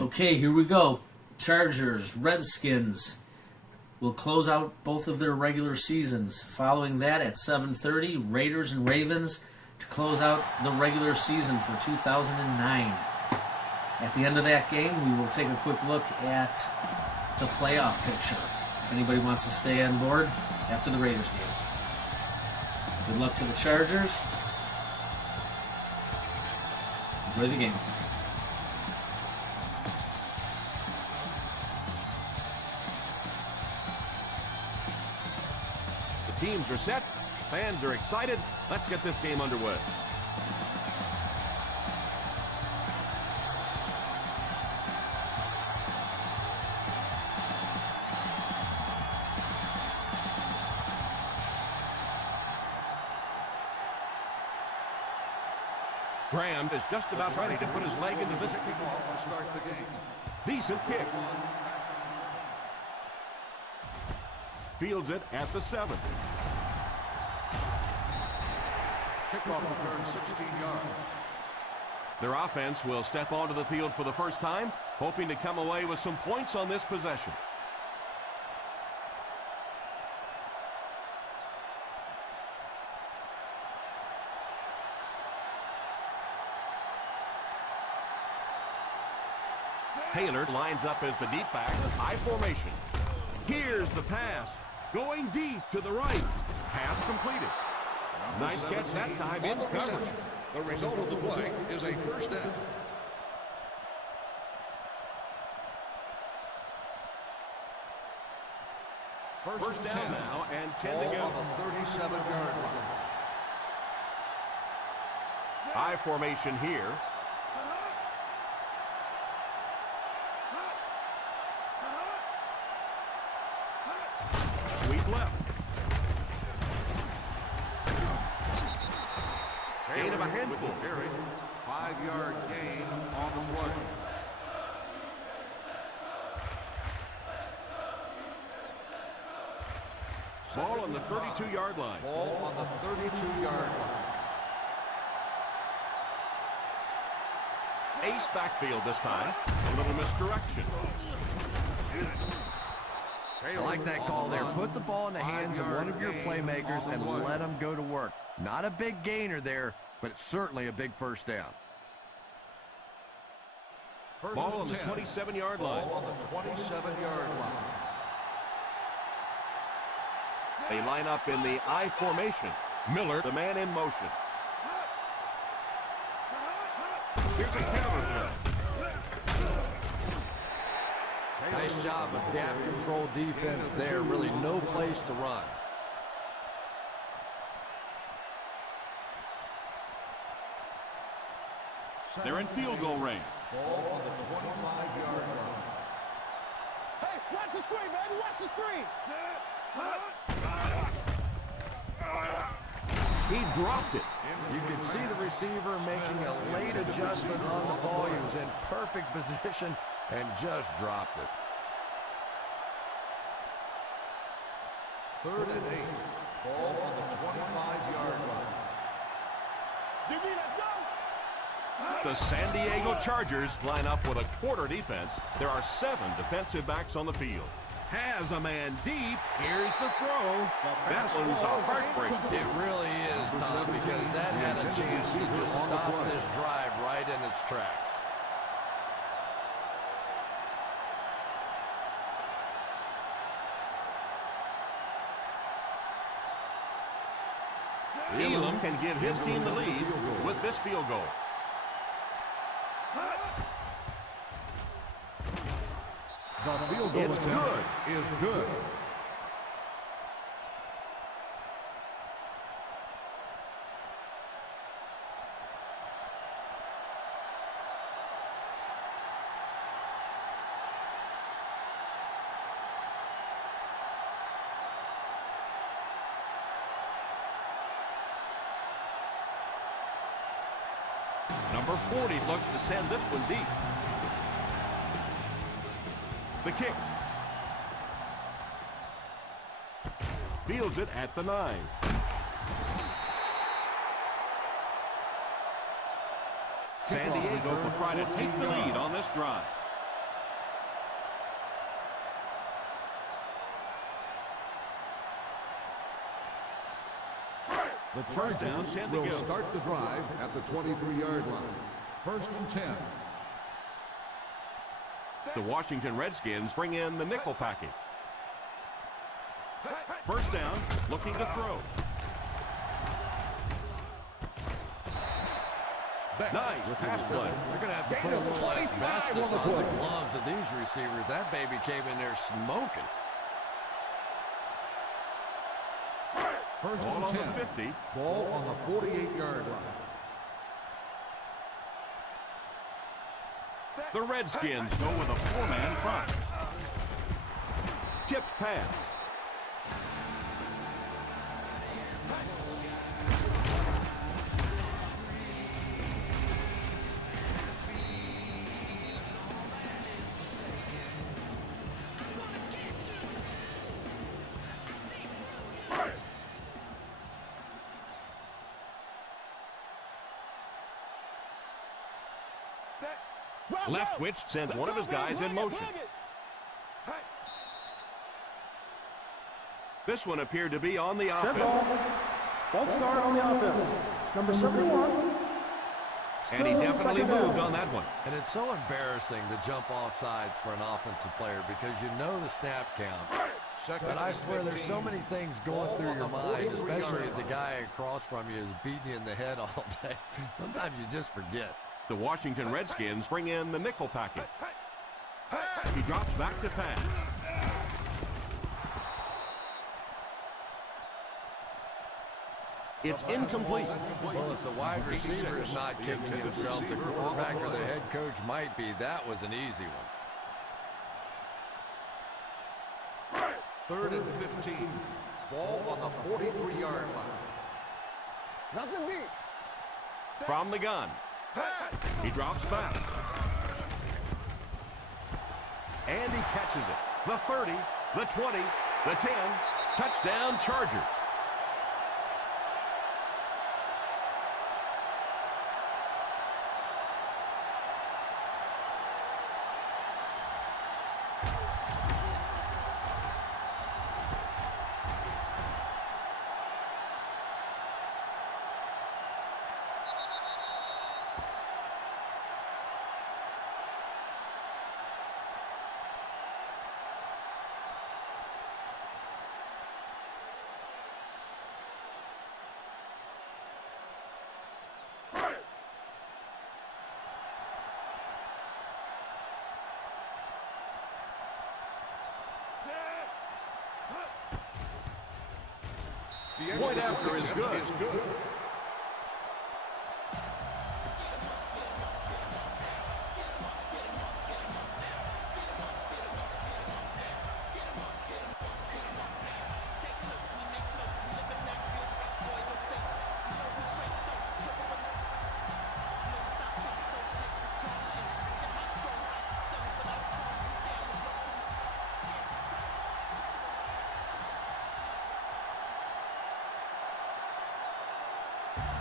Okay, here we go. Chargers, Redskins will close out both of their regular seasons. Following that, at 7:30, Raiders and Ravens to close out the regular season for 2009. At the end of that game, we will take a quick look at the playoff picture. If anybody wants to stay on board after the Raiders game. Good luck to the Chargers. Enjoy the game. The teams are set. Fans are excited. Let's get this game underway. Graham is just about ready to put his leg into this kickoff to start the game. Decent kick. Fields it at the 7. Kickoff return 16 yards. Their offense will step onto the field for the first time, hoping to come away with some points on this possession. Taylor lines up as the deep back, high formation. Here's the pass, going deep to the right. Pass completed. Nice catch that time in coverage. The result of the play is a first down. First down now and 10 to go. On the 37-yard line. High formation here. Sweep left. Gain of a handful. 5-yard gain on the play. Ball on the 32-yard line. Ball on the 32-yard line. Ace backfield this time. A little misdirection. I like that call there. Put the ball in the hands of one of your playmakers and let them go to work. Not a big gainer there, but it's certainly a big first down. Ball on the 27-yard line. Ball on the 27-yard line. They line up in the I formation. Miller, the man in motion. Here's a counter play. Nice job of gap control defense there. Really no place to run. They're in field goal range. Ball on the 25-yard line. Hey, watch the screen, baby. Watch the screen. He dropped it. You can see the receiver making a late adjustment on the ball. He was in perfect position and just dropped it. 3rd and 8. Ball on the 25-yard line. DB, let's go. The San Diego Chargers line up with a quarter defense. There are 7 defensive backs on the field. Has a man deep. Here's the throw. That one's a heartbreak. It really is, Tom, because that had a chance to just stop this drive right in its tracks. Elam can give his team the lead with this field goal. The field goal It's good. is good. Number 40 looks to send this one deep. The kick. Fields it at the 9. San Diego will try to take the lead on this drive. The First down, Chargers 10 to will go. start the drive at the 23-yard line. First and 10. The Washington Redskins bring in the nickel package. First down, looking to throw. Nice pass play. They're going to have to put a little asbestos on the gloves of these receivers. That baby came in there smoking. First Ball and on 10. the 50. Ball on the 48-yard line. The Redskins go with a four-man front. Tipped pass. Leftwich sends one of his guys in motion. This one appeared to be on the offense. False start on the offense. Number 71. And he definitely moved on that one. And it's so embarrassing to jump off sides for an offensive player because you know the snap count. But I swear there's so many things going through your mind, especially if the guy across from you is beating you in the head all day. Sometimes you just forget. The Washington Redskins bring in the nickel packet. He drops back to pass. It's incomplete. Well, if the wide receiver is not kicking himself, the quarterback or the head coach might be. That was an easy one. Third and 15. Ball on the 43-yard line. Nothing deep. From the gun. He drops back. And he catches it. The 30, the 20, the 10. Touchdown, Chargers. Point after is good.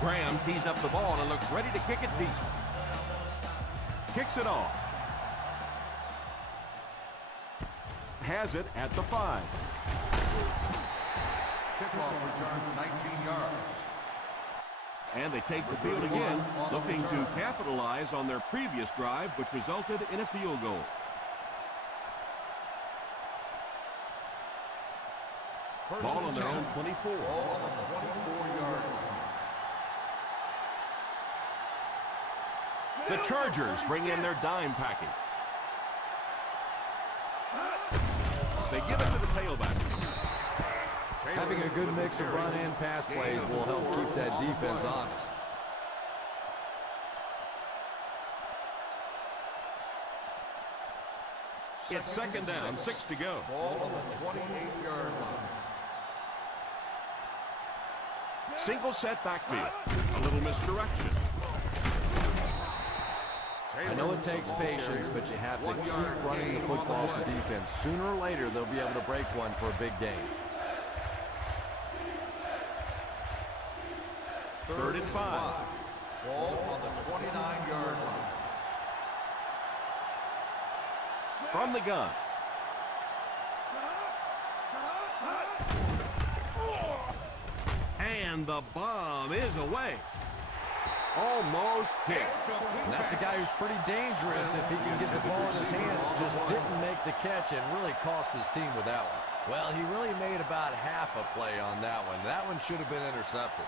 Graham tees up the ball and looks ready to kick it decent. Kicks it off. Has it at the 5. Kickoff return 19 yards. And they take the field again, looking to capitalize on their previous drive, which resulted in a field goal. Ball on their own 24. Ball on the 24-yard line. The Chargers bring in their dime package. They give it to the tailback. Having a good mix of run and pass plays will help keep that defense honest. It's second down, 6 to go. Ball on the 28-yard line. Single set backfield. A little misdirection. I know it takes patience, but you have to keep running the football for defense. Sooner or later, they'll be able to break one for a big gain. Third and 5. Ball on the 29-yard line. From the gun. And the bomb is away. Almost hit. And that's a guy who's pretty dangerous if he can get the ball in his hands. Just didn't make the catch and really cost his team with that one. Well, he really made about half a play on that one. That one should have been intercepted.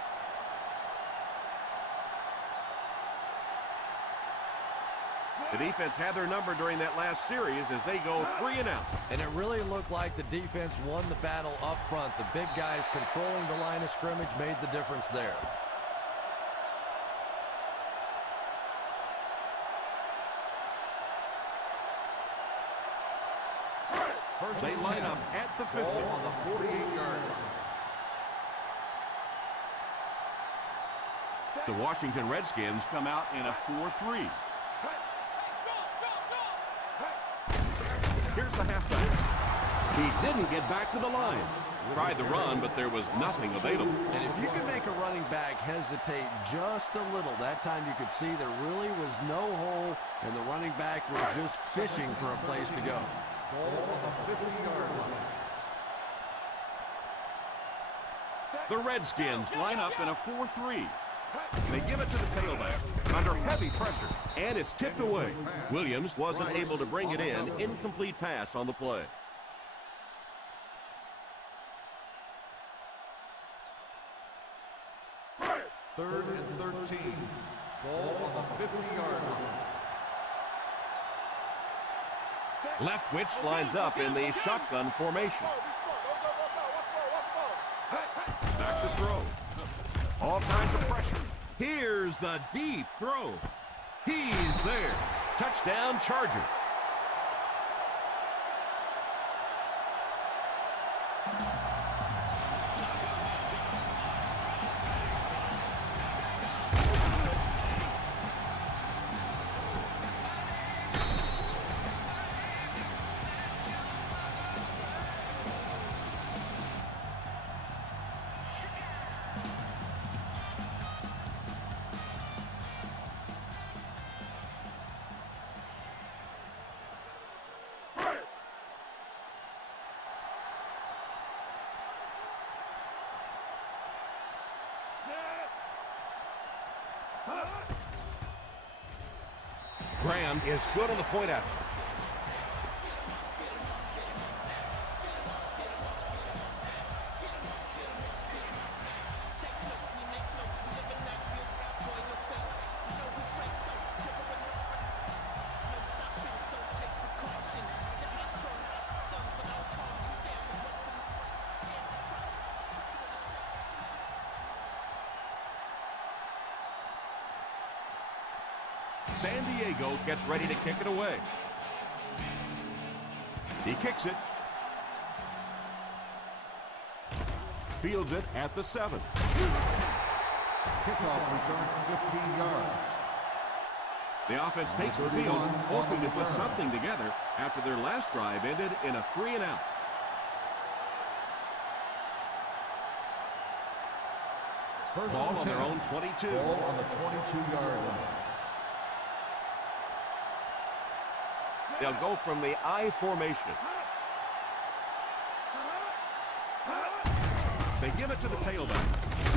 The defense had their number during that last series as they go 3 and out. And it really looked like the defense won the battle up front. The big guys controlling the line of scrimmage made the difference there. They line up at the 50. Ball on the 48-yard line. The Washington Redskins come out in a 4-3. Here's the halfback. He didn't get back to the line. Tried the run, but there was nothing available. And if you can make a running back hesitate just a little, that time you could see there really was no hole, and the running back was just fishing for a place to go. Ball on the 50-yard line. The Redskins line up in a 4-3. They give it to the tailback under heavy pressure, and it's tipped away. Williams wasn't able to bring it in. Incomplete pass on the play. Third and 13. Ball on the 50-yard line. Leftwich lines up in the shotgun formation. Back to throw. All kinds of pressure. Here's the deep throw. He's there. Touchdown, Chargers. Graham is good on the point after. San Diego gets ready to kick it away. He kicks it. Fields it at the 7. Kickoff return 15 yards. The offense takes the field, hoping to put something together after their last drive ended in a 3 and out. Ball on their own 22. Ball on the 22-yard line. They'll go from the I formation. They give it to the tailback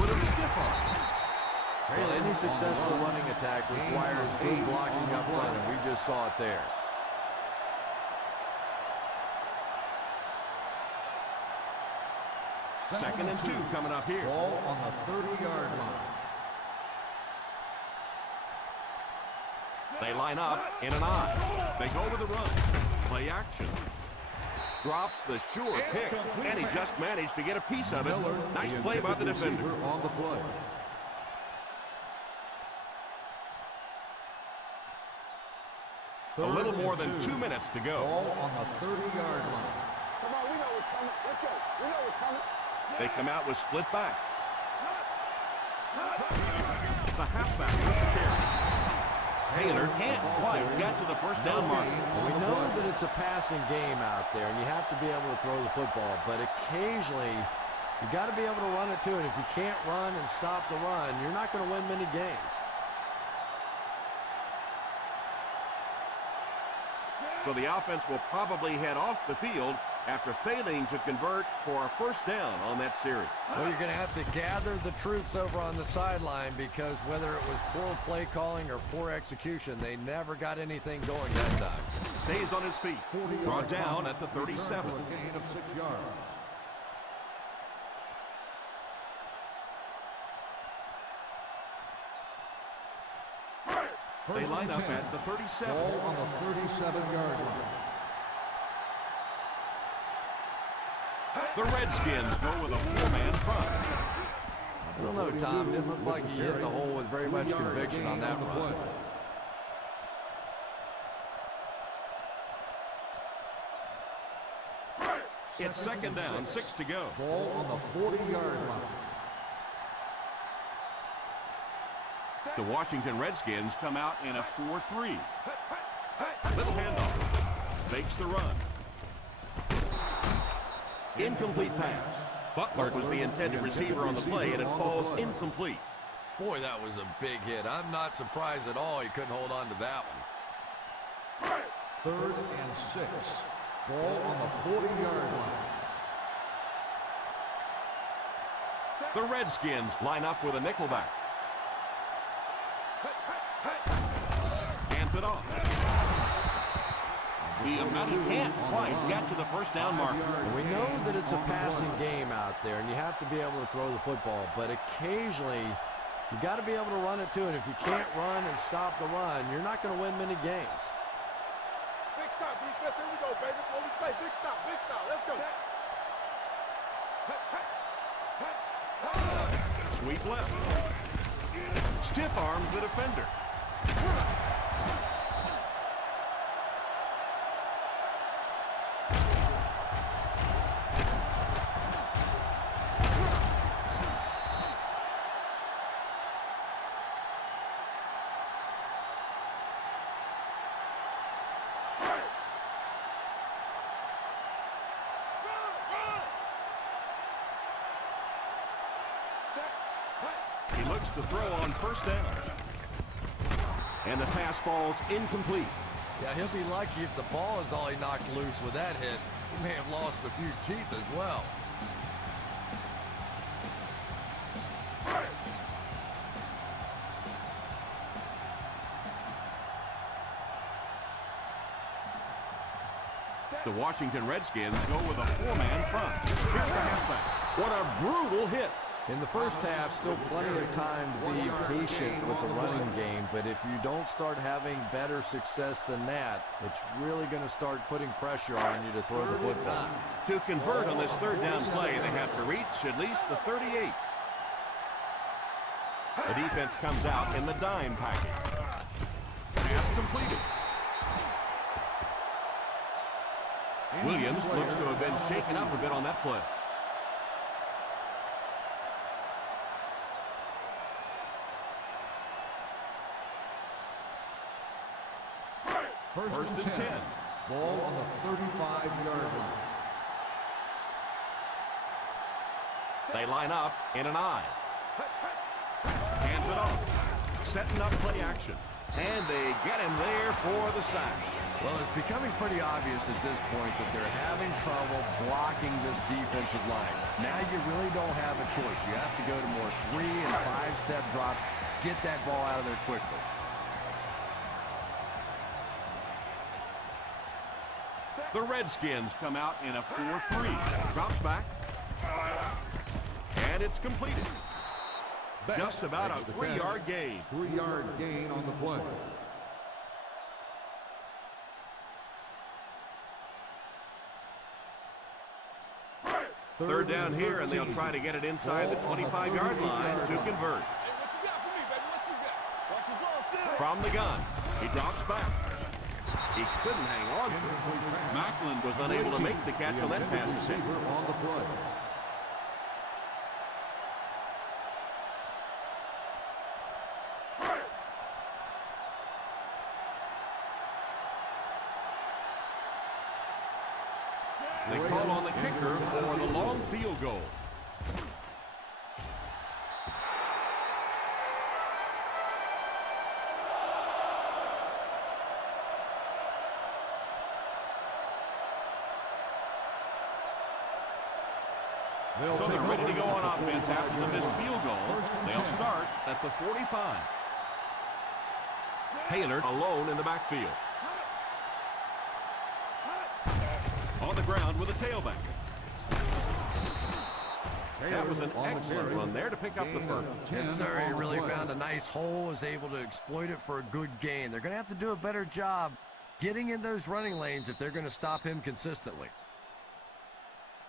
with a stiff arm. Well, any successful running attack requires good blocking up front, and we just saw it there. Second and 2 coming up here. Ball on the 30-yard line. They line up in an I. They go with the run. Play action. Drops the sure pick, and he just managed to get a piece of it. Nice play by the defender. On the play. A little more than 2 minutes to go. Ball on the 30-yard line. Come on, we know what's coming. Let's go. We know what's coming. They come out with split backs. The halfback with the carry. Taylor can't quite get to the first down mark. We know that it's a passing game out there, and you have to be able to throw the football, but occasionally you got to be able to run it too, and if you can't run and stop the run, you're not going to win many games. So the offense will probably head off the field after failing to convert for a first down on that series. Well, you're going to have to gather the troops over on the sideline because whether it was poor play calling or poor execution, they never got anything going that time. Stays on his feet. Brought down at the 37. A gain of 6 yards. They line up at the 37. Ball on the 37-yard line. The Redskins go with a 4-man front. I don't know, Tom. Didn't look like he hit the hole with very much conviction on that run. It's second down, 6 to go. Ball on the 40-yard line. The Washington Redskins come out in a 4-3. Little handoff. Makes the run. Incomplete pass. Butler was the intended receiver on the play, and it falls incomplete. Boy, that was a big hit. I'm not surprised at all he couldn't hold on to that one. 3rd and 6. Ball on the 40-yard line. The Redskins line up with a nickelback. Hands it off. He can't quite get to the first down marker. We know that it's a passing game out there, and you have to be able to throw the football, but occasionally you got to be able to run it too, and if you can't run and stop the run, you're not going to win many games. Big stop, defense. Here we go, baby. That's what we play. Big stop, big stop. Let's go. Sweep left. Stiff arms the defender. He looks to throw on first down. And the pass falls incomplete. Yeah, he'll be lucky if the ball is all he knocked loose with that hit. He may have lost a few teeth as well. The Washington Redskins go with a 4-man front. Here's the halfback. What a brutal hit. In the first half, still plenty of time to be patient with the running game, but if you don't start having better success than that, it's really going to start putting pressure on you to throw the football. To convert on this third down play, they have to reach at least the 38. The defense comes out in the dime package. Pass completed. Williams looks to have been shaken up a bit on that play. First and 10. Ball on the 35-yard line. They line up in an I. Hands it off. Setting up play action. And they get him there for the sack. Well, it's becoming pretty obvious at this point that they're having trouble blocking this defensive line. Now you really don't have a choice. You have to go to more 3- and 5-step drops. Get that ball out of there quickly. The Redskins come out in a 4-3. Drops back. And it's completed. Just about a 3-yard gain. 3-yard gain on the play. Third down here, and they'll try to get it inside the 25-yard line to convert. Hey, what you got for me, baby? What you got? Watch your draw still. From the gun, he drops back. He couldn't hang on to it. Macklin was unable to make the catch on that pass attempt. On the play. They call on the kicker for the long field goal. So they're ready to go on offense after the missed field goal. They'll start at the 45. Taylor alone in the backfield. On the ground with a tailback. That was an excellent run there to pick up the first. Yes, sir. He really found a nice hole, was able to exploit it for a good gain. They're going to have to do a better job getting in those running lanes if they're going to stop him consistently.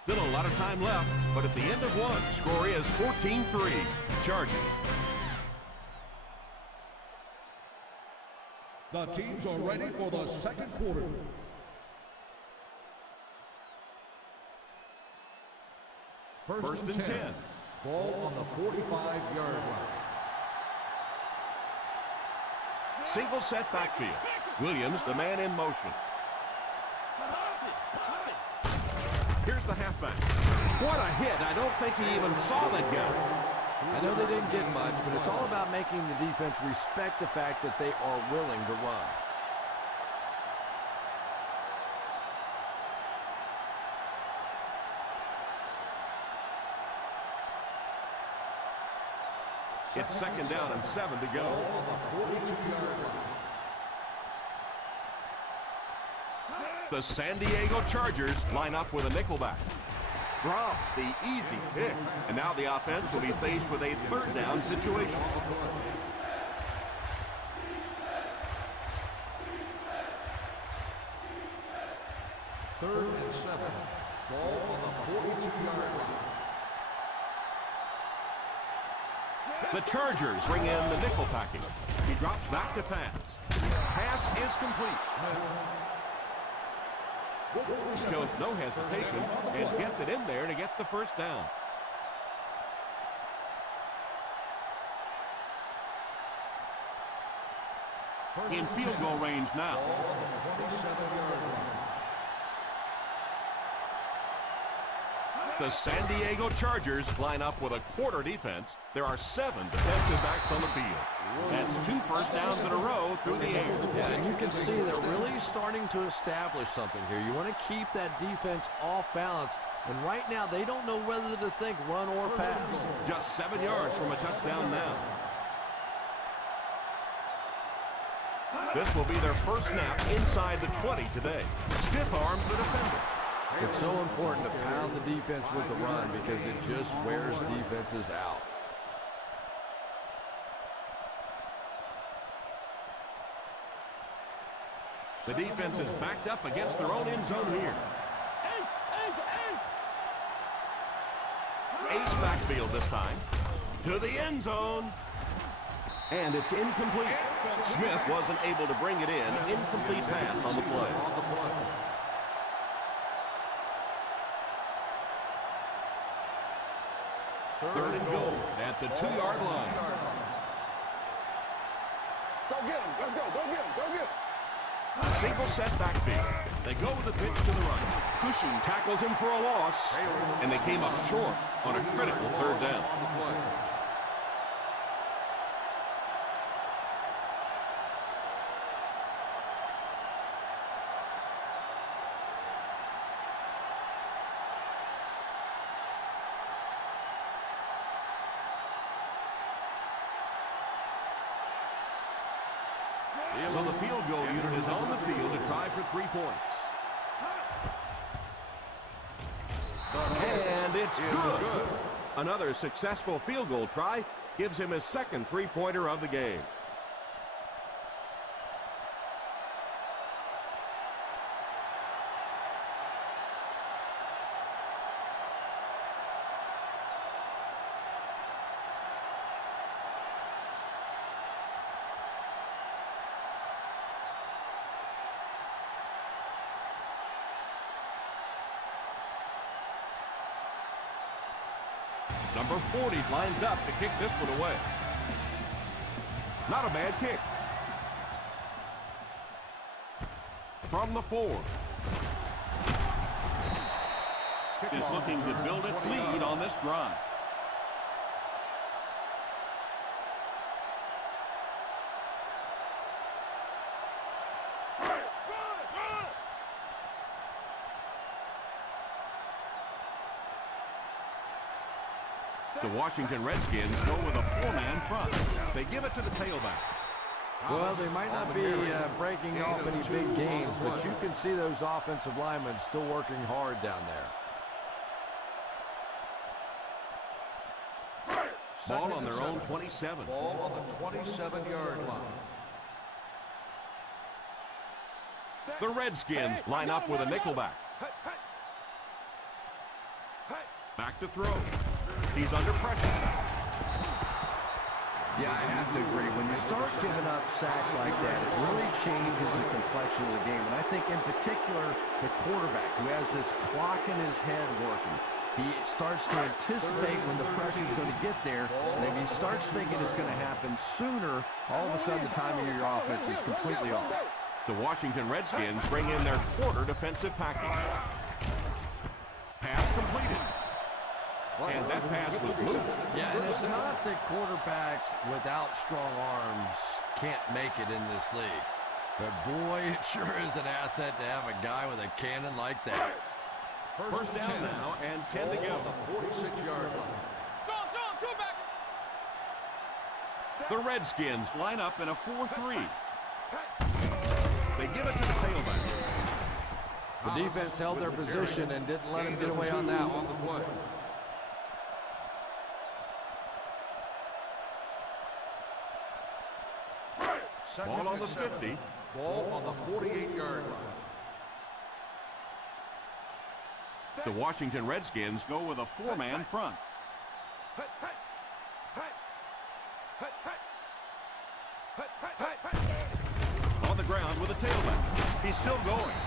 Still a lot of time left, but at the end of one, score is 14-3. Chargers. The teams are ready for the second quarter. First and 10. Ball on the 45-yard line. Single set backfield. Williams, the man in motion. Here's the halfback. What a hit. I don't think he even saw that guy. I know they didn't get much, but it's all about making the defense respect the fact that they are willing to run. It's second down and 7 to go. On the 42-yard line. The San Diego Chargers line up with a nickelback. Drops the easy pick. And now the offense will be faced with a third down situation. Third and 7. Ball on the 42-yard line. The Chargers bring in the nickel package. He drops back to pass. Pass is complete. Shows no hesitation and gets it in there to get the first down. In field goal range now. Ball on the 27-yard line. The San Diego Chargers line up with a quarter defense. There are 7 defensive backs on the field. That's 2 first downs in a row through the air. Yeah, and you can see they're really starting to establish something here. You want to keep that defense off balance, and right now they don't know whether to think run or pass. Just 7 yards from a touchdown now. This will be their first snap inside the 20 today. Stiff arms the defender. It's so important to pound the defense with the run because it just wears defenses out. The defense is backed up against their own end zone here. Ace backfield this time. To the end zone. And it's incomplete. Smith wasn't able to bring it in. Incomplete pass on the play. Third and goal at the 2-yard line. Go get him. Let's go. Go get him. Go get him. Single set backfield. They go with the pitch to the right. Cushing tackles him for a loss, and they came up short on a critical third down. So the field goal unit is on the field to try for 3 points. And it's good. Another successful field goal try gives him his second 3-pointer of the game. Number 40 lines up to kick this one away. Not a bad kick. From the 4. Is looking to build its lead on this drive. The Washington Redskins go with a 4-man front. They give it to the tailback. Well, they might not be breaking off any big gains, but you can see those offensive linemen still working hard down there. Ball on their own 27. Ball on the 27-yard line. The Redskins line up with a nickelback. Back to throw. He's under pressure. Yeah, I have to agree. When you start giving up sacks like that, it really changes the complexion of the game. And I think in particular, the quarterback who has this clock in his head working, he starts to anticipate when the pressure is going to get there. And if he starts thinking it's going to happen sooner, all of a sudden the timing of your offense is completely off. The Washington Redskins bring in their quarter defensive package. Pass completed. And that pass was moved. Yeah, and it's not that quarterbacks without strong arms can't make it in this league. But boy, it sure is an asset to have a guy with a cannon like that. First down now and 10 to go. On the 46-yard line. The Redskins line up in a 4-3. They give it to the tailback. The defense held their position and didn't let him get away on that one. Ball on the 50. Ball on the 48-yard line. The Washington Redskins go with a 4-man front. On the ground with a tailback. He's still going.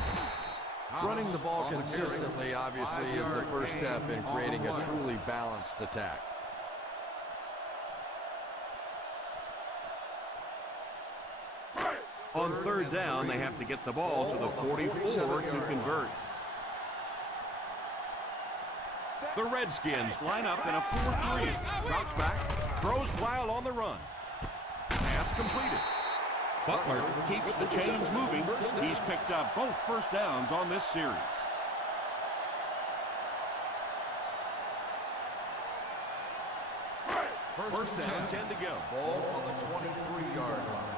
Running the ball consistently, obviously, is the first step in creating a truly balanced attack. On third down, they have to get the ball to the 44 to convert. The Redskins line up in a 4-3. Drops back, throws while on the run. Pass completed. Butler keeps the chains moving. He's picked up both first downs on this series. First down, 10 to go. Ball on the 23-yard line.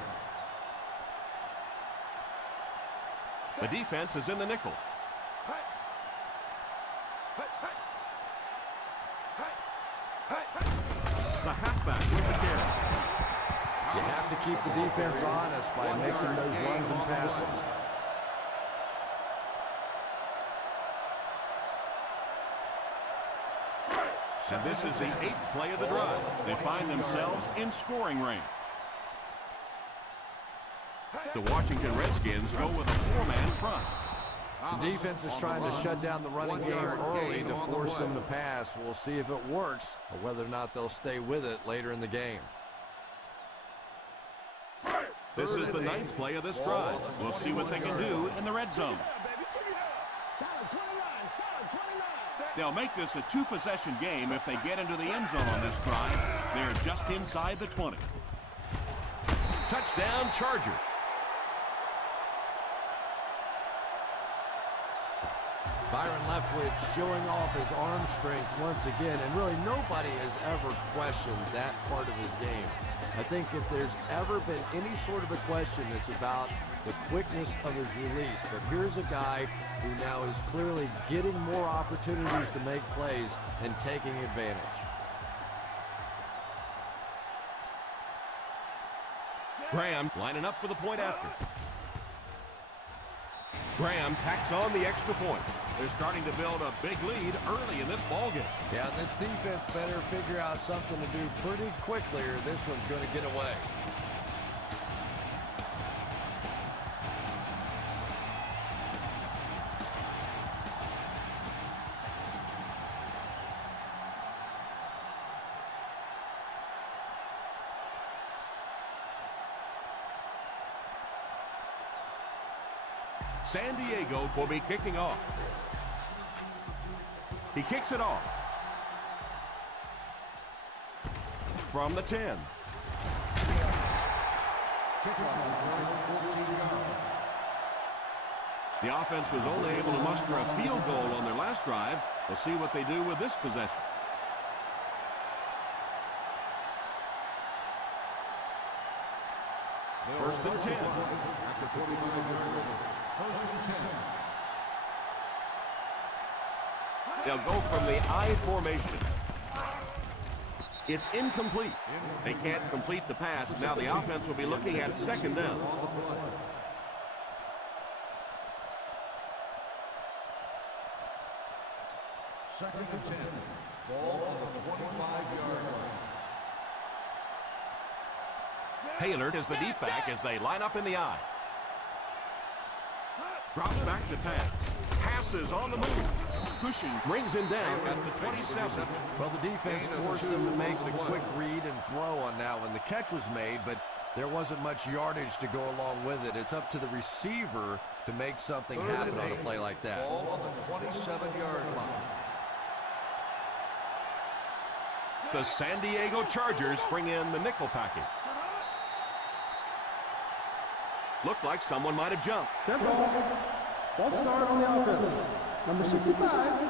The defense is in the nickel. The halfback with the carry. You have to keep the defense honest by mixing those runs and passes. And this is the 8th play of the drive. They find themselves in scoring range. The Washington Redskins go with a 4-man front. The defense is trying to shut down the running game early to force them to pass. We'll see if it works or whether or not they'll stay with it later in the game. This is the 9th play of this drive. We'll see what they can do in the red zone. They'll make this a 2-possession game if they get into the end zone on this drive. They're just inside the 20. Touchdown, Charger. Byron Leftwich showing off his arm strength once again, and really nobody has ever questioned that part of his game. I think if there's ever been any sort of a question, it's about the quickness of his release. But here's a guy who now is clearly getting more opportunities to make plays and taking advantage. Graham lining up for the point after. Graham tacks on the extra point. They're starting to build a big lead early in this ballgame. Yeah, this defense better figure out something to do pretty quickly or this one's going to get away. San Diego will be kicking off. He kicks it off. From the 10. The offense was only able to muster a field goal on their last drive. We'll see what they do with this possession. First and 10. At the 25-yard line. First and 10. They'll go from the I formation. It's incomplete. They can't complete the pass. Now the offense will be looking at second down. Second and 10. Ball on the 25-yard line. Taylor is the deep back as they line up in the I. Drops back to pass. Passes on the move. Cushing brings him down at the 27. Well, the defense forced them to make the quick read and throw on that one. The catch was made, but there wasn't much yardage to go along with it. It's up to the receiver to make something happen on a play like that. Ball on the 27-yard line. The San Diego Chargers bring in the nickel package. Looked like someone might have jumped. Dead ball. False start on the offense. Number 65.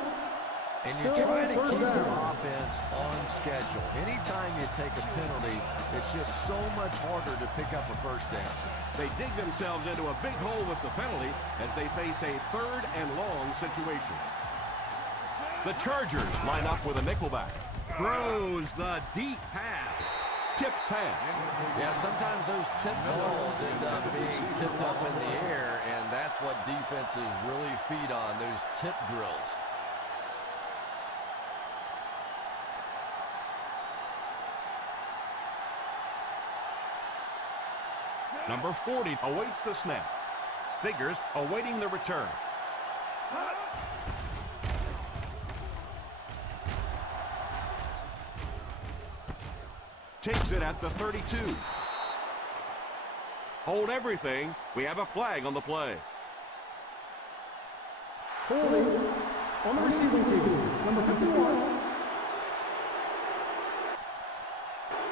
And you're trying to keep your offense on schedule. Anytime you take a penalty, it's just so much harder to pick up a first down. They dig themselves into a big hole with the penalty as they face a third and long situation. The Chargers line up with a nickelback. Throws the deep pass. Tipped pass. Yeah, sometimes those tip balls end up being tipped up in the air, and that's what defenses really feed on, those tip drills. Number 40 awaits the snap. Figures awaiting the return. Takes it at the 32. Hold everything. We have a flag on the play. Holding on the receiving team. Number 51.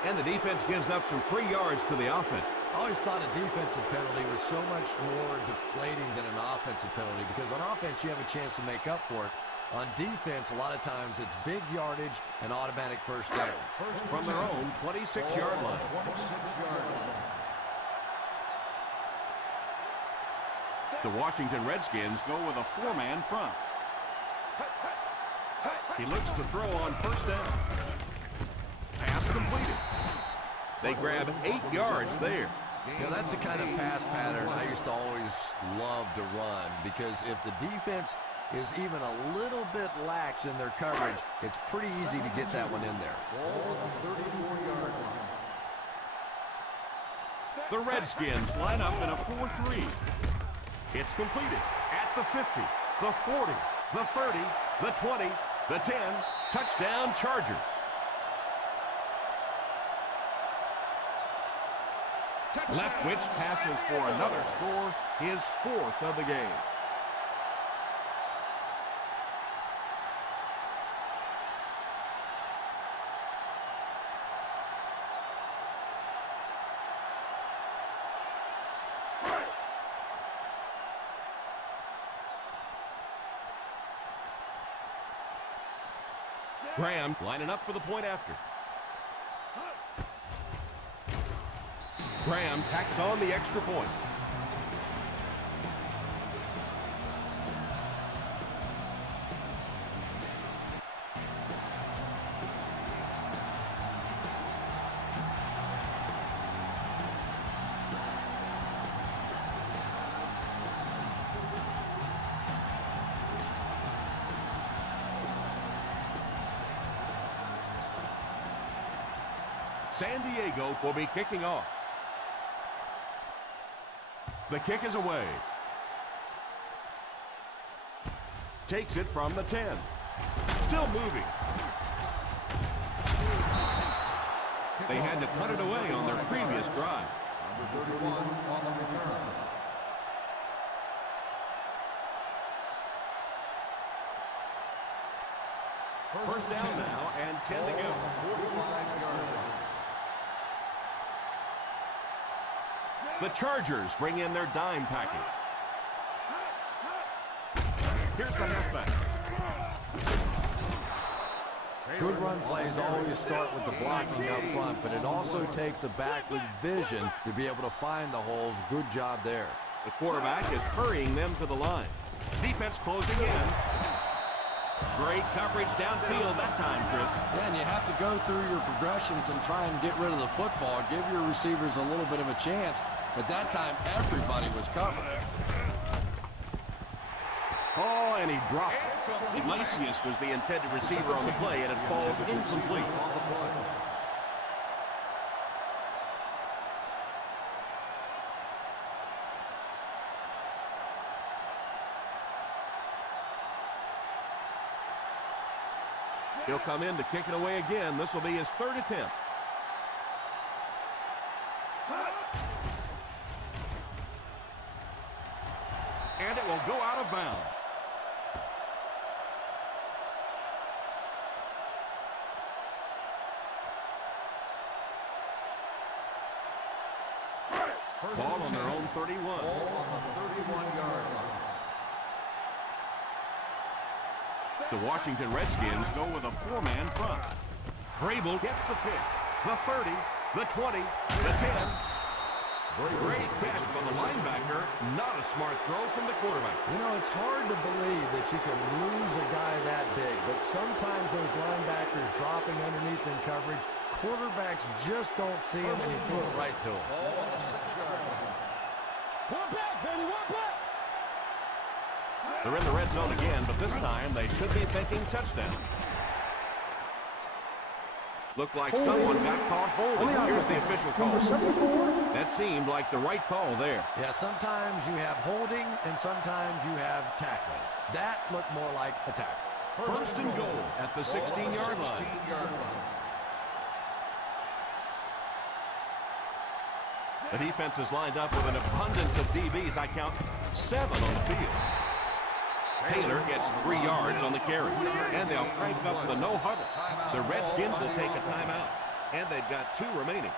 And the defense gives up some free yards to the offense. I always thought a defensive penalty was so much more deflating than an offensive penalty because on offense you have a chance to make up for it. On defense, a lot of times it's big yardage and automatic first downs. From their own 26-yard line. 26-yard line. The Washington Redskins go with a four-man front. He looks to throw on first down. Pass completed. They grab 8 yards there. You know, that's the kind of pass pattern I used to always love to run because if the defense is even a little bit lax in their coverage, it's pretty easy to get that one in there. Ball on the 34-yard line. The Redskins line up in a 4-3. It's completed at the 50, the 40, the 30, the 20, the 10. Touchdown Chargers. Leftwich passes for another score, his 4th of the game. Graham lining up for the point after. Graham tacks on the extra point. San Diego will be kicking off. The kick is away. Takes it from the 10. Still moving. They had to cut it away on their previous drive. Number 31 on the return. First down now and 10 to go. 45-yard line. The Chargers bring in their dime package. Here's the halfback. Good run plays always start with the blocking up front, but it also takes a back with vision to be able to find the holes. Good job there. The quarterback is hurrying them to the line. Defense closing in. Great coverage downfield that time, Chris. Yeah, and you have to go through your progressions and try and get rid of the football. Give your receivers a little bit of a chance. But that time, everybody was covered. Oh, and he dropped it. Iglesias was the intended receiver on the play, and it falls incomplete. He'll come in to kick it away again. This will be his third attempt. And it will go out of bounds. Ball on their own 31. Ball on the 31-yard line. The Washington Redskins go with a four-man front. Vrabel gets the pick. The 30, the 20, the 10. Great catch by the linebacker. Not a smart throw from the quarterback. You know, it's hard to believe that you can lose a guy that big, but sometimes those linebackers dropping underneath in coverage, quarterbacks just don't see him and you throw it right to him. Ball on the 6-yard line. One back, baby, one back. They're in the red zone again, but this time they should be thinking touchdown. Looked like someone got caught holding. Here's the official call. That seemed like the right call there. Yeah, sometimes you have holding and sometimes you have tackling. That looked more like a tackle. First and goal at the 16-yard line. 16-yard line. The defense is lined up with an abundance of DBs. I count 7 on the field. Taylor gets 3 yards on the carry, and they'll crank up the no huddle. The Redskins will take a timeout, and they've got 2 remaining.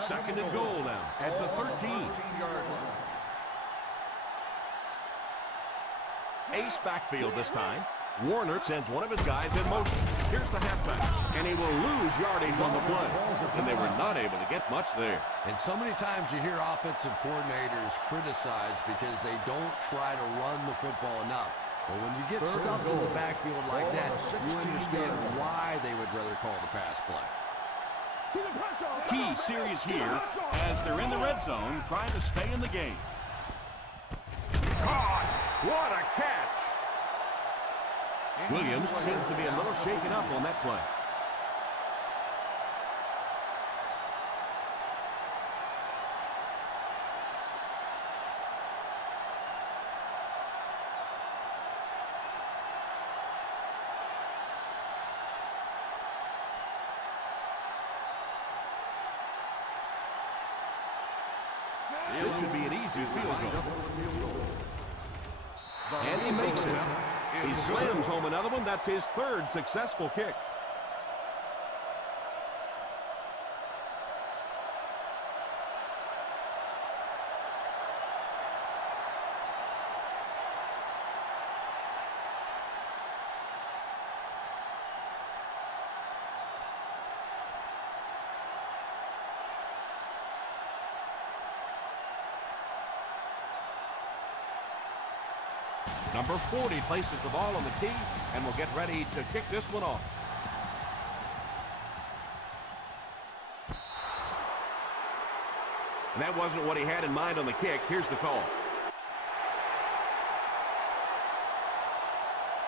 Second and goal now at the 13. 13-yard line. Ace backfield this time. Warner sends one of his guys in motion. Here's the halfback, and he will lose yardage on the play. And they were not able to get much there. And so many times you hear offensive coordinators criticized because they don't try to run the football enough. But when you get stuck in the backfield like that, you understand why they would rather call the pass play. Key series here as they're in the red zone trying to stay in the game. Caught! What a catch! Williams seems to be a little shaken up on that play. This should be an easy field goal. And he makes it. He slams home another one. That's his 3rd successful kick. Number 40 places the ball on the tee and will get ready to kick this one off. And that wasn't what he had in mind on the kick. Here's the call.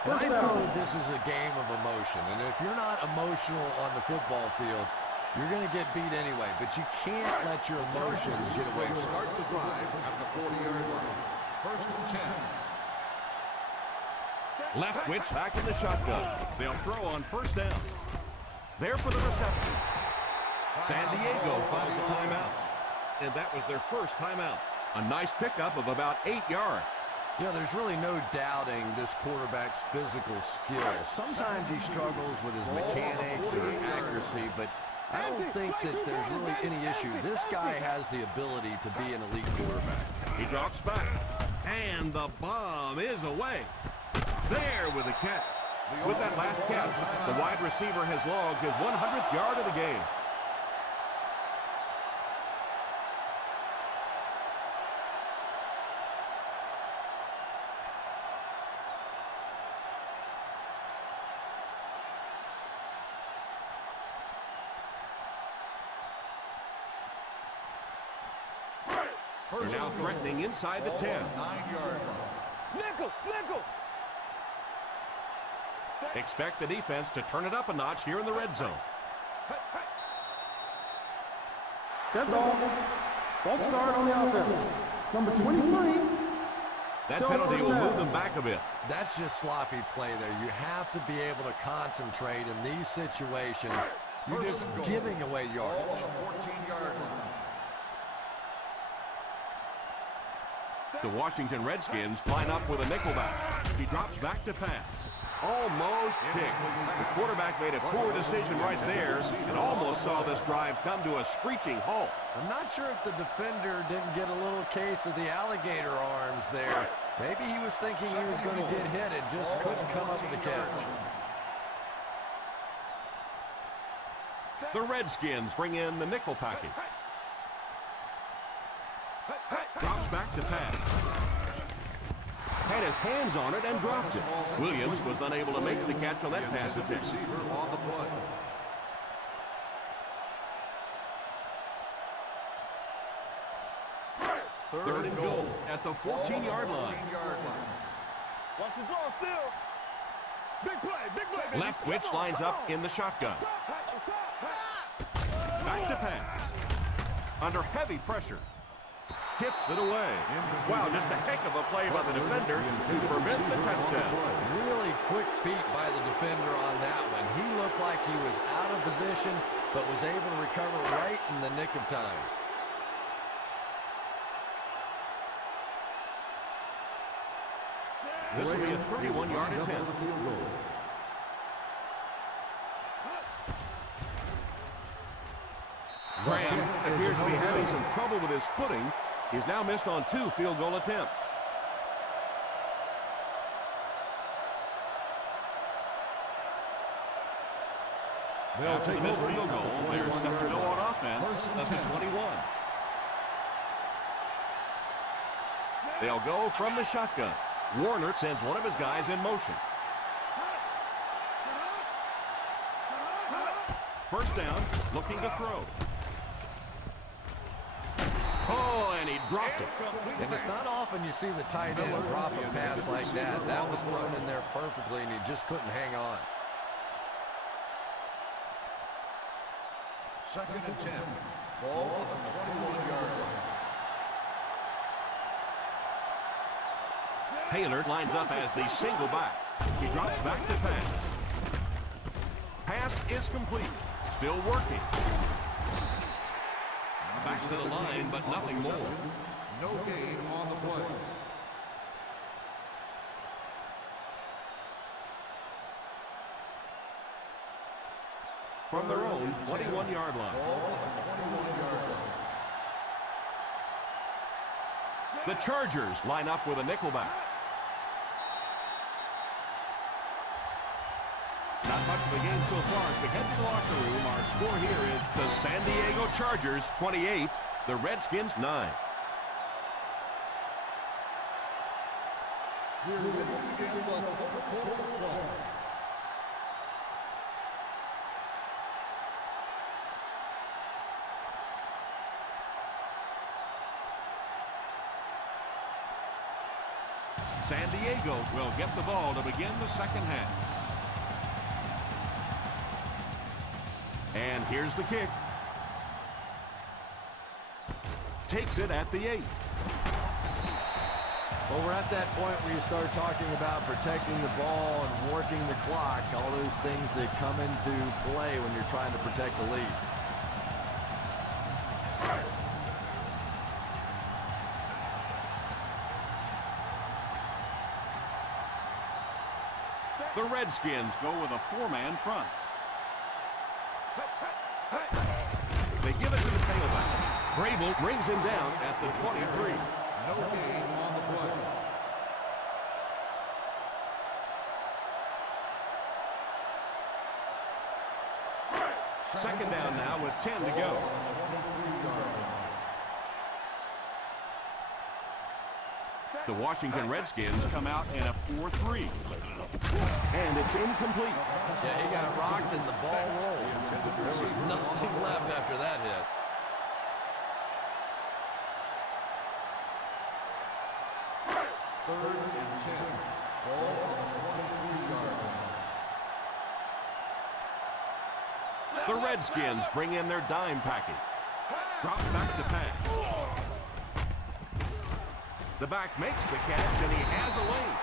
I know this is a game of emotion, and if you're not emotional on the football field, you're going to get beat anyway, but you can't let your emotions get away from you. Start the drive at the 40-yard line. First and 10. Leftwich back in the shotgun. They'll throw on first down. There for the reception. San Diego calls a timeout. And that was their first timeout. A nice pickup of about 8 yards. You know, there's really no doubting this quarterback's physical skills. Sometimes he struggles with his mechanics or accuracy, but I don't think that there's really any issue. This guy has the ability to be an elite quarterback. He drops back. And the bomb is away. There with the catch. With that last catch, the wide receiver has logged his 100th yard of the game. They're now threatening inside the 10. 9-yard line. Nickel. Expect the defense to turn it up a notch here in the red zone. Dead ball. False start on the offense. Number 23. That Still penalty first will down. move them back a bit. That's just sloppy play there. You have to be able to concentrate in these situations. You're just giving away Ball on yardage. the 14-yard line. The Washington Redskins line up with a nickelback. He drops back to pass. Almost picked. The quarterback made a poor decision right there and almost saw this drive come to a screeching halt. I'm not sure if the defender didn't get a little case of the alligator arms there. Maybe he was thinking he was going to get hit and just couldn't come up with the catch. The Redskins bring in the nickel package. Drops back to pass. Had his hands on it and dropped it. Williams was unable to make the catch on that pass attempt. Receiver on the play. Third and goal at the 14-yard line. 14-yard line. Watch the draw still. Big play, baby. Leftwich lines up in the shotgun. Back to pass. Under heavy pressure. Tips it away. Wow, just a heck of a play by the defender to prevent the touchdown. Really quick beat by the defender on that one. He looked like he was out of position, but was able to recover right in the nick of time. This will be a 31-yard attempt. Graham appears to be having some trouble with his footing. He's now missed on 2 field goal attempts. They'll take the missed field goal. They're set to go on offense at the 21. They'll go from the shotgun. Warner sends one of his guys in motion. First down, looking to throw. Oh, and he dropped it. And it's not often you see the tight end drop a pass like that. That was thrown in there perfectly, and he just couldn't hang on. Second and 10. Ball on the 21-yard line. Taylor lines up as the single back. He drops back to pass. Pass is complete. Still working. Back to the line, but nothing more. No gain on the play. From their own 21-yard line. Ball on the 21-yard line. The Chargers line up with a nickelback. Not much of a game so far as we head to the locker room. Our score here is the San Diego Chargers 28, the Redskins 9. We're ready to begin the fourth quarter. San Diego will get the ball to begin the second half. And here's the kick. Takes it at the 8. Well, we're at that point where you start talking about protecting the ball and working the clock, all those things that come into play when you're trying to protect the lead. The Redskins go with a 4-man front. They give it to the tailback. Vrabel brings him down at the 23. No gain on the play. Second down now with 10 to go. The Washington Redskins come out in a 4-3. And it's incomplete. Yeah, he got rocked and the ball rolled. There was nothing left after that hit. Third and 10. Ball on the 23-yard line. The Redskins bring in their dime package. Drops back to pass. The back makes the catch, and he has a lane.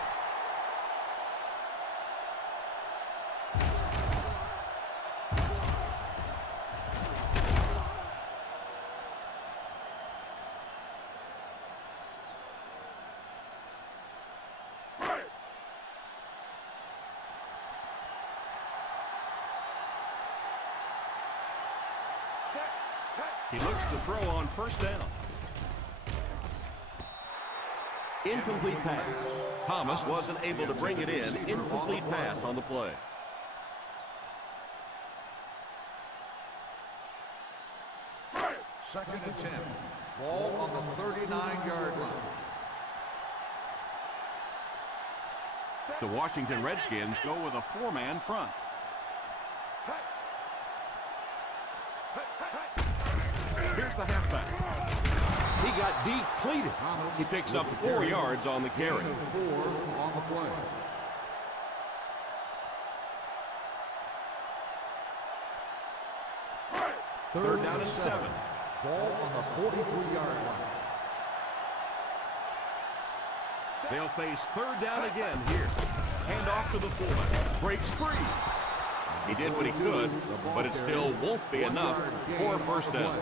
He looks to throw on first down. Incomplete pass. Thomas wasn't able to bring it in. Incomplete pass on the play. Second and 10. Ball on the 39-yard line. The Washington Redskins go with a four-man front. Here's the halfback. He got depleted. He picks up 4 yards on the carry. 4 on the play. Third down and 7. Ball on the 43-yard line. They'll face third down again here. Hand off to the fullback. Breaks free. He did what he could, but it still won't be enough for a first down.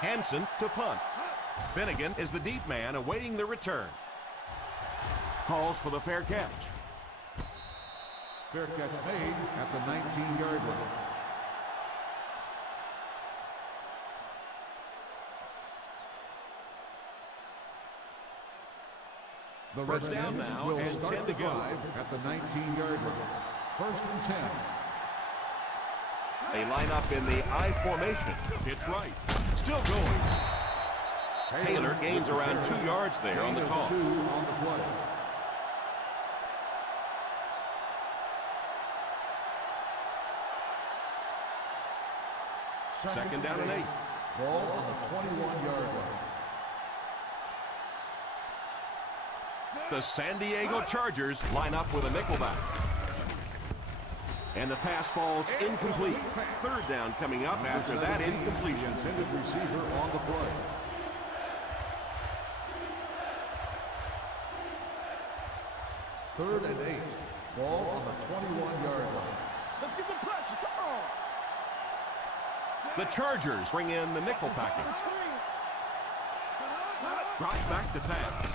Hansen to punt. Finnegan is the deep man awaiting the return. Calls for the fair catch. Fair catch made at the 19-yard line. The First down Redskins now will and start 10 the to go. drive at the 19-yard line. First and 10. They line up in the I formation. It's right. Still going. Taylor gains around 2 yards there on the toss. 2 on the play. Second down and 8. Ball on the 21-yard line. The San Diego Chargers line up with a nickelback. And the pass falls incomplete. Third down coming up after that incompletion. Intended receiver on the play. Third and 8. Ball on the 21-yard line. Let's get the pressure. Come on. The Chargers bring in the nickel package. Drops back to pass.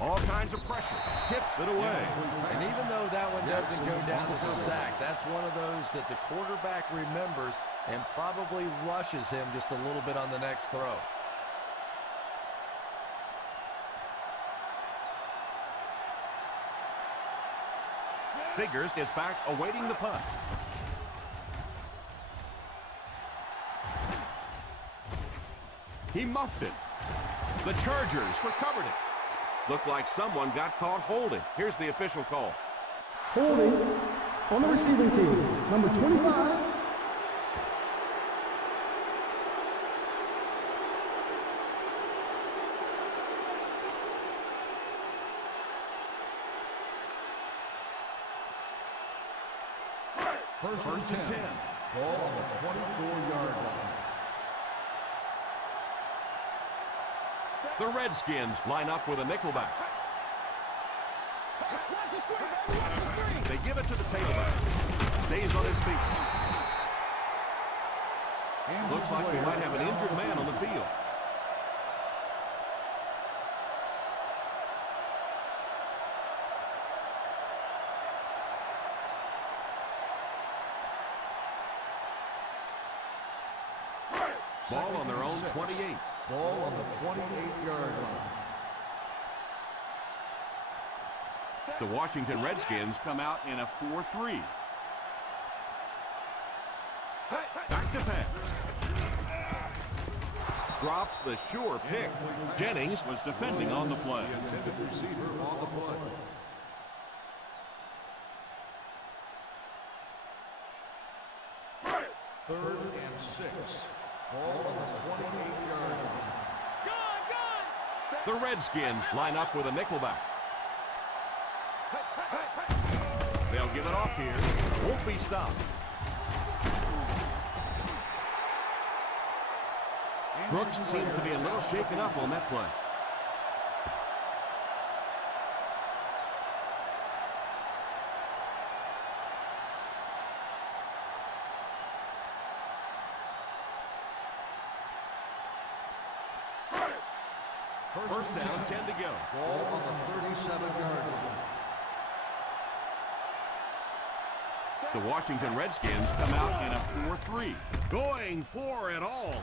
All kinds of pressure. Tips it away. And even though that one doesn't go down as a sack, that's one of those that the quarterback remembers and probably rushes him just a little bit on the next throw. Figures is back awaiting the punt. He muffed it. The Chargers recovered it. Looked like someone got caught holding. Here's the official call. Holding on the receiving team, number 25. First and 10. Ball on the 24-yard line. The Redskins line up with a nickelback. They give it to the tailback. Stays on his feet. Looks like we might have an injured man on the field. Ball on their own 28. Ball on the 28-yard line. The Washington Redskins come out in a 4-3. Back to pass. Drops the sure pick. Jennings was defending on the play. The intended receiver on the play. Third and 6. Ball on the 28-yard line. The Redskins line up with a nickelback. They'll give it off here. Won't be stopped. Brooks seems to be a little shaken up on that play. First down, 10 to go. Ball on the 37-yard line. The Washington Redskins come out in a 4-3. Going for it all.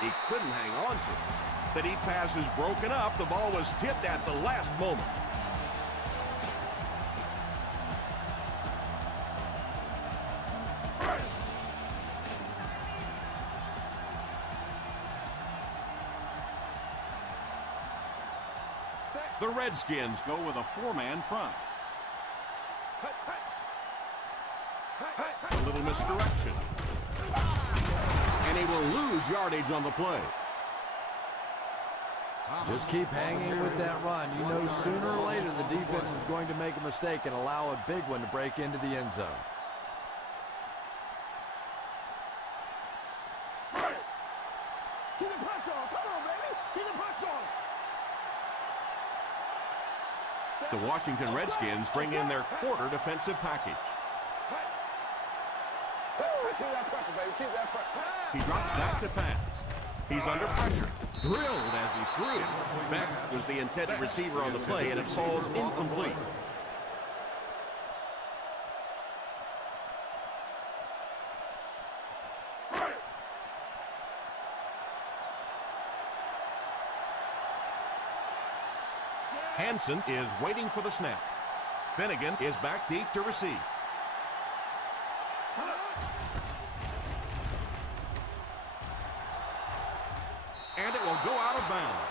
He couldn't hang on to it. The deep pass is broken up. The ball was tipped at the last moment. The Redskins go with a 4-man front. A little misdirection. And he will lose yardage on the play. Just keep hanging with that run. You know sooner or later the defense is going to make a mistake and allow a big one to break into the end zone. Keep the pressure on. Come on, baby. Keep the pressure on. The Washington Redskins bring in their quarter defensive package. Keep that pressure, baby. Keep that pressure. He drops back to pass. He's under pressure. Drilled as he threw it. Beck was the intended receiver on the play, and it falls incomplete. Hansen is waiting for the snap. Finnegan is back deep to receive. And it will go out of bounds.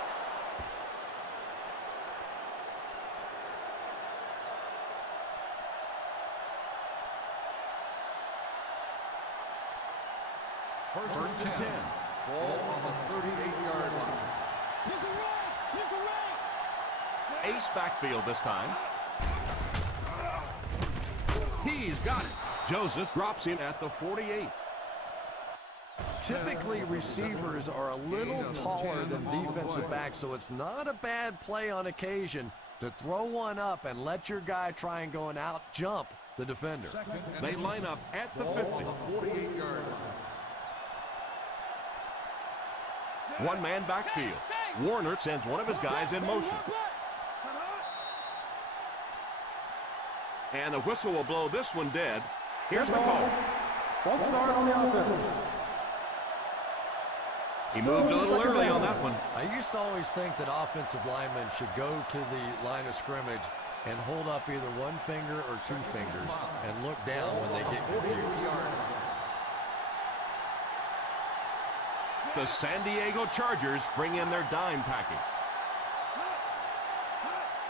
First and 10. Ball on the 38-yard line. Ace backfield this time. He's got it. Joseph drops him at the 48. Typically, receivers are a little taller than defensive backs, so it's not a bad play on occasion to throw one up and let your guy try and go and out-jump the defender. They line up at the 50. 48-yard line. One-man backfield. Warner sends one of his guys in motion. And the whistle will blow this one dead. Here's the call. False start on the offense. He moved a little early on that one. I used to always think that offensive linemen should go to the line of scrimmage and hold up either one finger or two fingers and look down when they get confused. The San Diego Chargers bring in their dime package.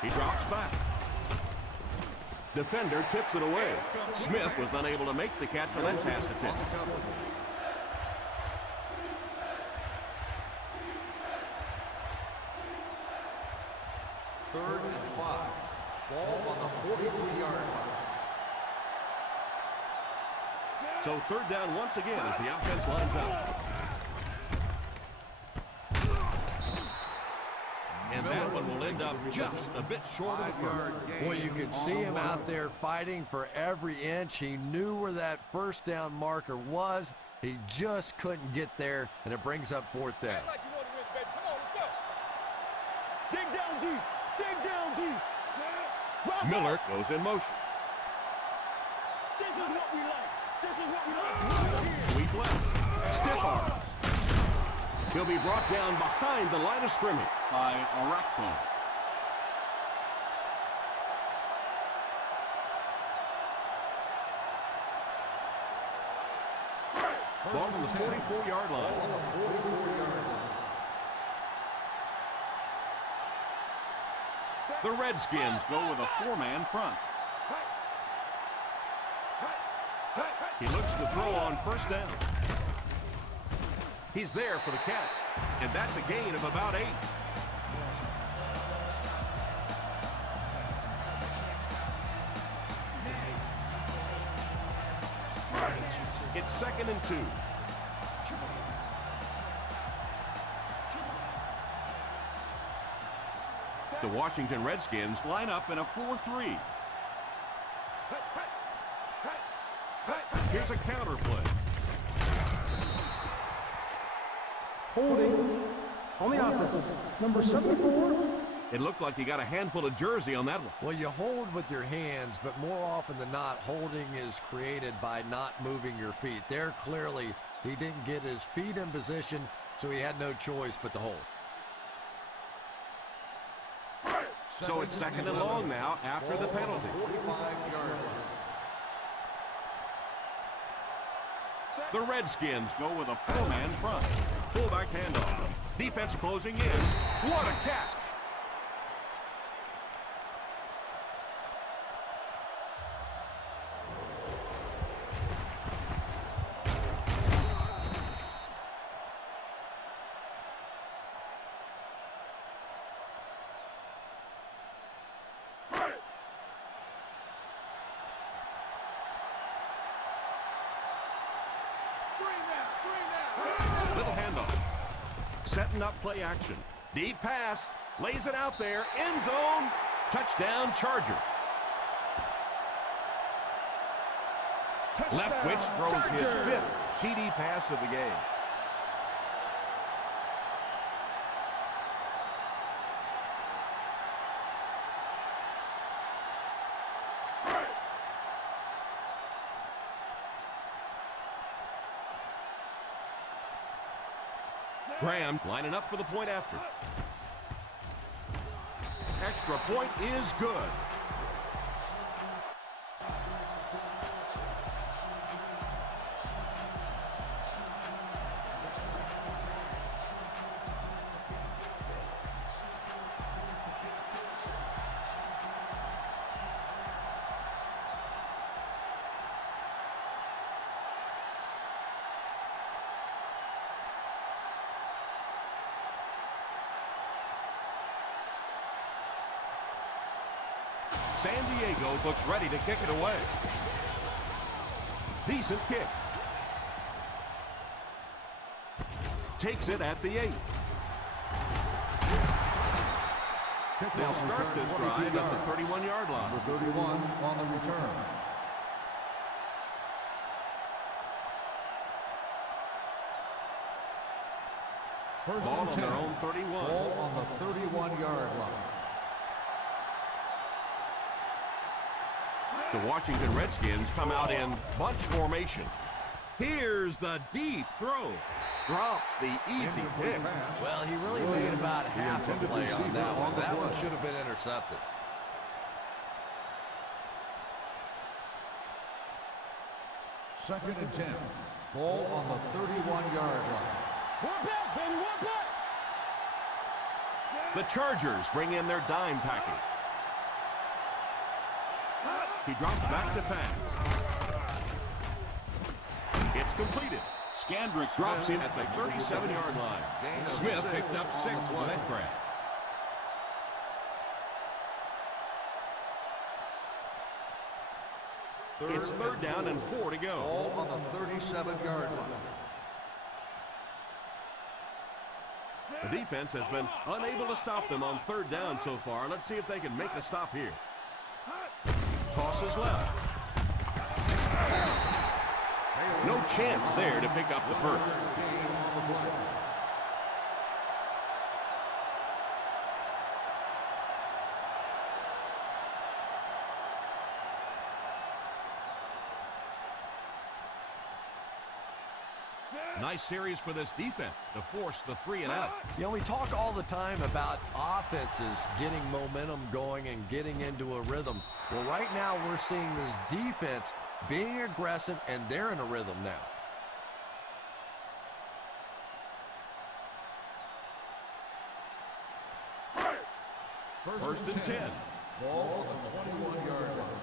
He drops back. Defender tips it away. Smith was unable to make the catch on that pass attempt. Third and 5. Ball on the 43-yard line. So third down once again as the offense lines up. And that one will end up just a bit short of the first. Boy, you could see him out there fighting for every inch. He knew where that first down marker was, He just couldn't get there, and it brings up fourth down. Act like you know the wins, baby. Come on, let's go. Dig down deep. Dig down deep. Rock Miller out. goes in motion. This is what we like. This is what we like. Sweep left. Stiff arm. He'll be brought down behind the line of scrimmage by Arakpo. Ball on the 44-yard line. The Redskins go with a four-man front. He looks to throw on first down. He's there for the catch, and that's a gain of about 8. It's 2nd and 2. The Washington Redskins line up in a 4-3. Here's a counter play. Holding on the offense. Number 74. It looked like he got a handful of jersey on that one. Well, you hold with your hands, but more often than not, holding is created by not moving your feet. There, clearly, he didn't get his feet in position, so he had no choice but to hold. So it's 2nd and long now after the penalty. 45-yard line. The Redskins go with a four-man front. Fullback handoff. Defense closing in. What a catch! Little handoff. Setting up play action. Deep pass. Lays it out there. End zone. Touchdown, Charger. Leftwich throws his 5th TD pass of the game. Graham lining up for the point after. Extra point is good. San Diego looks ready to kick it away. Decent kick. Takes it at the 8. They'll start this drive at the 31-yard line. Number 31 on the return. First Ball and on 10. their own 31. Ball on the 31-yard line. The Washington Redskins come out in bunch formation. Here's the deep throw. Drops the easy pick. Well, he really made about half a play on that one. That one should have been intercepted. Second and 10. Ball on the 31-yard line. One back, baby, one back. The Chargers bring in their dime package. He drops back to pass. It's completed. Scandrick drops in at the 37-yard line. Smith picked up 6 with that grab. It's 3rd down and 4 to go. Ball on the 37-yard line. The defense has been unable to stop them on 3rd down so far. Let's see if they can make a stop here. Tosses left. No chance there to pick up the first. Gain on the play. Nice series for this defense to force the 3 and out. You know, we talk all the time about offenses getting momentum going and getting into a rhythm. Well, right now we're seeing this defense being aggressive, and they're in a rhythm now. First and 10. Ball on the 21-yard line.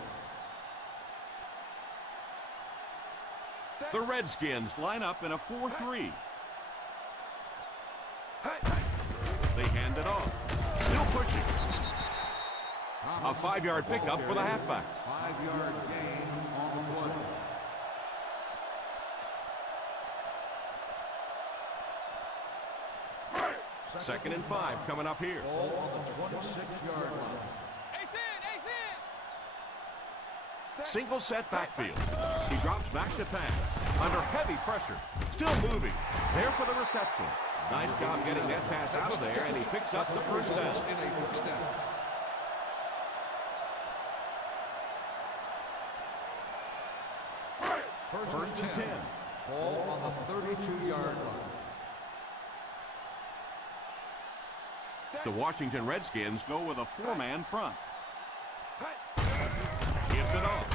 The Redskins line up in a 4-3. They hand it off. Still pushing. A 5-yard pickup for the halfback. 5-yard gain on the play. Second and 5 coming up here. Ball on the 26-yard line. Single set backfield. He drops back to pass. Under heavy pressure. Still moving. There for the reception. Nice job getting that pass out of there, and he picks up the first down. In a first down. First and 10. Ball on the 32-yard line. The Washington Redskins go with a 4-man front. Gives it off.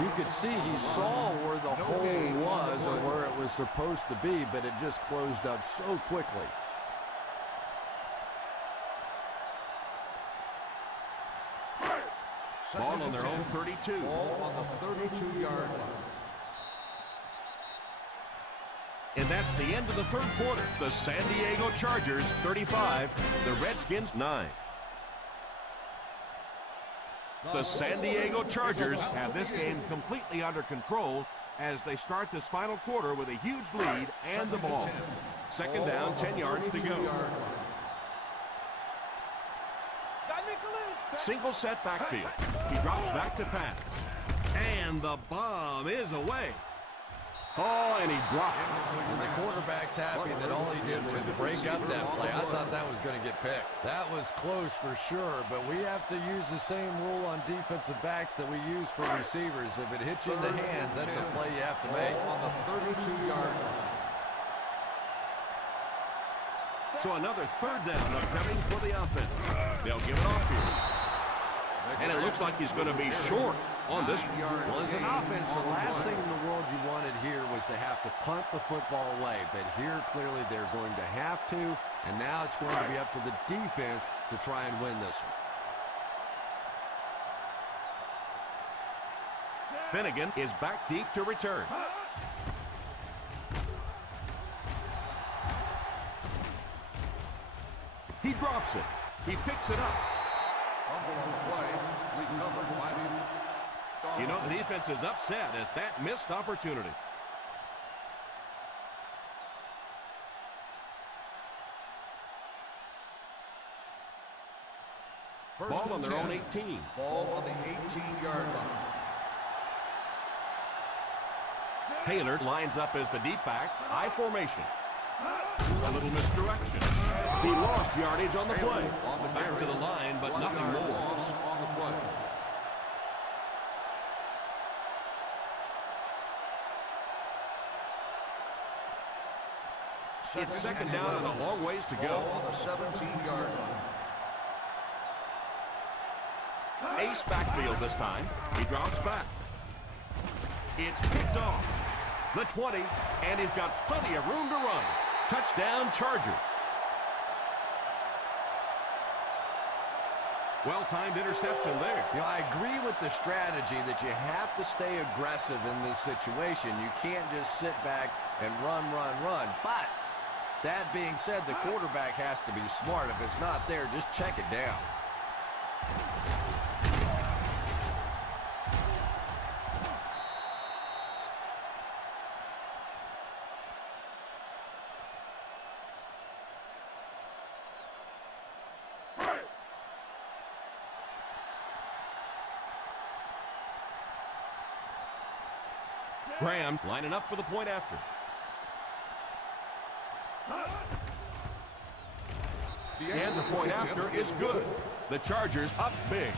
You could see he saw where the hole was or where it was supposed to be, but it just closed up so quickly. Ball on their own 32. Ball on the 32-yard line. And that's the end of the third quarter. The San Diego Chargers 35, the Redskins 9. The San Diego Chargers have this game completely under control as they start this final quarter with a huge lead and the ball. Second down, 10 yards to go. Single set backfield. He drops back to pass. And the bomb is away. Oh, and he dropped it. And the quarterback's happy that all he did was break up that play. I thought that was going to get picked. That was close for sure, but we have to use the same rule on defensive backs that we use for receivers. If it hits you in the hands, that's a play you have to make. Ball on the 32-yard line. So another third down upcoming for the offense. They'll give it off here. And it looks like he's going to be short on this one. Well, as an offense, the last thing in the world you wanted here was to have to punt the football away. But here, clearly, they're going to have to. And now it's going to be up to the defense to try and win this one. Finnegan is back deep to return. He drops it. He picks it up. Fumble on the play. Recovered by the You know, the defense is upset at that missed opportunity. Ball on their own 18. Ball on the 18-yard line. Taylor lines up as the deep back. I formation. A little misdirection. He lost yardage on the play. Back to the line, but nothing more. Loss on the play. It's second down and a long ways to go. Ball on the 17-yard line. Ace backfield this time. He drops back. It's picked off. The 20, and he's got plenty of room to run. Touchdown, Charger. Well-timed interception there. You know, I agree with the strategy that you have to stay aggressive in this situation. You can't just sit back and run. But that being said, the quarterback has to be smart. If it's not there, just check it down. Graham lining up for the point after. And the point after is good. The Chargers up big.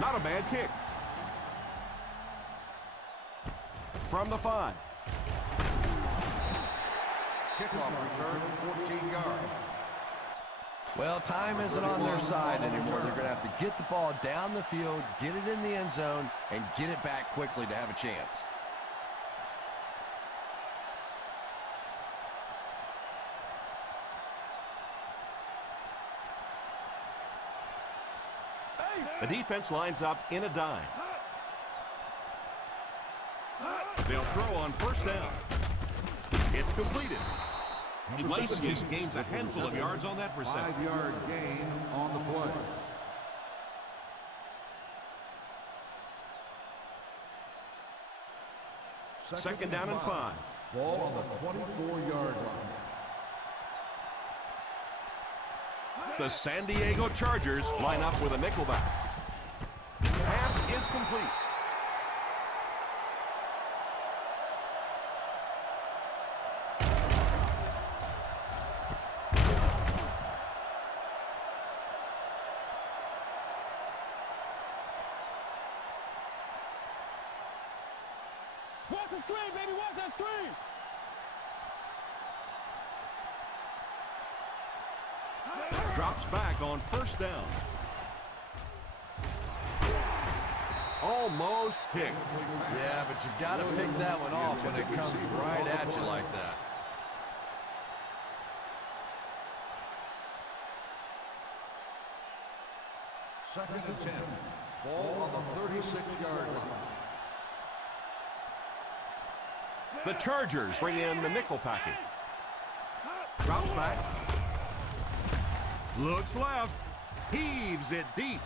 Not a bad kick. From the 5. Kickoff return, 14 yards. Well, time isn't on their side anymore. They're going to have to get the ball down the field, get it in the end zone, and get it back quickly to have a chance. The defense lines up in a dime. They'll throw on first down. It's completed. Iglesias gains a handful of yards on that reception. 5-yard gain on the play. Second down and 5. Ball on the 24-yard line. The San Diego Chargers line up with a nickelback. Pass is complete. Watch the screen, baby, watch that screen. Drops back on first down. Almost picked. Yeah, but you got to pick that one off when it comes right at you like that. Second and 10. Ball on the 36-yard line. The Chargers bring in the nickel package. Drops back. Looks left. Heaves it deep.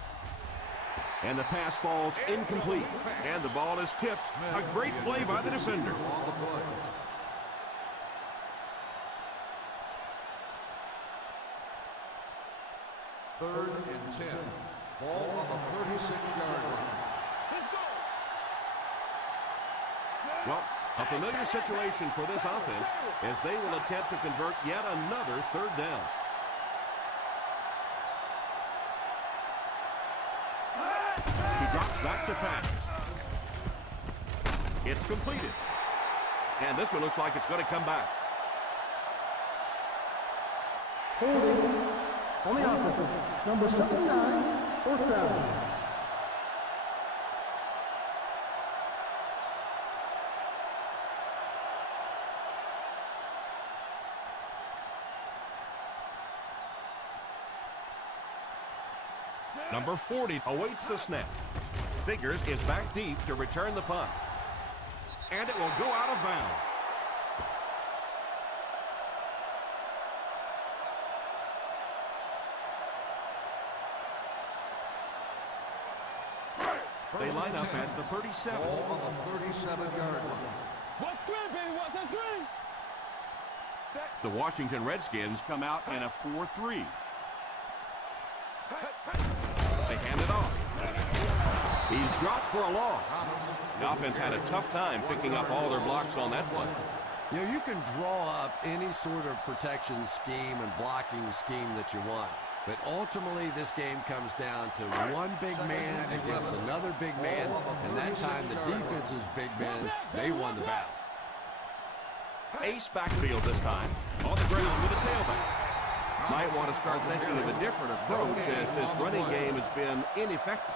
And the pass falls incomplete. And the ball is tipped. A great play by the defender. On the play. Third and 10. Ball on the 36-yard line. Let's go. Well, a familiar situation for this offense as they will attempt to convert yet another third down. He drops back to pass. It's completed. And this one looks like it's going to come back. Holding on the offense. Number 79, fourth down. Number 40 awaits the snap. Figures is back deep to return the punt. And it will go out of bounds. They line up at the 37. Ball on the 37-yard line. Watch screen, baby, watch that screen. The Washington Redskins come out in a 4-3. They hand it off. He's dropped for a loss. The offense had a tough time picking up all their blocks on that play. You know, you can draw up any sort of protection scheme and blocking scheme that you want. But ultimately, this game comes down to one big man against another big man. And that time, the defense's big men, they won the battle. Ace backfield this time. On the ground with a tailback. Might want to start thinking of a different approach as this running game has been ineffective.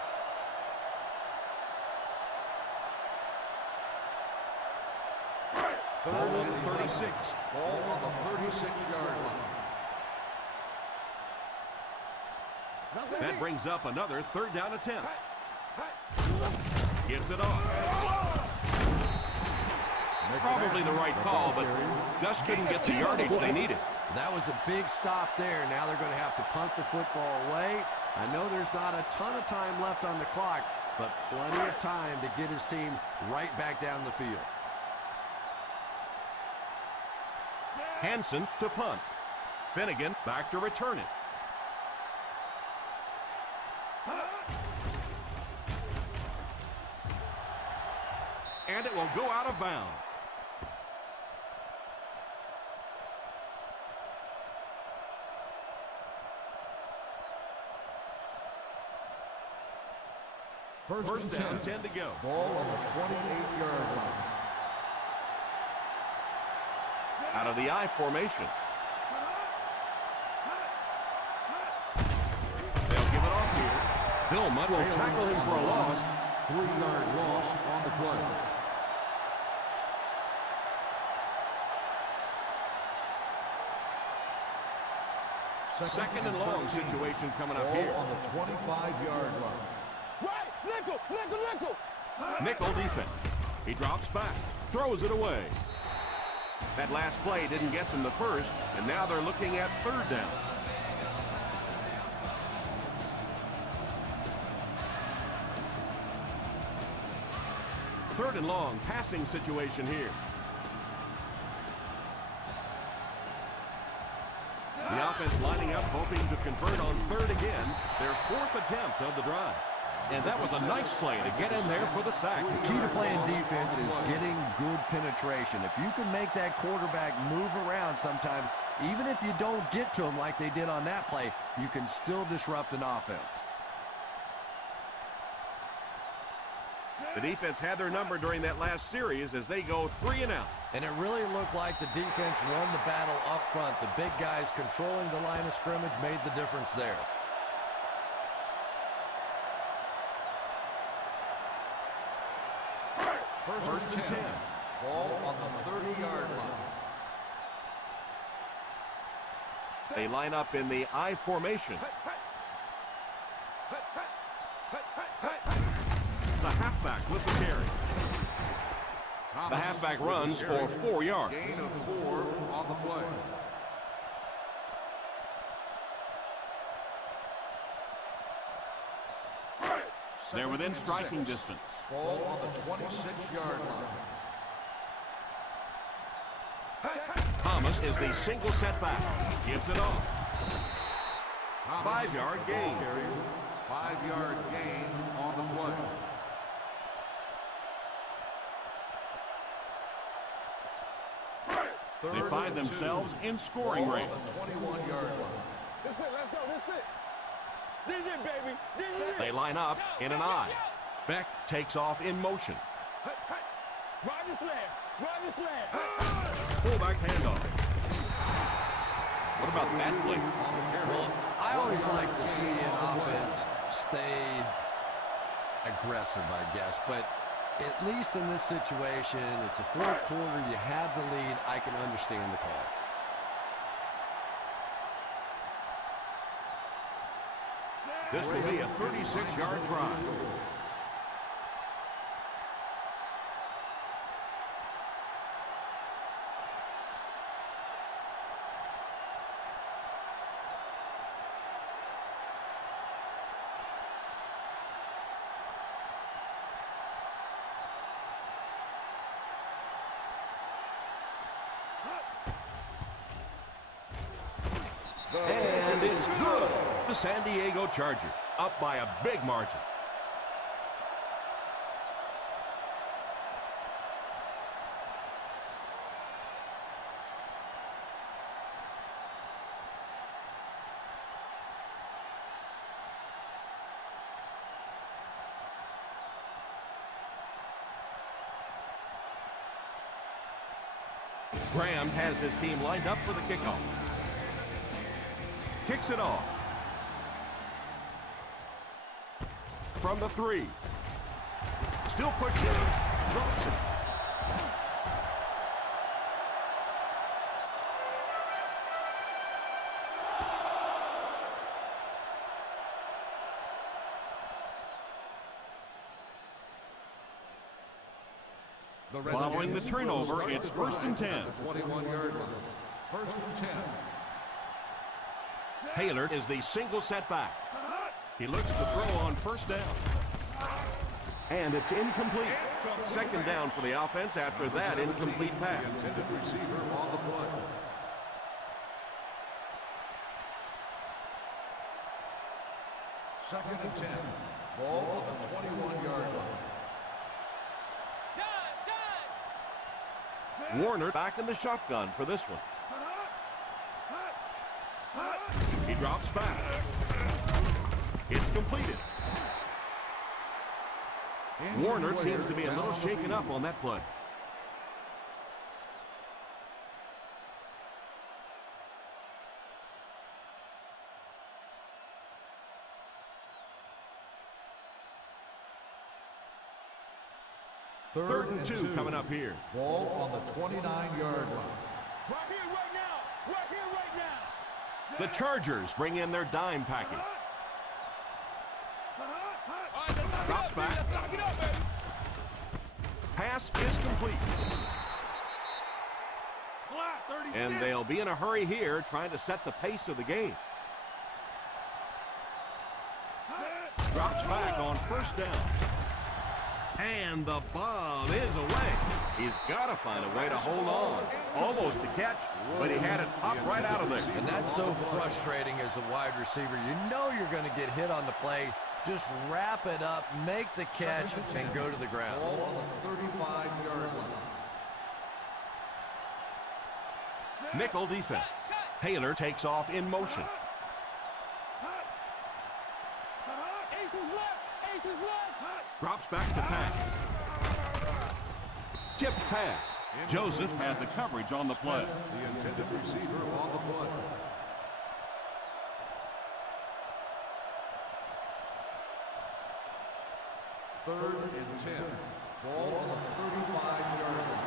Third and 36. Ball on the 36-yard line. That brings up another third down attempt. Gives it off. Probably the right call, but just couldn't get the yardage they needed. That was a big stop there. Now they're going to have to punt the football away. I know there's not a ton of time left on the clock, but plenty of time to get his team right back down the field. Hansen to punt. Finnegan back to return it. And it will go out of bounds. First down, 10 to go. Ball on the 28-yard line. Out of the I formation. They'll give it off here. Bill Mudd will tackle him for a loss. 3-yard loss on the play. Second and long situation coming up Ball here. on the 25-yard line. Right, nickel, nickel, nickel. Nickel defense. He drops back, throws it away. That last play didn't get them the first, and now they're looking at third down. Third and long, passing situation here. The offense lining up, hoping to convert on third again, their fourth attempt of the drive. And that was a nice play to get in there for the sack. The key to playing defense is getting good penetration. If you can make that quarterback move around sometimes, even if you don't get to him like they did on that play, you can still disrupt an offense. The defense had their number during that last series as they go 3 and out. And it really looked like the defense won the battle up front. The big guys controlling the line of scrimmage made the difference there. First and 10. Ball on the 30-yard line. They line up in the I formation. The halfback with the carry. The halfback runs for 4 yards. Gain of 4 on the play. They're within striking distance. Ball on the 26-yard line. Thomas is the single setback. Gives it off. 5-yard gain. 5-yard gain on the play. They find themselves in scoring range. On the 21-yard line. This it, let's go, this it. This is it, baby. This is it. They line up in an I. Beck takes off in motion. Roger slam. Fullback handoff. What about that play? Well, I always like to see an offense stay aggressive, I guess. But at least in this situation, it's a fourth quarter, you have the lead, I can understand the call. This will be a 36-yard drive. And it's good. The San Diego Chargers up by a big margin. Graham has his team lined up for the kickoff. Kicks it off. From the 3. Still pushing. Drops it. Following the turnover, it's 1st and 10. 21-yard line. 1st and 10. Taylor is the single setback. He looks to throw on 1st down. And it's incomplete. 2nd down for the offense after that incomplete pass. Intended receiver on the play. Second and 10. Ball on the 21-yard line. Warner back in the shotgun for this one. He drops back. It's completed. Warner seems to be a little shaken up on that play. Third and two coming up here. Ball on the 29-yard line. Right here, right now. Right here, right now. The Chargers bring in their dime package. Drops back. Pass is complete. And they'll be in a hurry here, trying to set the pace of the game. Drops back on 1st down. And the bomb is away. He's got to find a way to hold on. Almost a catch, but he had it pop right out of there. And that's so frustrating as a wide receiver. You know you're going to get hit on the play. Just wrap it up, make the catch, and go to the ground. Ball on the 35-yard line. Nickel defense. Taylor takes off in motion. Drops back to pass. Tipped pass. Joseph had the coverage on the play. The intended receiver on the play. Third and 10. Ball on the 35-yard line.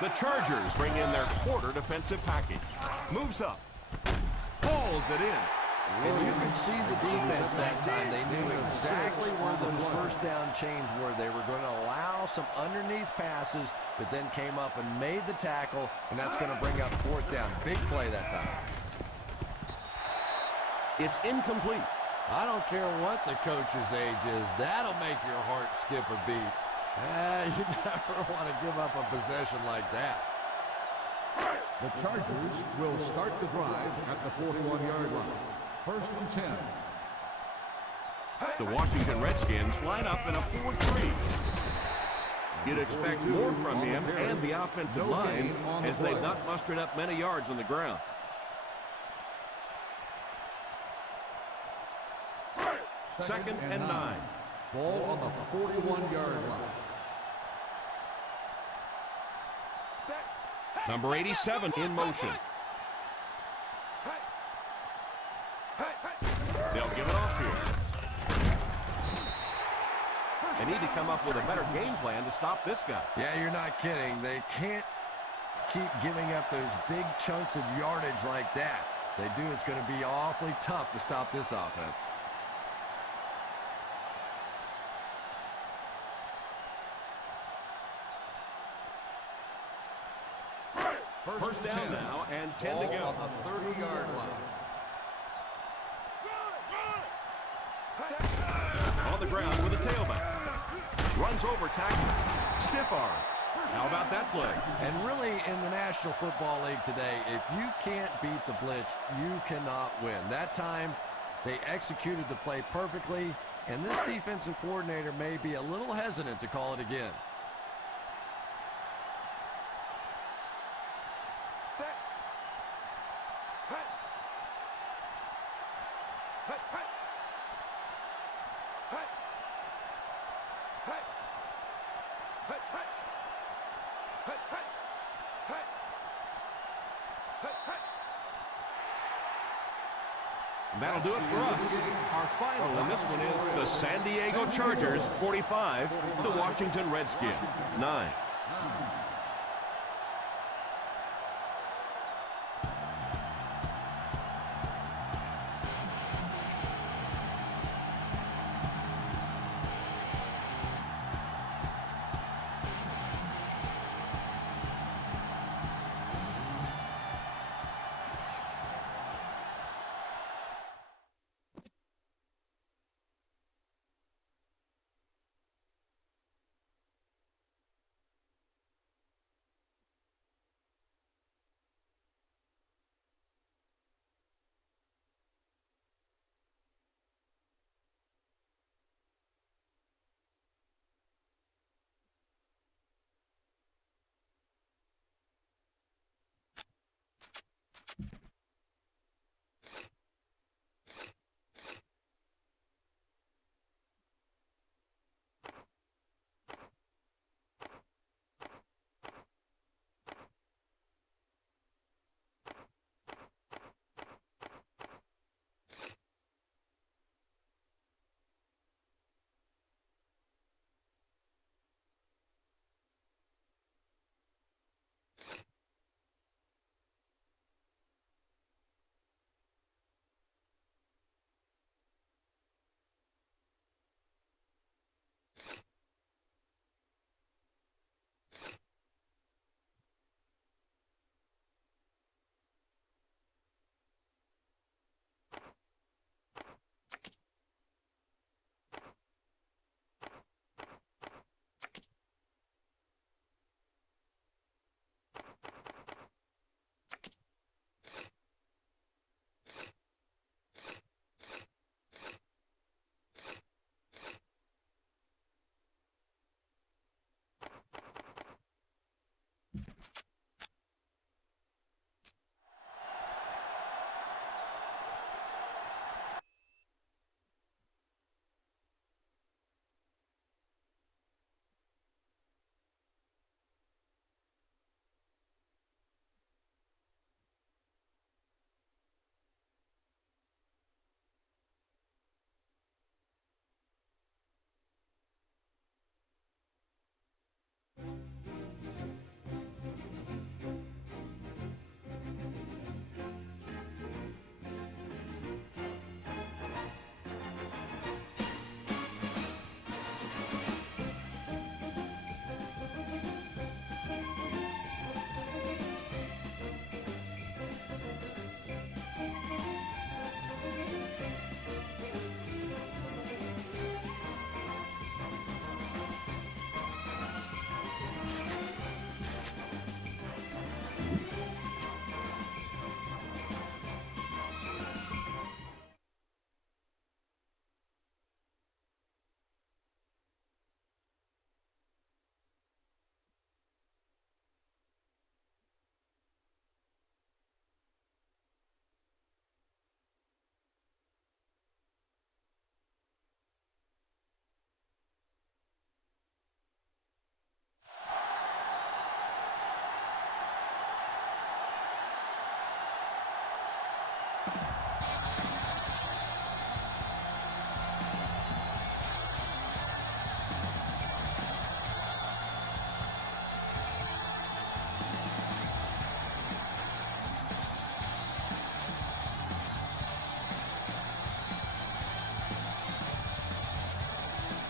The Chargers bring in their quarter defensive package. Moves up. Pulls it in. And you could see the defense that time. They knew exactly where those 1st down chains were. They were going to allow some underneath passes, but then came up and made the tackle, and that's going to bring up 4th down. Big play that time. It's incomplete. I don't care what the coach's age is. That'll make your heart skip a beat. You never want to give up a possession like that. The Chargers will start the drive at the 41-yard line. 1st and 10. The Washington Redskins line up in a 4-3. You'd expect more from him and the offensive line as they've not mustered up many yards on the ground. Second and 9. Ball on the 41-yard line. Number 87 in motion. They'll give it off here. They need to come up with a better game plan to stop this guy. Yeah, you're not kidding. They can't keep giving up those big chunks of yardage like that. They do, it's going to be awfully tough to stop this offense. First down now and 10 to go. On the 30-yard line. On the ground with a tailback. Runs over tackler. Stiff arm. How about that play? And really, in the National Football League today, if you can't beat the blitz, you cannot win. That time, they executed the play perfectly, and this defensive coordinator may be a little hesitant to call it again. That'll do it for us. Our final in this one is the San Diego Chargers 45, the Washington Redskins 9.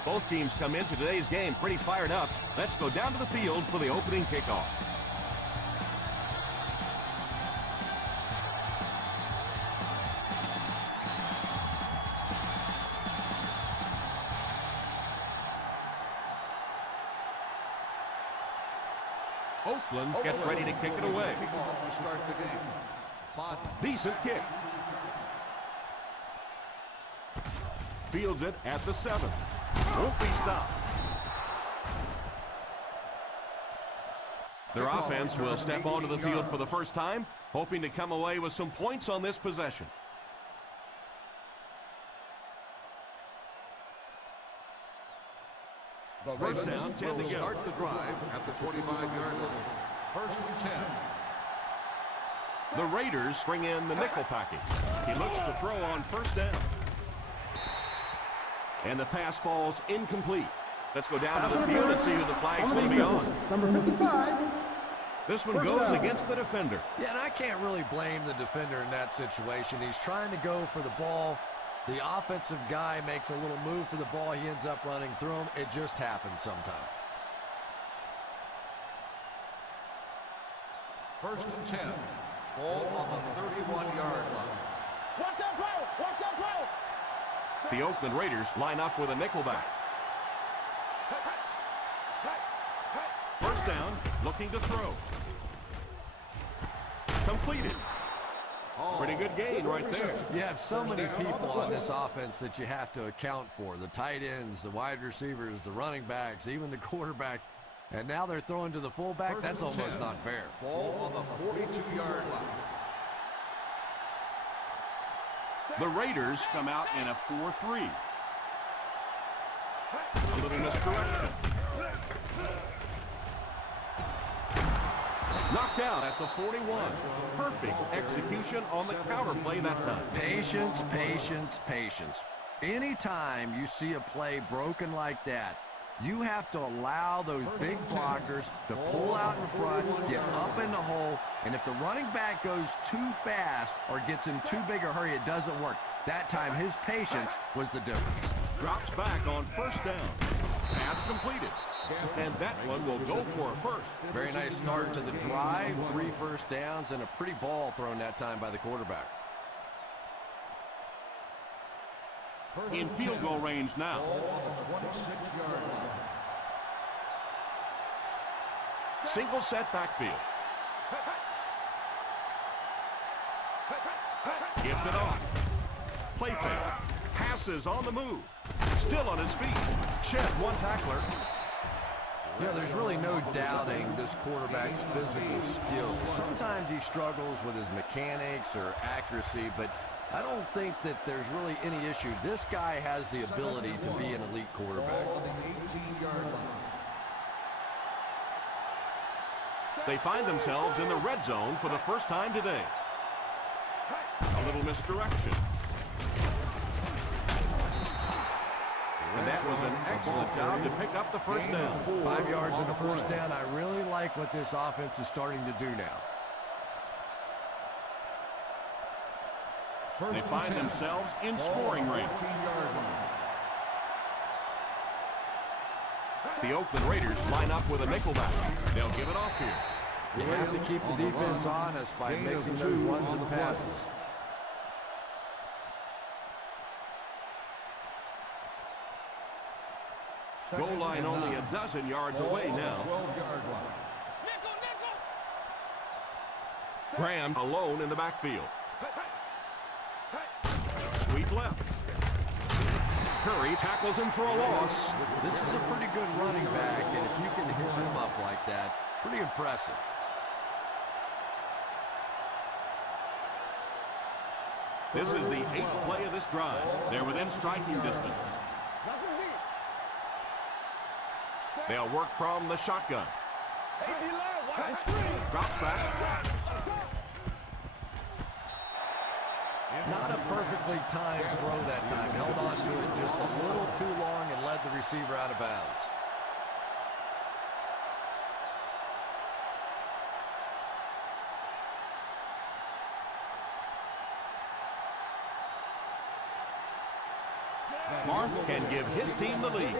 Both teams come into today's game pretty fired up. Let's go down to the field for the opening kickoff. Oakland gets ready to kick it away. Kickoff to start the game. Decent kick. Fields it at the 7. Won't be stopped. Their offense will step onto the field for the first time, hoping to come away with some points on this possession. First down, 10 to go. Start the drive at the 25-yard line. First and 10. The Raiders bring in the nickel package. He looks to throw on first down. And the pass falls incomplete. Let's go down to the field and see who the flag's going to be on. Number 55. This one goes against the defender. Yeah, and I can't really blame the defender in that situation. He's trying to go for the ball. The offensive guy makes a little move for the ball. He ends up running through him. It just happens sometimes. First and 10. Ball on the 31-yard line. Watch that throw! Watch that throw! The Oakland Raiders line up with a nickelback. First down, looking to throw. Completed. Pretty good gain right there. You have so many people on this offense that you have to account for. The tight ends, the wide receivers, the running backs, even the quarterbacks. And now they're throwing to the fullback. That's almost not fair. Ball on the 42-yard line. The Raiders come out in a 4-3. A little misdirection. Knocked out at the 41. Perfect execution on the counter play that time. Patience, patience, patience. Anytime you see a play broken like that, you have to allow those big blockers to pull out in front, get up in the hole, and if the running back goes too fast or gets in too big a hurry, it doesn't work. That time, his patience was the difference. Drops back on first down. Pass completed. And that one will go for a first. Very nice start to the drive. 3 first downs and a pretty ball thrown that time by the quarterback. In field goal range now. Ball on the 26-yard line. Single set backfield. Gets it off. Play fake. Passes on the move. Still on his feet. Shed one tackler. You know, there's really no doubting this quarterback's physical skills. Sometimes he struggles with his mechanics or accuracy, but I don't think that there's really any issue. This guy has the ability to be an elite quarterback. Ball on the 18-yard line. They find themselves in the red zone for the first time today. A little misdirection. And that was an excellent job to pick up the first down. 5 yards and a first down. I really like what this offense is starting to do now. They find themselves in scoring range. 18-yard line. The Oakland Raiders line up with a nickelback. They'll give it off here. You have to keep the defense honest by mixing those runs and passes. Goal line only a dozen yards away now. 12-yard line. Nickel, nickel! Graham alone in the backfield. Sweep left. Curry tackles him for a loss. This is a pretty good running back, and if you can hit him up like that, pretty impressive. This is the 8th play of this drive. They're within striking distance. They'll work from the shotgun. Hey, D-line, watch the screen! Drops back. Not a perfectly timed throw that time. Held on to it just a little too long and led the receiver out of bounds. Marth can give his team the lead.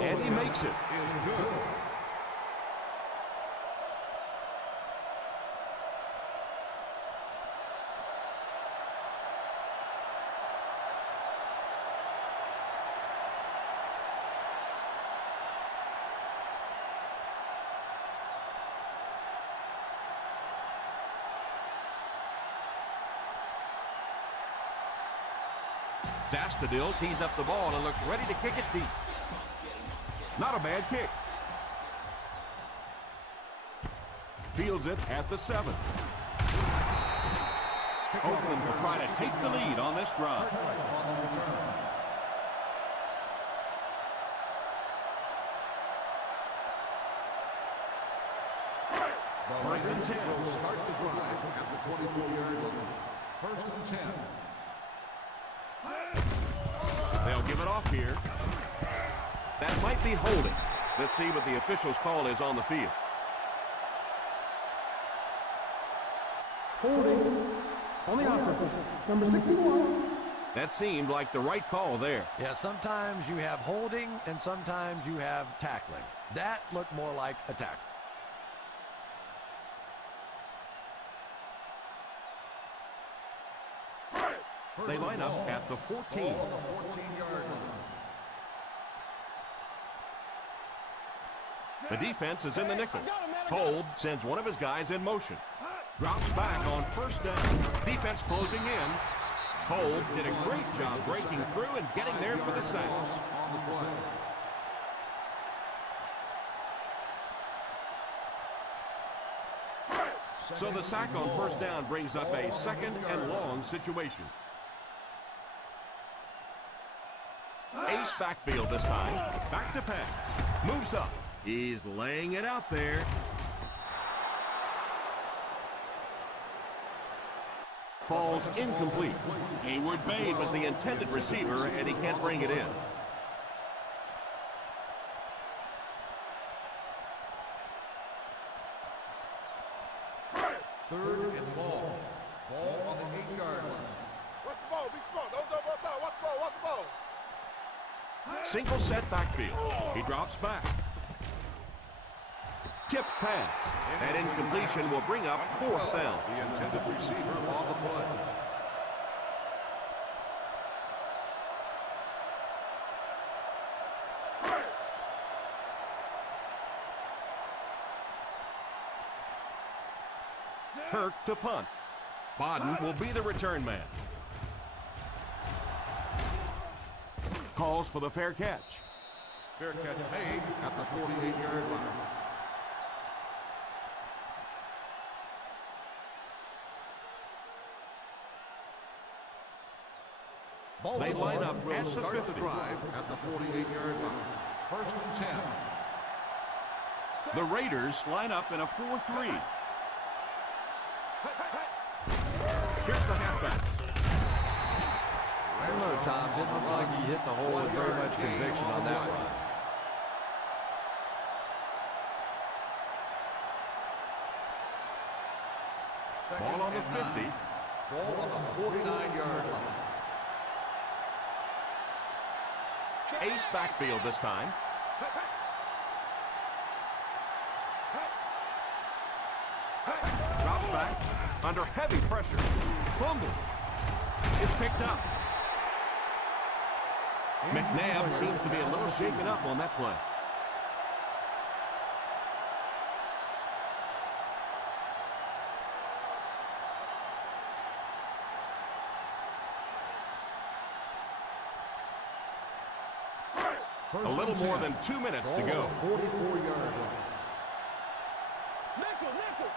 And he makes it. Is good. Zastudil tees up the ball and looks ready to kick it deep. Not a bad kick. Fields it at the 7. Oakland will try to take the lead on this drive. First and 10 will start the drive at the 24-yard line. First and 10. They'll give it off here. That might be holding. Let's see what the official's call is on the field. Holding on the offense. Number 61. That seemed like the right call there. Yeah, sometimes you have holding and sometimes you have tackling. That looked more like a tackle. They line up at the 14. On the 14-yard line. The defense is in the nickel. Hold sends one of his guys in motion. Drops back on first down. Defense closing in. Hold did a great job breaking through and getting there for the sack. On the play. So the sack on first down brings up a second and long situation. Ace backfield this time. Back to pass. Moves up. He's laying it out there. Falls incomplete. Hayward Bade was the intended receiver, and he can't bring it in. Third and ball. Ball on the 8-yard line. Watch the ball. Be smart. Don't jump outside. Watch the ball. Watch the ball. Single set backfield. He drops back. Tipped pass. That incompletion will bring up fourth down. The intended receiver on the play. Turk to punt. Bodden will be the return man. Calls for the fair catch. Fair catch made at the 48-yard line. They line up Will at the start 50. the drive at the 48-yard line. First and 10. The Raiders line up in a 4-3. Here's the halfback. I don't know, Tom. Didn't look like he hit the hole with very much conviction on that run. Ball on the 50. Ball on the 49-yard line. Ace backfield this time. Drops back under heavy pressure. Fumble. It's picked up. McNabb seems to be a little shaken up on that play. A little more than 2 minutes to go. 44-yard line. Nickel, nickel.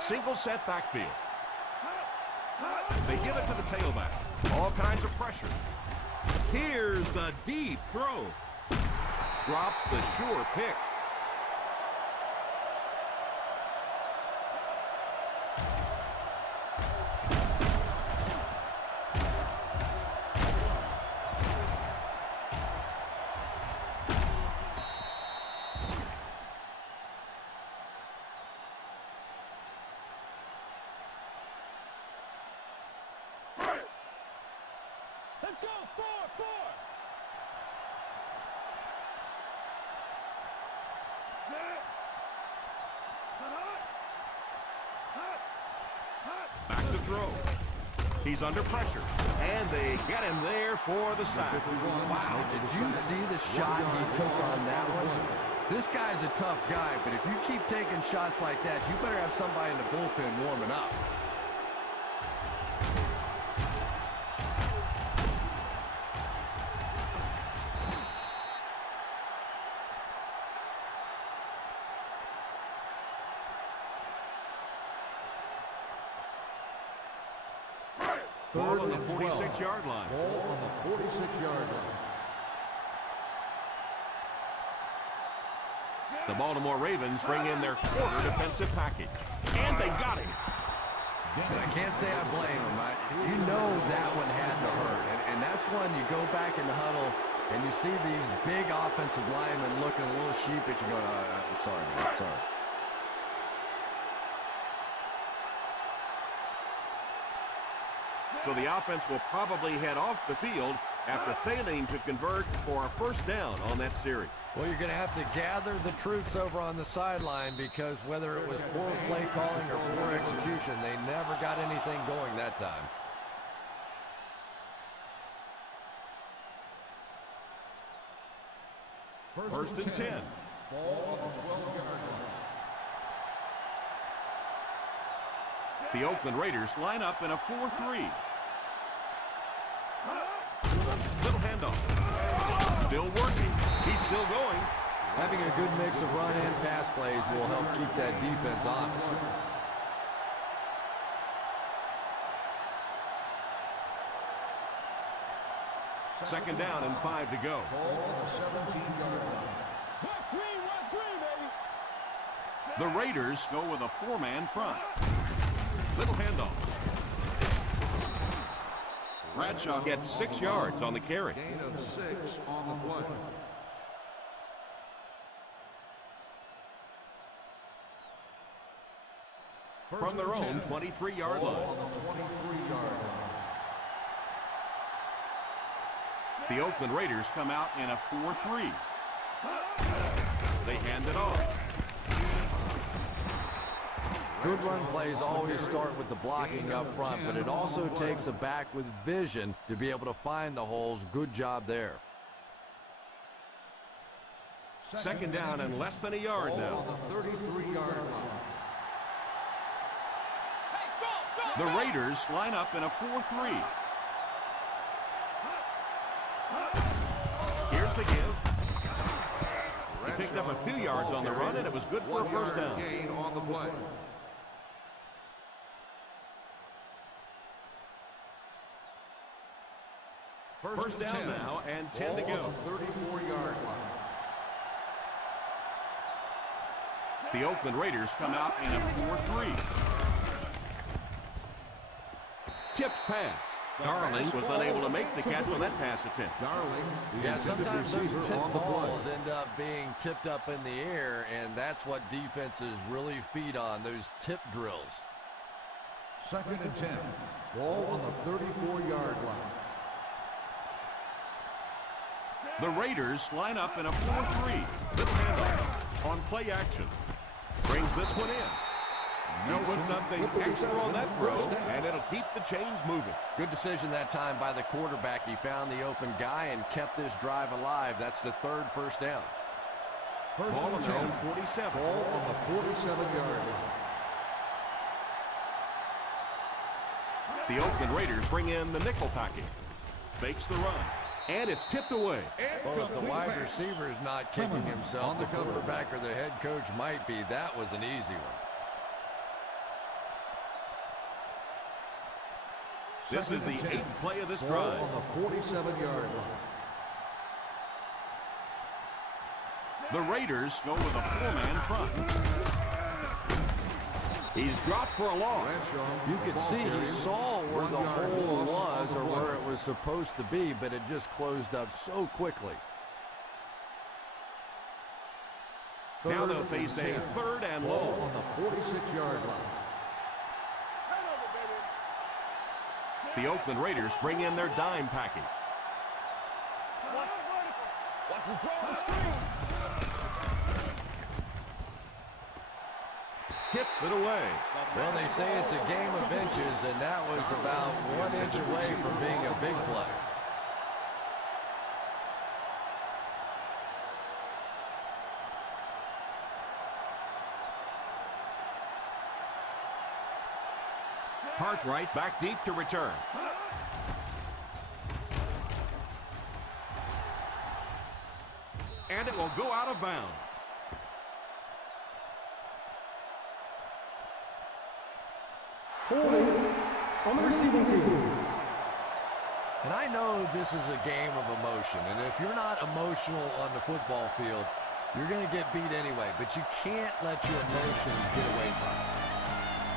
Single set backfield. They give it to the tailback. All kinds of pressure. Here's the deep throw. Drops the sure pick. Let's go. 4-4. Back to throw. He's under pressure. And they get him there for the sack. Wow, did you see the shot he took on that one? This guy's a tough guy, but if you keep taking shots like that, you better have somebody in the bullpen warming up. Ball on the 46-yard line. Ball on the 46-yard line. The Baltimore Ravens bring in their quarter defensive package. And they got him. But I can't say I blame him. You know that one had to hurt. And that's when you go back in the huddle and you see these big offensive linemen looking a little sheepish and going, I'm sorry, man, sorry. So the offense will probably head off the field after failing to convert for a first down on that series. Well, you're going to have to gather the troops over on the sideline because whether it was poor play calling or poor execution, they never got anything going that time. First and 10. Ball on the 12-yard line. The Oakland Raiders line up in a 4-3. Little handoff. Still working. He's still going. Having a good mix of run and pass plays will help keep that defense honest. Second down and 5 to go. Ball on the 17-yard line. West green, baby. The Raiders go with a 4-man front. Little handoff. Bradshaw gets 6 yards on the carry. Gain of 6 on the play. From their own 23-yard Ball line. on the 23-yard line. The Oakland Raiders come out in a 4-3. They hand it off. Good run plays always start with the blocking up front, but it also takes a back with vision to be able to find the holes. Good job there. Second down and less than a yard Ball now. on the 33-yard line. The Raiders line up in a 4-3. Here's the give. He picked up a few yards on the run, and it was good for a first down. Gain on the play. First down now and 10 to Ball go. on the 34-yard line. The Oakland Raiders come out in a 4-3. Tipped pass. Darling was unable to make the catch on that pass attempt. Darling, the Yeah, intended sometimes those receiver tip on the play. balls end up being tipped up in the air, and that's what defenses really feed on, those tip drills. Second and 10. Ball on the 34-yard line. The Raiders line up in a 4-3. Little handoff on play action. Brings this one in. He put something extra on that throw, and it'll keep the chains moving. Good decision that time by the quarterback. He found the open guy and kept this drive alive. That's the third first down. First Ball on and their 10. own 47. Ball on the 47-yard line. The Oakland Raiders bring in the nickel package. Fakes the run. And it's tipped away. Well, if the wide receiver's not kicking himself, the quarterback or the head coach might be. That was an easy one. This is the 8th play of this Ball drive. on the 47-yard line. The Raiders go with a 4-man front. He's dropped for a loss. Bradshaw, You could see he saw where the 1 yard hole loss was on the or play. where it was supposed to be, but it just closed up so quickly. Now they'll Third face and a 10. third and Ball long. on the 46-yard line. The Oakland Raiders bring in their dime package. Watch the throw on the screen. Tips it away. Well, they say it's a game of inches, and that was about 1 inch away from being a big play. Cartwright back deep to return. And it will go out of bounds. Holding on the receiving team. And I know this is a game of emotion, and if you're not emotional on the football field, you're going to get beat anyway, but you can't let your emotions get away from you.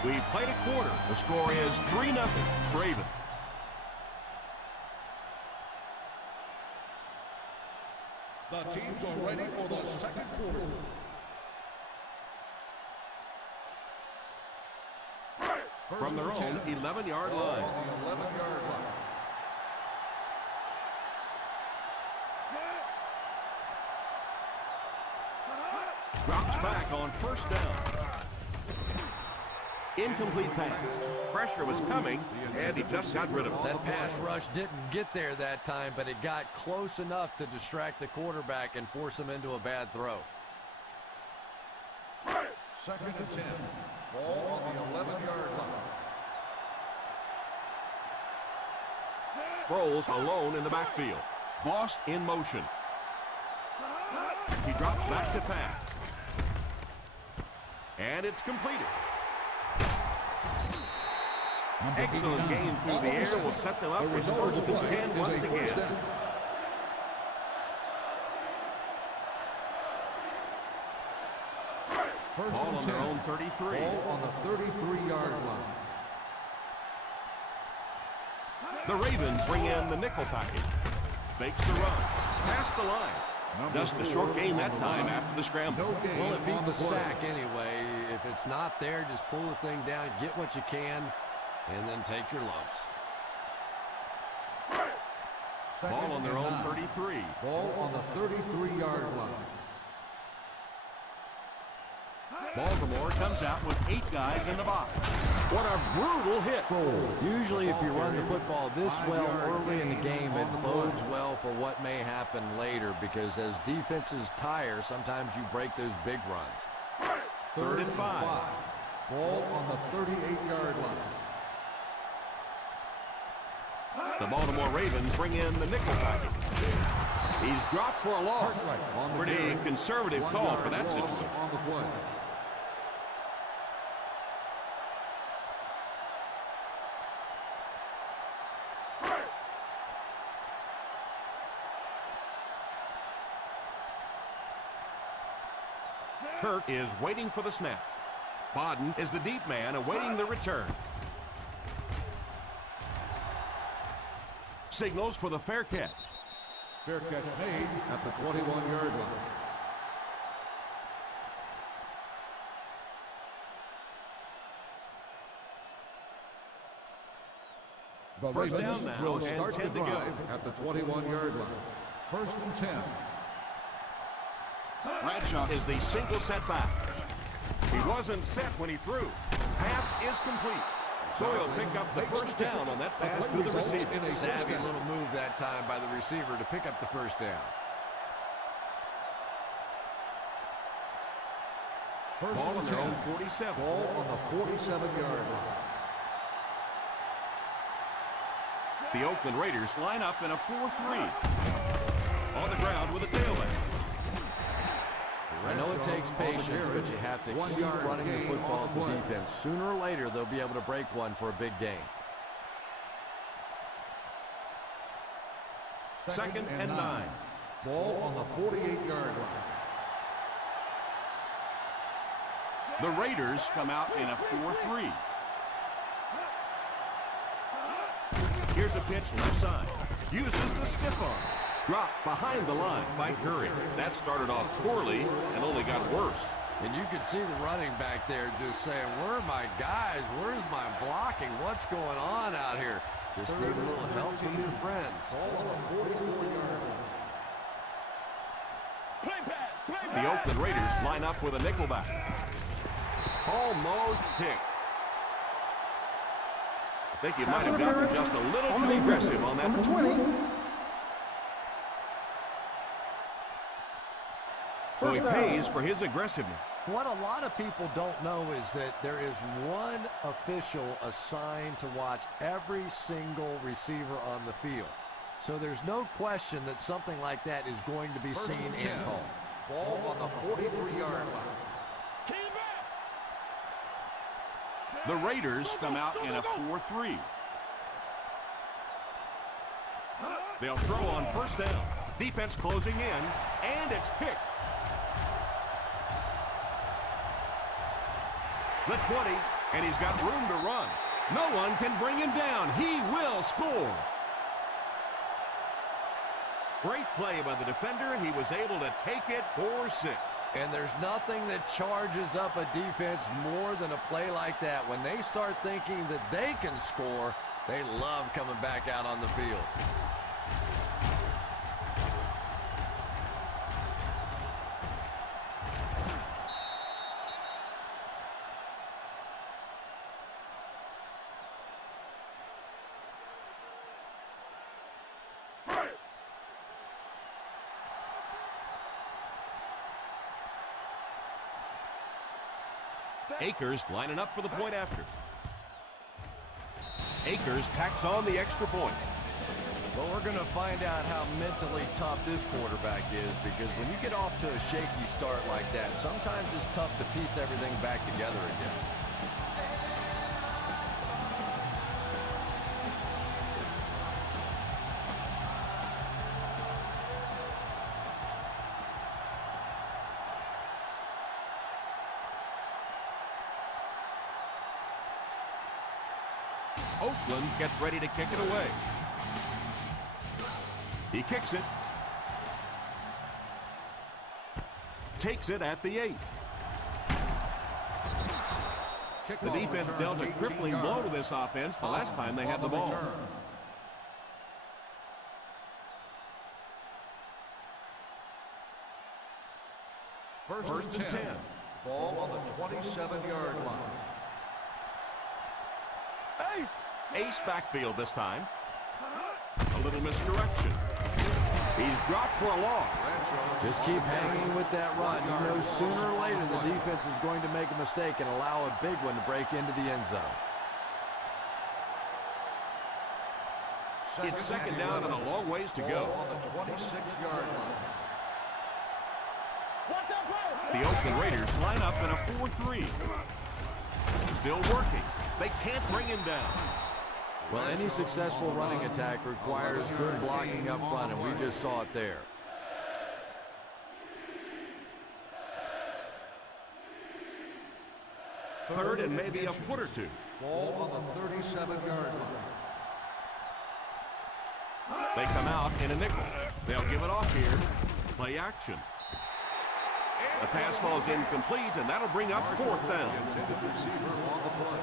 We've played a quarter. The score is 3-0, Ravens. The teams are ready for the second quarter. From their own 11-yard line. On the 11-yard line. Drops back on first down. Incomplete pass. Pressure was coming, and he just got rid of it. That pass rush didn't get there that time, but it got close enough to distract the quarterback and force him into a bad throw. 2nd and 10. Ball on the 11-yard line. Sproles alone in the backfield. Boss in motion. He drops back to pass. And it's completed. Excellent game through the air will set them up with first and 10 once again. Ball on their own 33. Ball on the 33-yard line. The Ravens bring in the nickel package. Fakes the run. Past the line. Just a short gain that time after the scramble. Well, it beats a sack anyway. If it's not there, just pull the thing down, get what you can, and then take your lumps. Ball on their own 33. Ball on the 33-yard line. Baltimore comes out with 8 guys in the box. What a brutal hit. Usually if you run the football this well early in the game, it bodes well for what may happen later, because as defenses tire, sometimes you break those big runs. 3rd and 5. Ball on the 38-yard line. The Baltimore Ravens bring in the nickel package. He's dropped for a loss. Pretty conservative call for that situation. On the play. Kirk is waiting for the snap. Bodden is the deep man awaiting the return. Signals for the fair catch. Fair catch made at the 21-yard line. The First Ravens down now, will and start 10 the to go. drive at the 21-yard line. 1st and 10. Bradshaw is the single setback. He wasn't set when he threw. Pass is complete. So he'll pick up the first down on that pass to the receiver. Savvy little move that time by the receiver to pick up the first down. Ball on their own 47. Ball on the 47-yard line. The Oakland Raiders line up in a 4-3. On the ground with a tailback. I know it takes patience, but you have to keep running the football at the defense. Sooner or later, they'll be able to break one for a big gain. 2nd and 9. Ball on the 48-yard line. The Raiders come out in a 4-3. Here's a pitch left side. Uses the stiff arm. Dropped behind the line by Curry. That started off poorly and only got worse. And you can see the running back there just saying, where are my guys? Where's my blocking? What's going on out here? Just need a little help from your friends. Ball on the 44-yard line. The Oakland Raiders line up with a nickelback. Almost picked. I think he might have gotten just a little too aggressive on that. Number 20. So he pays for his aggressiveness. What a lot of people don't know is that there is one official assigned to watch every single receiver on the field. So there's no question that something like that is going to be seen and called. Ball on the 43-yard line. The Raiders come out in a 4-3. They'll throw on first down. Defense closing in, and it's picked. The 20, and he's got room to run. No one can bring him down. He will score. Great play by the defender. He was able to take it for 6. And there's nothing that charges up a defense more than a play like that. When they start thinking that they can score, they love coming back out on the field. Akers lining up for the point after. Akers tacks on the extra point. Well, we're going to find out how mentally tough this quarterback is, because when you get off to a shaky start like that, sometimes it's tough to piece everything back together again. Oakland gets ready to kick it away. He kicks it. Takes it at the 8. The defense dealt a crippling blow to this offense the last time they had the ball. First and 10. Ball on the 27-yard line. Ace backfield this time. A little misdirection. He's dropped for a loss. Just keep hanging with that run. You know sooner or later the defense is going to make a mistake and allow a big one to break into the end zone. It's second down and a long ways to go. On the 26-yard line. The Oakland Raiders line up in a 4-3. Still working. They can't bring him down. Well, any successful running attack requires good blocking up front, and we just saw it there. Third and maybe a foot or two. Ball on the 37-yard line. They come out in a nickel. They'll give it off here. Play action. The pass falls incomplete, and that'll bring up fourth down. Intended receiver on the play.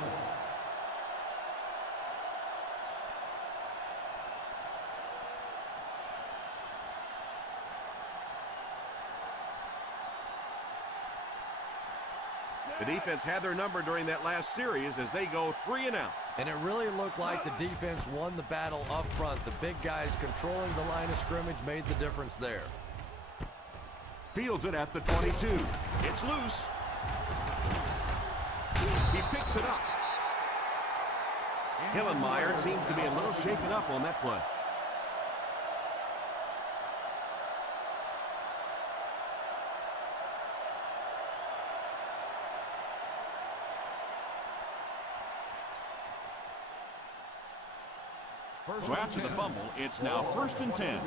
The defense had their number during that last series as they go 3 and out. And it really looked like the defense won the battle up front. The big guys controlling the line of scrimmage made the difference there. Fields it at the 22. It's loose. He picks it up. Hillenmeyer seems to be a little shaken up on that play. So after the fumble, it's now first and 10.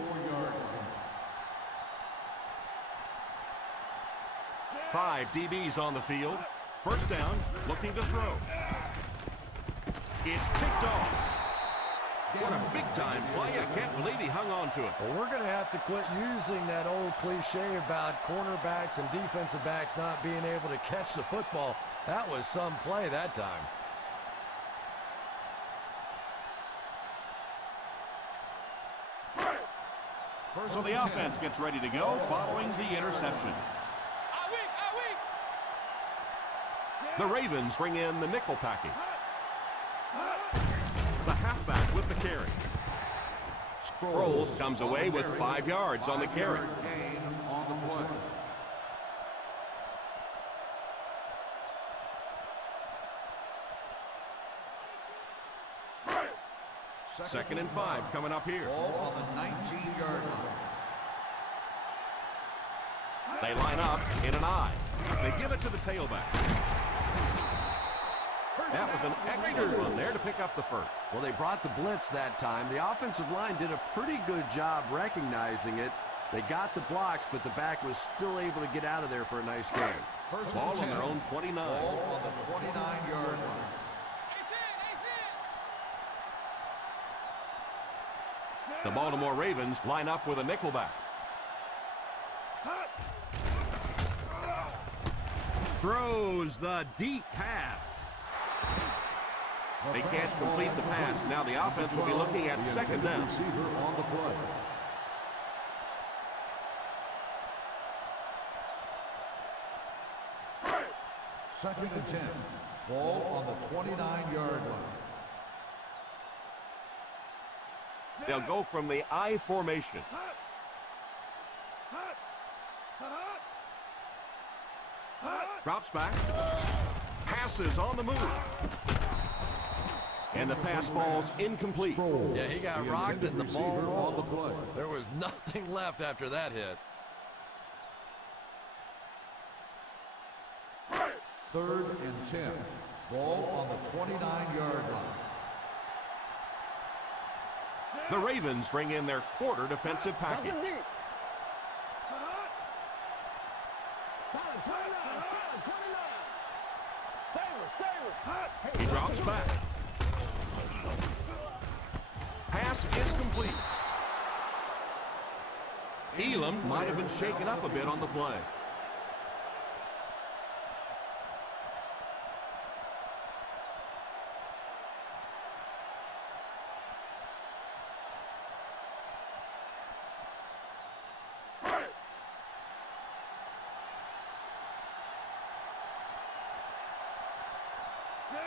5 DBs on the field. First down, looking to throw. It's picked off. What a big-time play. I can't believe he hung on to it. Well, we're going to have to quit using that old cliche about cornerbacks and defensive backs not being able to catch the football. That was some play that time. So the offense gets ready to go following the interception. The Ravens bring in the nickel package. The halfback with the carry. Sproles comes away with 5 yards on the carry. Gain on the play. Second and 5 coming up here. Ball on the 19-yard line. They line up in an I. They give it to the tailback. That was an excellent run there to pick up the first. Well, they brought the blitz that time. The offensive line did a pretty good job recognizing it. They got the blocks, but the back was still able to get out of there for a nice gain. First Ball and on 10. their own 29. Ball on the 29-yard line. The Baltimore Ravens line up with a nickelback. Throws the deep pass. They can't complete the pass. Now the offense will be looking at The second intended down. receiver on the play. Second and 10. Ball on the 29-yard line. They'll go from the I formation. Drops back. Passes on the move. And the pass falls incomplete. Yeah, he got The rocked and the intended ball receiver on the rolled. play. There was nothing left after that hit. Third and 10. Ball on the 29-yard line. The Ravens bring in their quarter defensive package. Silent 29, silent 29. Sailor. He drops back. Pass is complete. Elam might have been shaken up a bit on the play.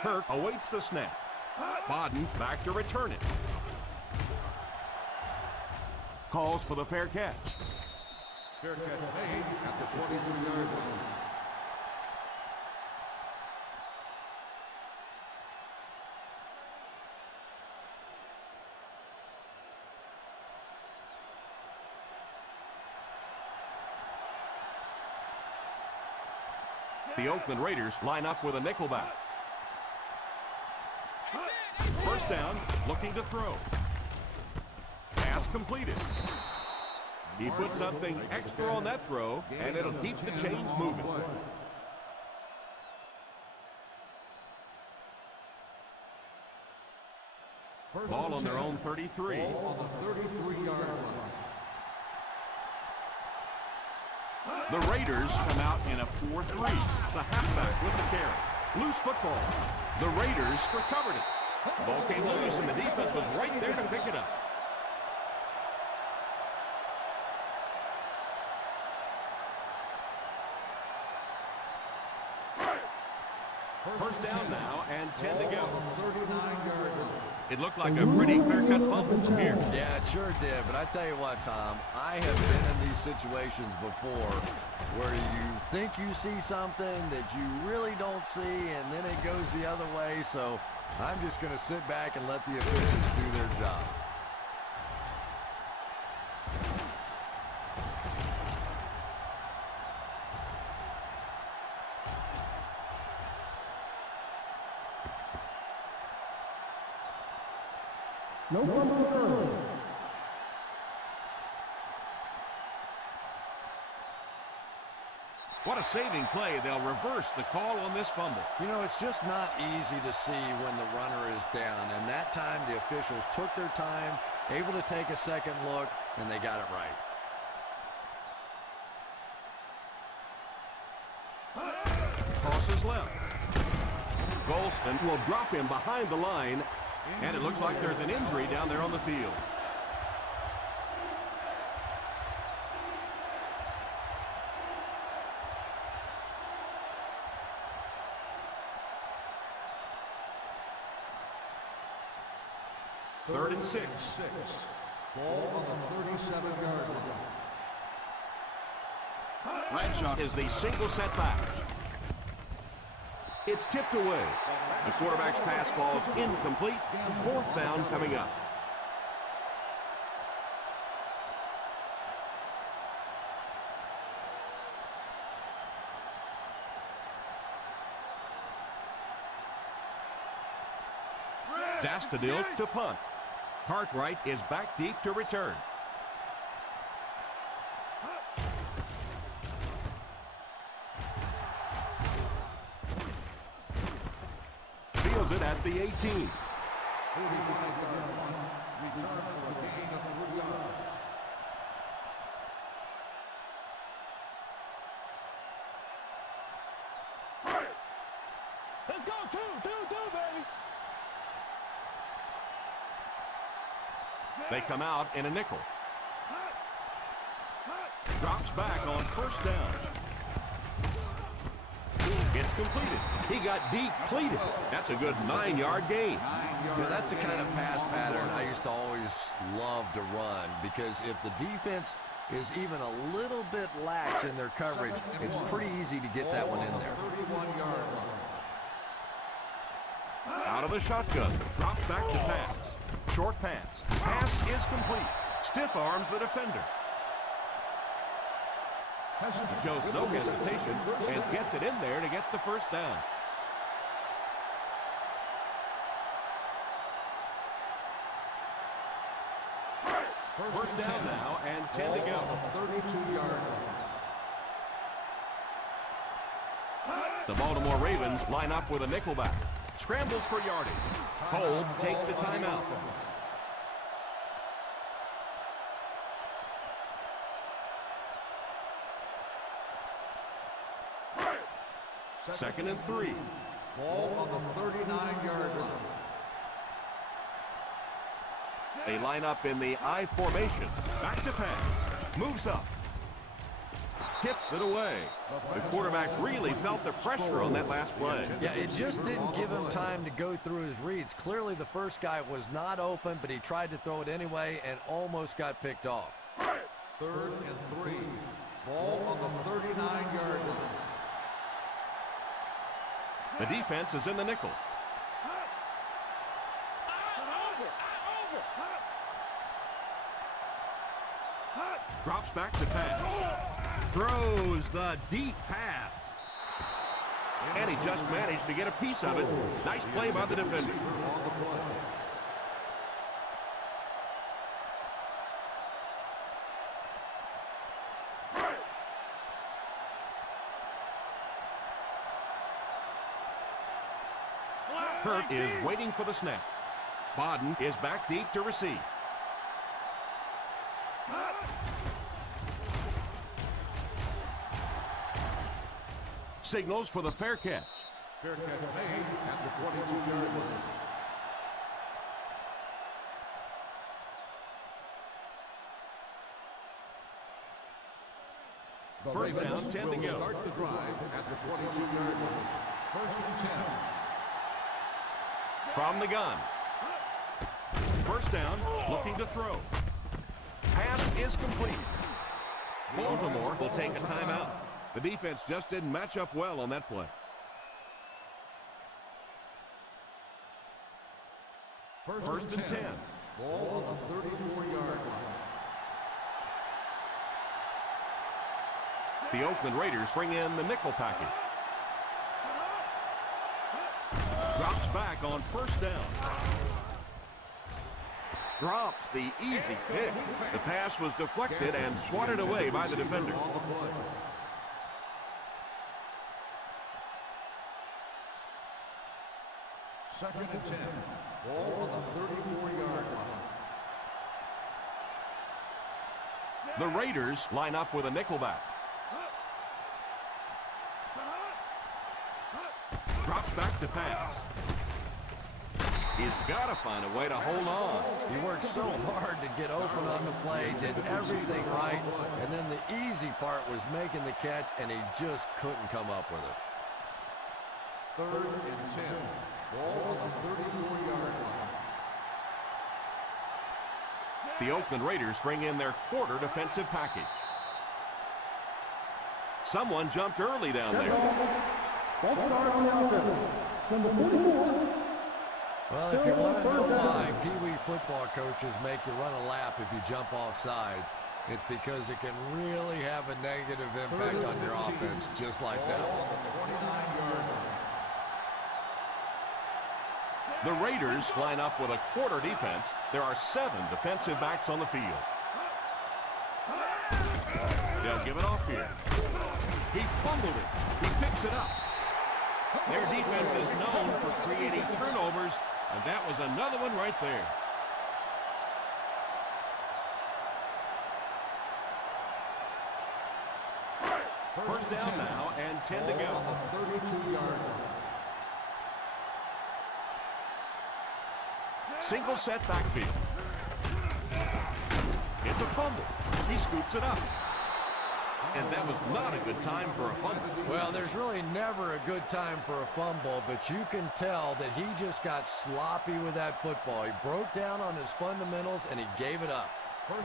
Kirk awaits the snap. Bodden back to return it. Calls for the fair catch. Fair catch made at the 23-yard line. The Oakland Raiders line up with a nickelback. First down, looking to throw. Pass completed. He put something extra on that throw, and it'll keep the chains moving. Ball on their own 33. Ball on the 33-yard line. The Raiders come out in a 4-3. The halfback with the carry. Loose football. The Raiders recovered it. Ball came loose, and the defense was right there to pick it up. First down now, and 10 to go. 39-yard line. It looked like a pretty clear-cut fumble from here. Yeah, it sure did. But I tell you what, Tom, I have been in these situations before where you think you see something that you really don't see, and then it goes the other way. So I'm just going to sit back and let the officials do their job. No fumble occurred. What a saving play. They'll reverse the call on this fumble. You know, it's just not easy to see when the runner is down. And that time, the officials took their time, able to take a second look, and they got it right. Tosses left. Golston will drop him behind the line, and it looks like there's an injury down there on the field. 3rd and 6. Ball on the 37-yard line. Bradshaw is the single setback. It's tipped away. The quarterback's pass falls incomplete. 4th down coming up. Zastadil to punt. Cartwright is back deep to return. Fields it at the 18. 45-yard line. Return for a gain of 3 yards. Let's go, two, baby. They come out in a nickel. Drops back on 1st down. It's completed. He got depleted. That's a good 9-yard gain. Yeah, that's the kind of pass pattern I used to always love to run, because if the defense is even a little bit lax in their coverage, it's pretty easy to get that one in there. 31-yard line. Out of the shotgun. Drops back to pass. Short pass. Pass is complete. Stiff arms the defender. He shows no hesitation and gets it in there to get the 1st down. First down now and 10 to go. 32-yard line. The Baltimore Ravens line up with a nickelback. Scrambles for yardage. Kolb takes a timeout. 2nd and 3. Ball on the 39-yard line. They line up in the I formation. Back to pass. Moves up. Tips it away. The quarterback really felt the pressure on that last play. Yeah, it just didn't give him time to go through his reads. Clearly the first guy was not open, but he tried to throw it anyway and almost got picked off. 3rd and 3. Ball on the 39-yard line. The defense is in the nickel. Drops back to pass. Throws the deep pass. And he just managed to get a piece of it. Nice play by the defender. Kurt is waiting for the snap. Bodden is back deep to receive. Signals for the fair catch. Fair catch made at the 22-yard line. First down, 10 to go. Start the drive at the 22-yard line. 1st and 10. From the gun. First down, looking to throw. Pass is complete. Baltimore will take a timeout. The defense just didn't match up well on that play. First and 10. Ball on the 34-yard line. The Oakland Raiders bring in the nickel package. Drops back on 1st down. Drops the easy pick. The pass was deflected and swatted away by the defender. 2nd and 10. Ball on the 34-yard line. The Raiders line up with a nickelback. Drops back to pass. He's got to find a way to hold on. He worked so hard to get open on the play, did everything right, and then the easy part was making the catch, and he just couldn't come up with it. 3rd and 10. Ball on the 34-yard line. The Oakland Raiders bring in their quarter defensive package. Someone jumped early down Dead there. ball. False start on the offense. Number 44. Well, if you want to know why Pee Wee football coaches make you run a lap if you jump off sides, it's because it can really have a negative impact on your offense, just like that. On the 29-yard line. The Raiders line up with a quarter defense. There are 7 defensive backs on the field. They'll give it off here. He fumbled it. He picks it up. Their defense is known for creating turnovers, and that was another one right there. First down now and 10 to go. On the 32-yard line. Single set backfield. It's a fumble. He scoops it up. And that was not a good time for a fumble. Well, there's really never a good time for a fumble, but you can tell that he just got sloppy with that football. He broke down on his fundamentals, and he gave it up.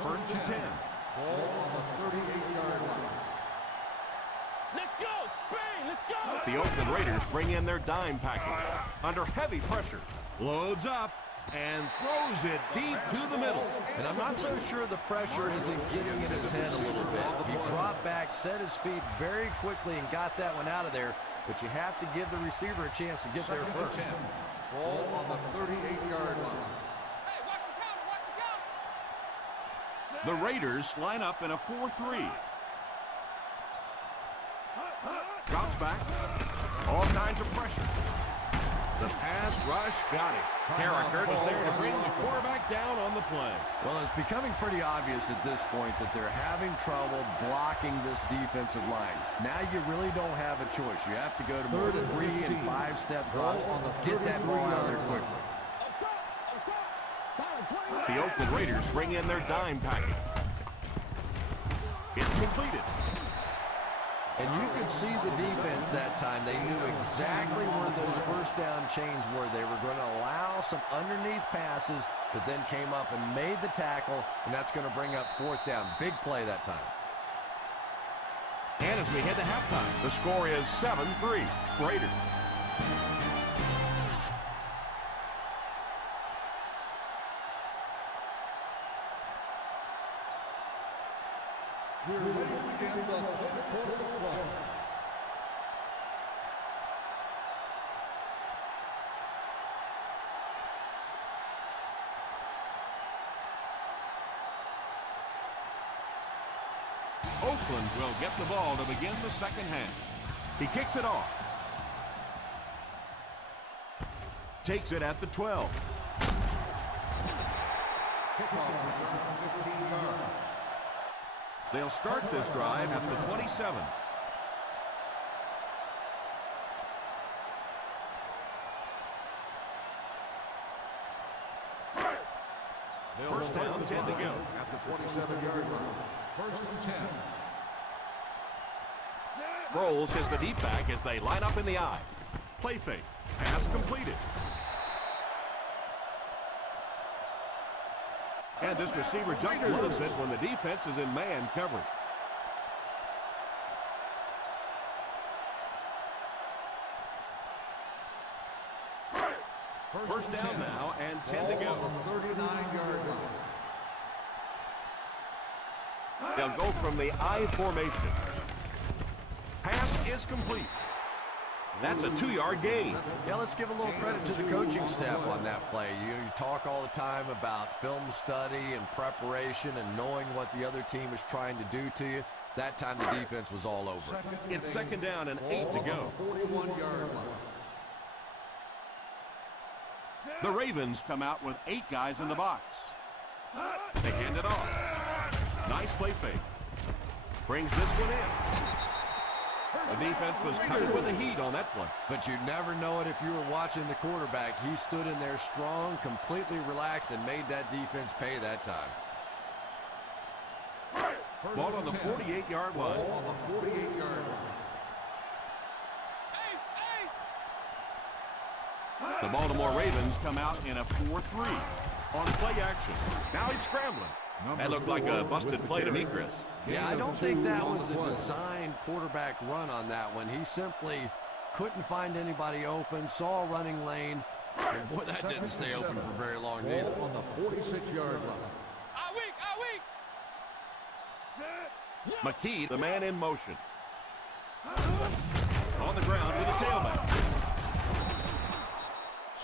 First and 10. Ball on the 38-yard line. Let's go, Spain, let's go. The Oakland Raiders bring in their dime package. Under heavy pressure. Loads up and throws it deep to the middle. And I'm not so sure the pressure isn't getting in his head a little bit. He dropped back, set his feet very quickly, and got that one out of there. But you have to give the receiver a chance to get there first. Ball on the 38-yard line. Hey, watch the counter, watch the counter. The Raiders line up in a 4-3. Drops back. All kinds of pressure. The pass rush got it. Carricker is there to bring the quarterback down on the play. Well, it's becoming pretty obvious at this point that they're having trouble blocking this defensive line. Now you really don't have a choice. You have to go to more 3 and 5-step drops. Get that ball out of there quickly. The Oakland Raiders bring in their dime package. It's completed. And you could see the defense that time. They knew exactly where those first down chains were. They were going to allow some underneath passes, but then came up and made the tackle, and that's going to bring up 4th down. Big play that time. And as we head to halftime, the score is 7-3 Raiders. We're ready to begin the third quarter of play. Oakland will get the ball to begin the second half. He kicks it off. Takes it at the 12. Kickoff return 15 yards. They'll start this drive at the 27. First down, 10 to go. At the 27-yard line. First and 10. Sproles gets the deep back as they line up in the eye. Play fake. Pass completed. And this receiver just loves it when the defense is in man coverage. First down now and 10 to go. On the 39-yard line. They'll go from the I formation. Pass is complete. That's a 2-yard gain. Yeah, let's give a little credit to the coaching staff on that play. You talk all the time about film study and preparation and knowing what the other team is trying to do to you. That time the defense was all over it. It's second down and 8 to go. 41-yard line. The Ravens come out with 8 guys in the box. They hand it off. Nice play fake. Brings this one in. The defense was covered with the heat on that play. But you never know it if you were watching the quarterback. He stood in there strong, completely relaxed, and made that defense pay that time. Ball on the 48-yard line. Ball on the 48-yard line. The Baltimore Ravens come out in a 4-3 on play action. Now he's scrambling. That looked like a busted play to me, Chris. Yeah, I don't think that was a designed quarterback run on that one. He simply couldn't find anybody open, saw a running lane, and boy, that didn't stay open for very long either. On the 46-yard line. McKee, the man in motion. On the ground with a tailback.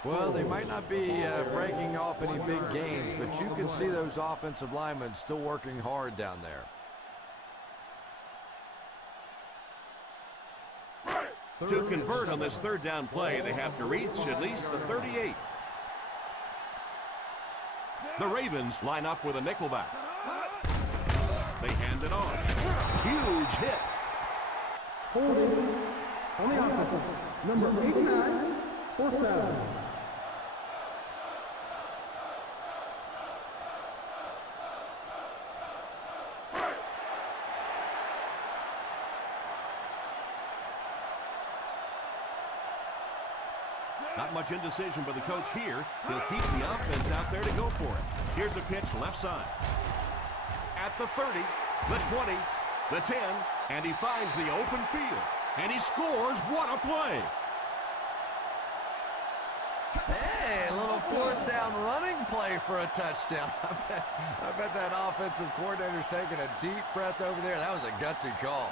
Well, they might not be breaking off any big gains, but you can see those offensive linemen still working hard down there. To convert on this third down play, they have to reach at least the 38. The Ravens line up with a nickelback. They hand it off. Huge hit. Holding on the offense. Number 89, fourth down. Not much indecision by the coach here. He'll keep the offense out there to go for it. Here's a pitch left side. At the 30, the 20, the 10, and he finds the open field. And he scores. What a play! Hey, a little fourth down running play for a touchdown. I bet that offensive coordinator's taking a deep breath over there. That was a gutsy call.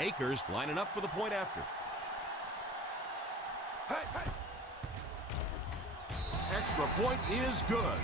Akers lining up for the point after. Extra point is good.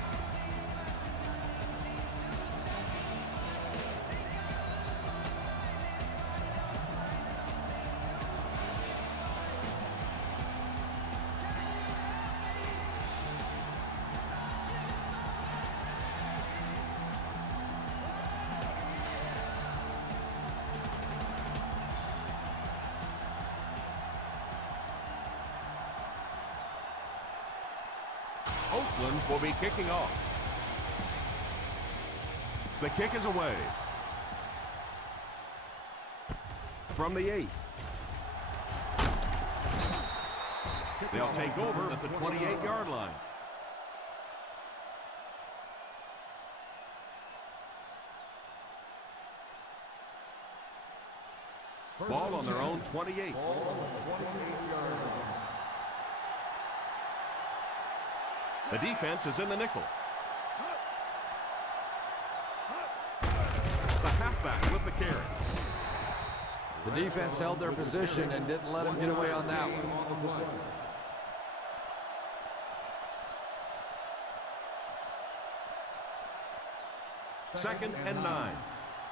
Oakland will be kicking off. The kick is away. From the 8. They'll take over at the 28-yard line. Ball on their own 28. The defense is in the nickel. The halfback with the carry. The defense held their position and didn't let him get away on that one. Second and 9.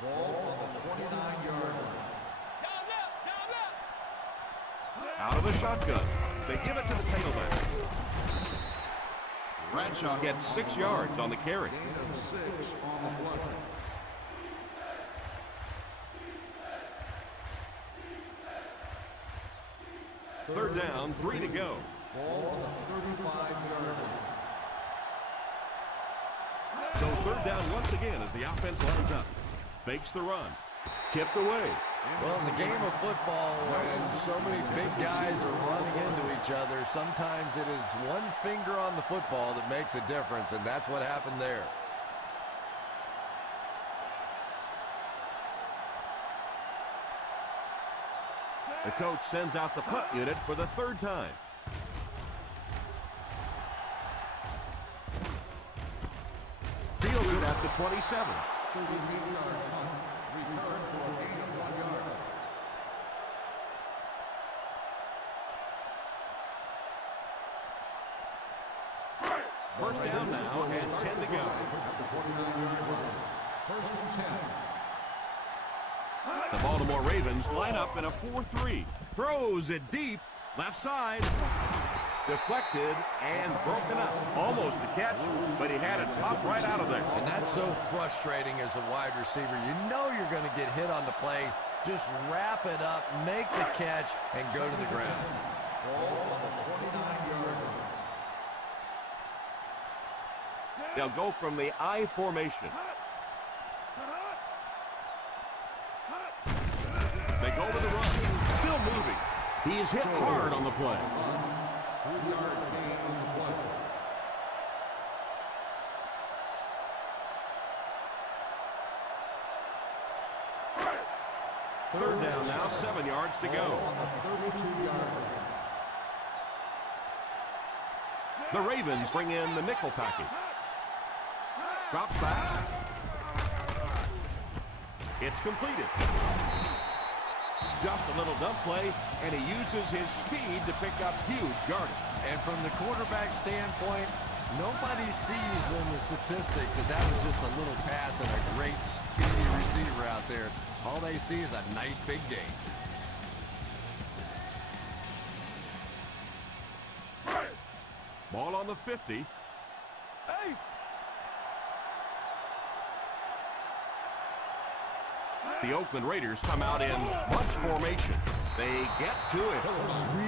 Ball on the 29-yard line. Out of the shotgun. They give it to the tailback. Bradshaw gets 6 yards on the carry. Gain of 6 on the play. Third down, 3 to go. Ball on the 35-yard line. So third down once again as the offense lines up. Fakes the run. Tipped away. Well, in the game of football, when so many big guys are running into each other, sometimes it is one finger on the football that makes a difference, and that's what happened there. The coach sends out the punt unit for the third time. Fields it at the 27. 38-yard punt. Return for a gain of 1 yard. First down now and 10 to go. At the 29-yard line. First and 10. The Baltimore Ravens line up in a 4-3. Throws it deep. Left side. Deflected and broken up. Almost a catch, but he had it popped right out of there. And that's so frustrating as a wide receiver. You know you're going to get hit on the play. Just wrap it up, make the catch, and go to the ground. Ball on the 29-yard line. They'll go from the I formation. They go to the run. Still moving. He is hit hard on the play. 3-yard gain on the play. Third down now, 7 yards to go. On the 32-yard line. The Ravens bring in the nickel package. Drops back. It's completed. Just a little dump play, and he uses his speed to pick up huge yardage. And from the quarterback standpoint, nobody sees in the statistics that was just a little pass and a great speedy receiver out there. All they see is a nice big game. Ball on the 50. Hey! The Oakland Raiders come out in bunch formation. They get to it.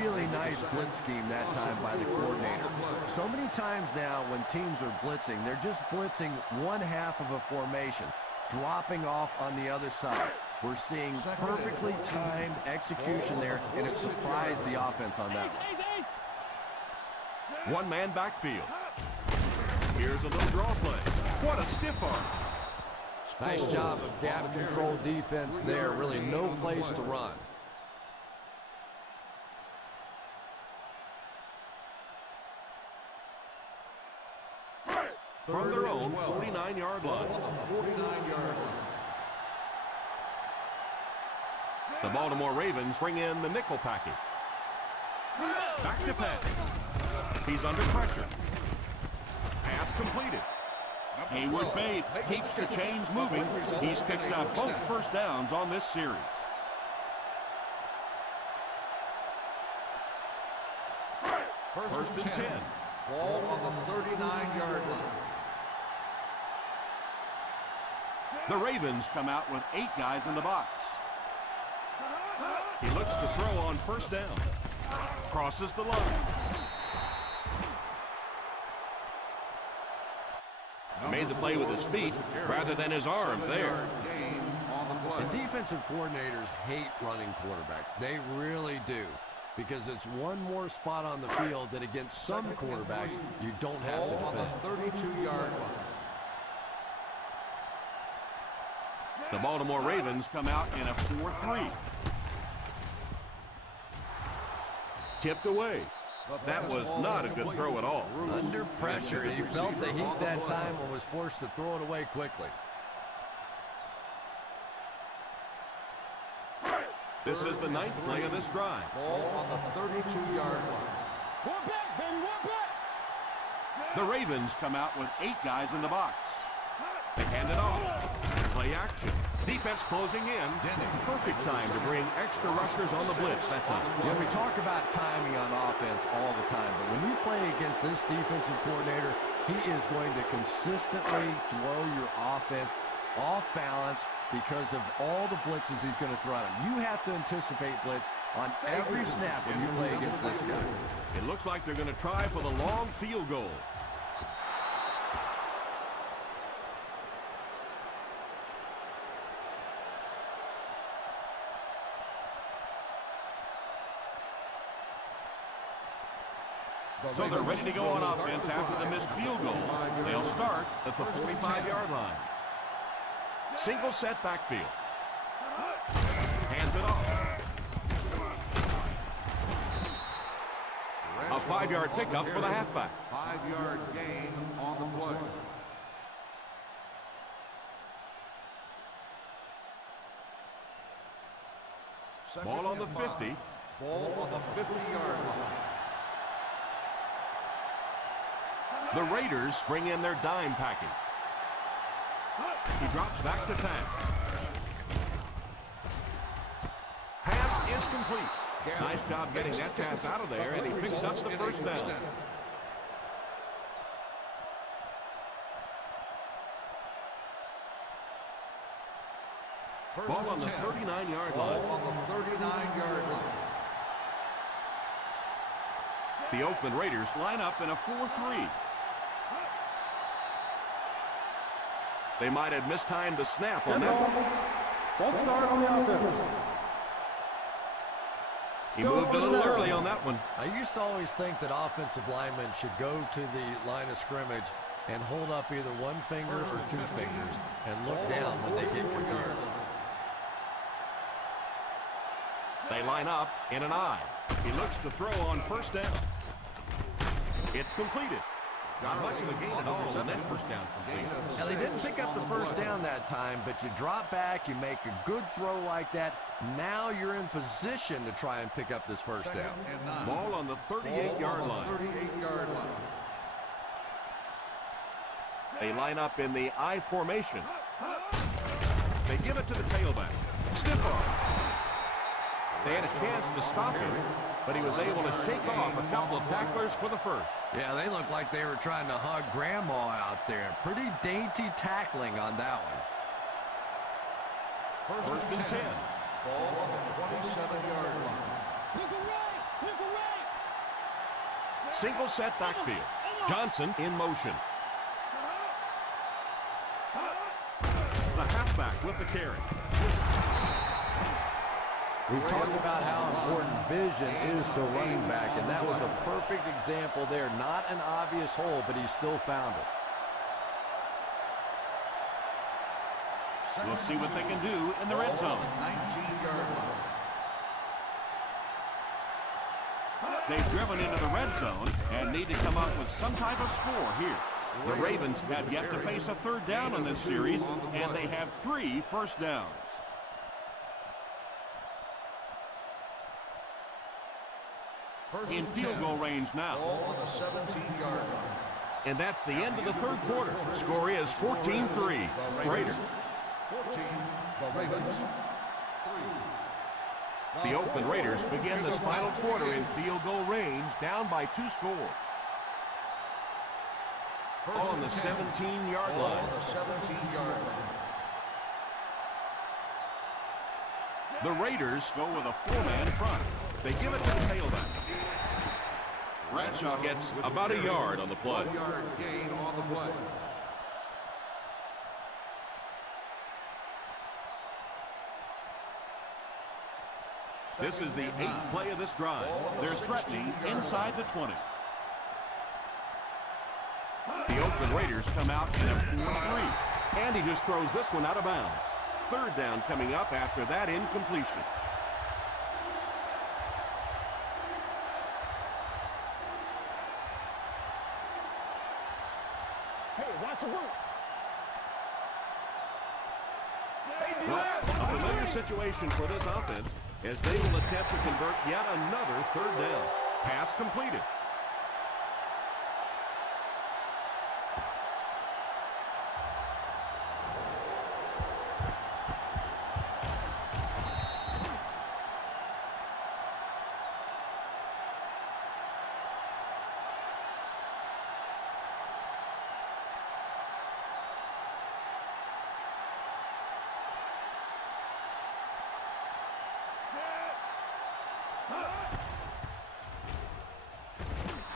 Really nice blitz scheme that time by the coordinator. So many times now when teams are blitzing, they're just blitzing one half of a formation, dropping off on the other side. We're seeing perfectly timed execution there, and it surprised the offense on that one. One-man backfield. Here's a little draw play. What a stiff arm. Nice job of gap control defense there. Really no place to run. From their own 49-yard line. 49-yard line. The Baltimore Ravens bring in the nickel package. Back to pass. He's under pressure. Pass completed. Hayward Bate keeps the chains moving. He's picked up both first downs on this series. First and 10. Ball on the 39-yard line. The Ravens come out with 8 guys in the box. He looks to throw on first down. Crosses the line. Made the play with his feet rather than his arm there. Gain on the play. And defensive coordinators hate running quarterbacks. They really do. Because it's one more spot on the field that against some quarterbacks you don't have to Ball on the defend. 32-yard line. The Baltimore Ravens come out in a 4-3. Tipped away. That was not a good throw at all. Under pressure, he felt the heat that time and was forced to throw it away quickly. This is the 9th play of this drive. Ball on the 32-yard line. One back, baby, one back! The Ravens come out with 8 guys in the box. They hand it off. Play action. Defense closing in. Perfect time to bring extra rushers on the blitz that time. You know, we talk about timing on offense all the time, but when you play against this defensive coordinator, he is going to consistently throw your offense off balance because of all the blitzes he's going to throw at him. You have to anticipate blitz on every snap when you play against this guy. It looks like they're going to try for the long field goal. So they're ready to go on offense after the missed field goal. They'll start at the 45-yard line. Single set backfield. Hands it off. A 5-yard pickup for the halfback. 5-yard gain on the play. Ball on the 50. Ball on the 50-yard line. The Raiders bring in their dime package. He drops back to pass. Pass is complete. Nice job getting that pass out of there, and he picks up the first down. Ball on the 39-yard line. Ball on the 39-yard line. The Oakland Raiders line up in a 4-3. They might have mistimed the snap on that one. False start on the offense. He moved a little early on that one. I used to always think that offensive linemen should go to the line of scrimmage and hold up either one finger or two fingers and look down when they get confused. They line up in an I. He looks to throw on first down. It's completed. Not much of a gain at all on that first down completion. Now, they didn't pick up the first down that time, but you drop back, you make a good throw like that. Now you're in position to try and pick up this first down. Ball on the 38-yard line. They line up in the I formation. They give it to the tailback. Stiff arm. They had a chance to stop him, but he was able to shake off a couple of tacklers for the first. Yeah, they looked like they were trying to hug Grandma out there. Pretty dainty tackling on that one. First and 10. Ball on the 27-yard line. Single set backfield. Johnson in motion. The halfback with the carry. We've talked about how important vision is to a running back, and that was a perfect example there. Not an obvious hole, but he still found it. We'll see what they can do in the red zone. 19-yard line. They've driven into the red zone and need to come up with some type of score here. The Ravens have yet to face a third down in this series, and they have 3 first downs. In field goal range now. Ball on the 17-yard line. And that's the end of the third quarter. Score is 14-3. Raiders. 14, the Ravens. 3. The Oakland Raiders begin this final quarter in field goal range, down by 2 scores. On the 17-yard Ball line. on the 17-yard line. The Raiders go with a 4-man front. They give it to the tailback. Bradshaw gets about a yard on the play. 1-yard gain on the play. This is the 8th play of this drive. They're threatening inside the 20. The Oakland Raiders come out in a 4-3. And he just throws this one out of bounds. Third down coming up after that incompletion. Hey, watch your route. Well, a familiar situation for this offense as they will attempt to convert yet another third down. Pass completed.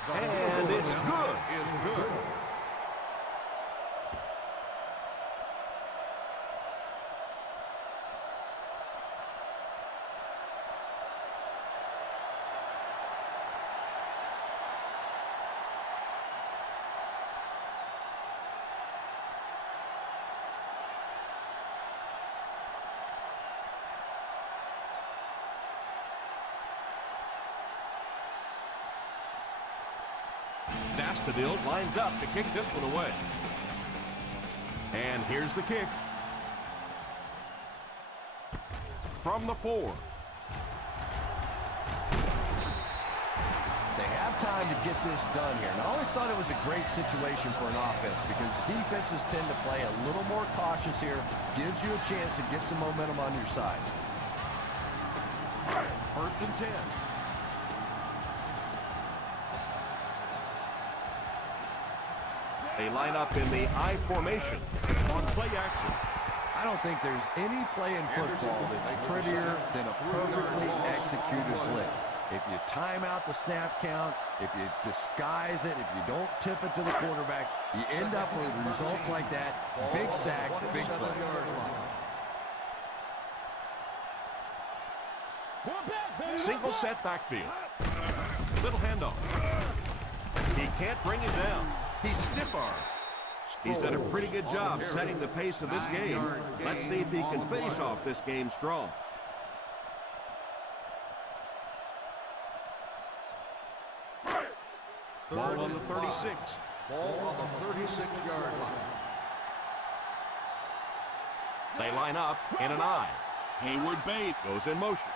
And it's good. Is good. Astudillo lines up to kick this one away. And here's the kick. From the 4. They have time to get this done here. And I always thought it was a great situation for an offense because defenses tend to play a little more cautious here. Gives you a chance to get some momentum on your side. First and 10. They line up in the I formation on play action. I don't think there's any play in football that's prettier than a perfectly executed blitz. If you time out the snap count, if you disguise it, if you don't tip it to the quarterback, you end up with results like that. Big sacks, big plays. Single set backfield. Little handoff. He can't bring him down. He's stiff-armed. He's done a pretty good job setting the pace of this game. Let's see if he can finish off this game strong. Ball on the 36. Ball on the 36-yard line. They line up in an I. Hayward Bate goes in motion.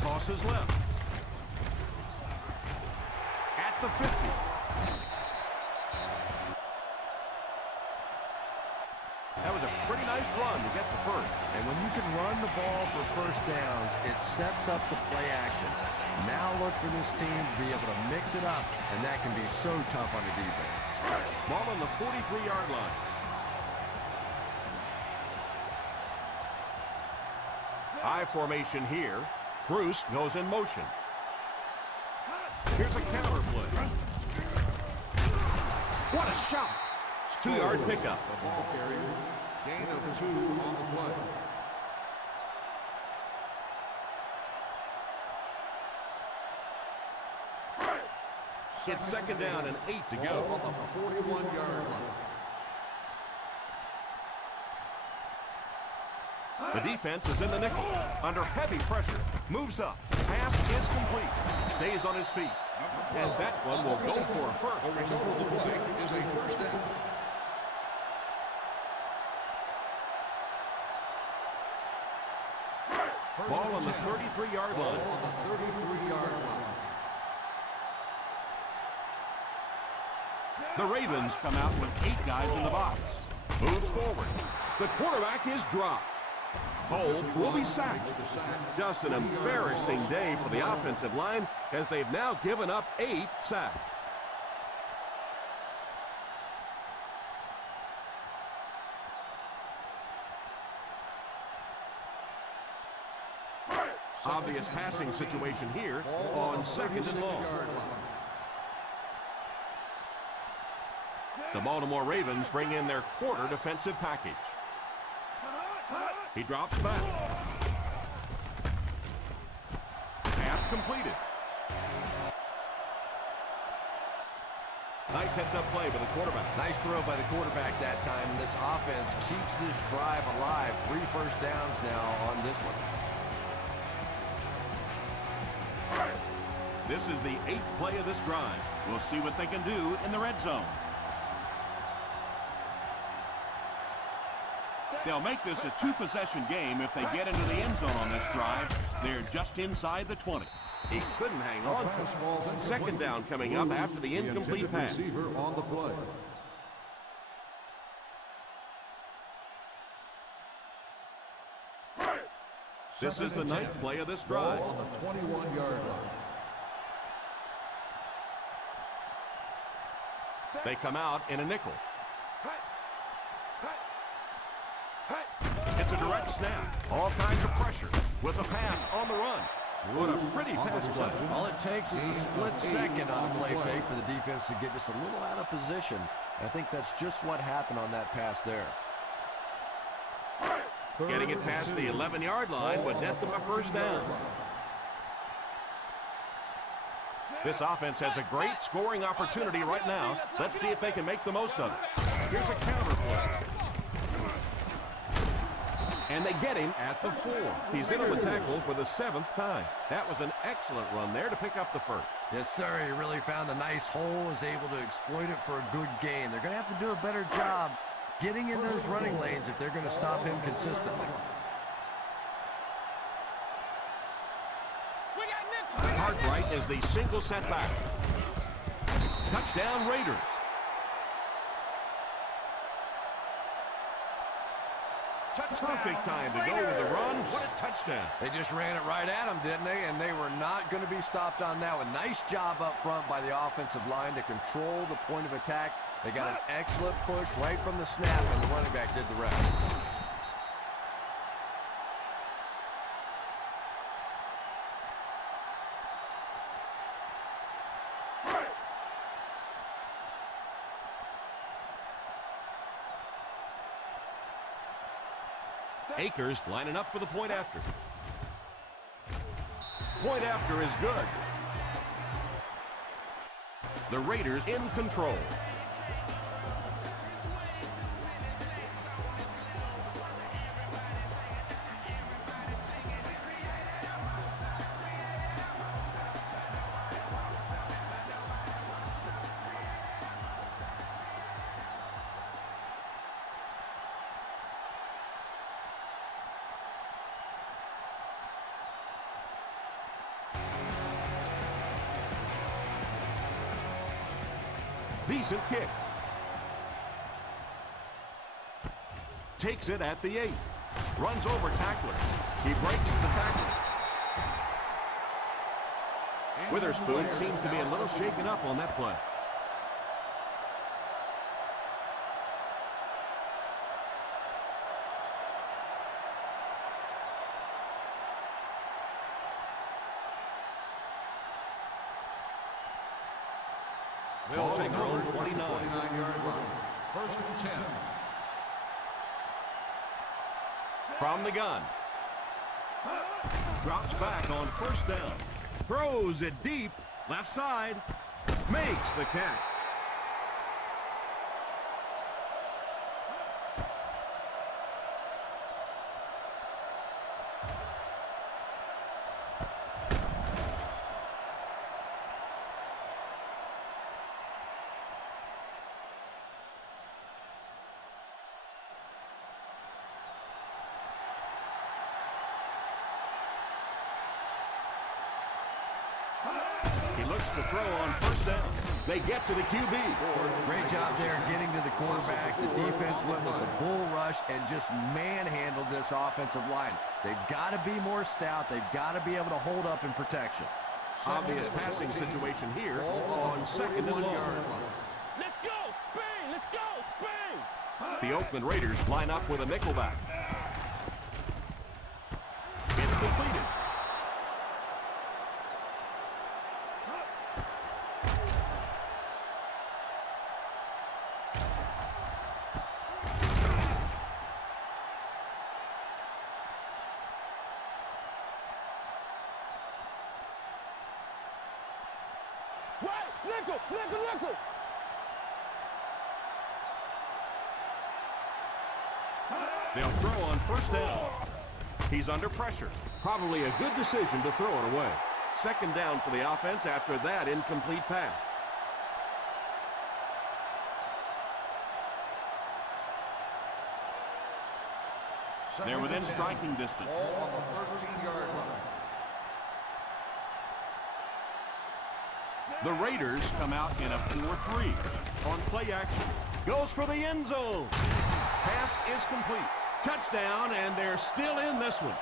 Tosses left. At the 50. That was a pretty nice run to get the first. And when you can run the ball for first downs, it sets up the play action. Now look for this team to be able to mix it up, and that can be so tough on the defense. Ball on the 43-yard line. I formation here. Bruce goes in motion. Here's a counter play. What a shot! 2-yard pickup. The ball carrier, gain of 2 on the play. It's second down and 8 to go. Ball on the 41-yard line. The defense is in the nickel. Under heavy pressure. Moves up. Pass is complete. Stays on his feet. And that one will go for a first. The result of the play is a first down. Ball on the 33-yard line. Ball on the 33-yard line. The Ravens come out with 8 guys in the box. Moves forward. The quarterback is dropped. Cole will be sacked. Just an embarrassing day for the offensive line as they've now given up 8 sacks. Obvious passing situation here on second and long. The Baltimore Ravens bring in their quarter defensive package. He drops back. Pass completed. Nice heads-up play by the quarterback. Nice throw by the quarterback that time. This offense keeps this drive alive. 3 first downs now on this one. This is the 8th play of this drive. We'll see what they can do in the red zone. They'll make this a 2-possession game if they get into the end zone on this drive. They're just inside the 20. He couldn't hang on to it. Second down coming up after the incomplete pass. Receiver on the play. This is the 9th play of this drive. Ball on the 21-yard line. They come out in a nickel. It's a direct snap. All kinds of pressure with a pass on the run. What a pretty pass play. All it takes is a split second on a play fake for the defense to get just a little out of position. I think that's just what happened on that pass there. Getting it past the 11-yard line would net them a first down. This offense has a great scoring opportunity right now. Let's see if they can make the most of it. Here's a counter play. And they get him at the 4. He's in on the tackle for the 7th time. That was an excellent run there to pick up the first. Yes, sir. He really found a nice hole, was able to exploit it for a good gain. They're going to have to do a better job getting in those running lanes if they're going to stop him consistently. Cartwright is the single setback. Touchdown Raiders. Perfect time to go with the run. What a touchdown. They just ran it right at him, didn't they? And they were not going to be stopped on that one. Nice job up front by the offensive line to control the point of attack. They got an excellent push right from the snap, and the running back did the rest. Akers lining up for the point after. Point after is good. The Raiders in control. Decent kick. Takes it at the 8. Runs over tackler. He breaks the tackle. Witherspoon seems to be a little shaken up on that play. They'll take over 29-yard line. First and 10. From the gun. Drops back on first down. Throws it deep. Left side. Makes the catch. He looks to throw on first down. They get to the QB. Great job there getting to the quarterback. The defense went with the bull rush and just manhandled this offensive line. They've got to be more stout. They've got to be able to hold up in protection. Obvious passing situation here on second and long. Let's go, Spain! Let's go, Spain! The Oakland Raiders line up with a nickelback. It's completed. Nickel! They'll throw on first down. He's under pressure. Probably a good decision to throw it away. Second down for the offense after that incomplete pass. They're within striking distance. Ball on the 13-yard line. The Raiders come out in a 4-3. On play action. Goes for the end zone. Pass is complete. Touchdown, and they're still in this one.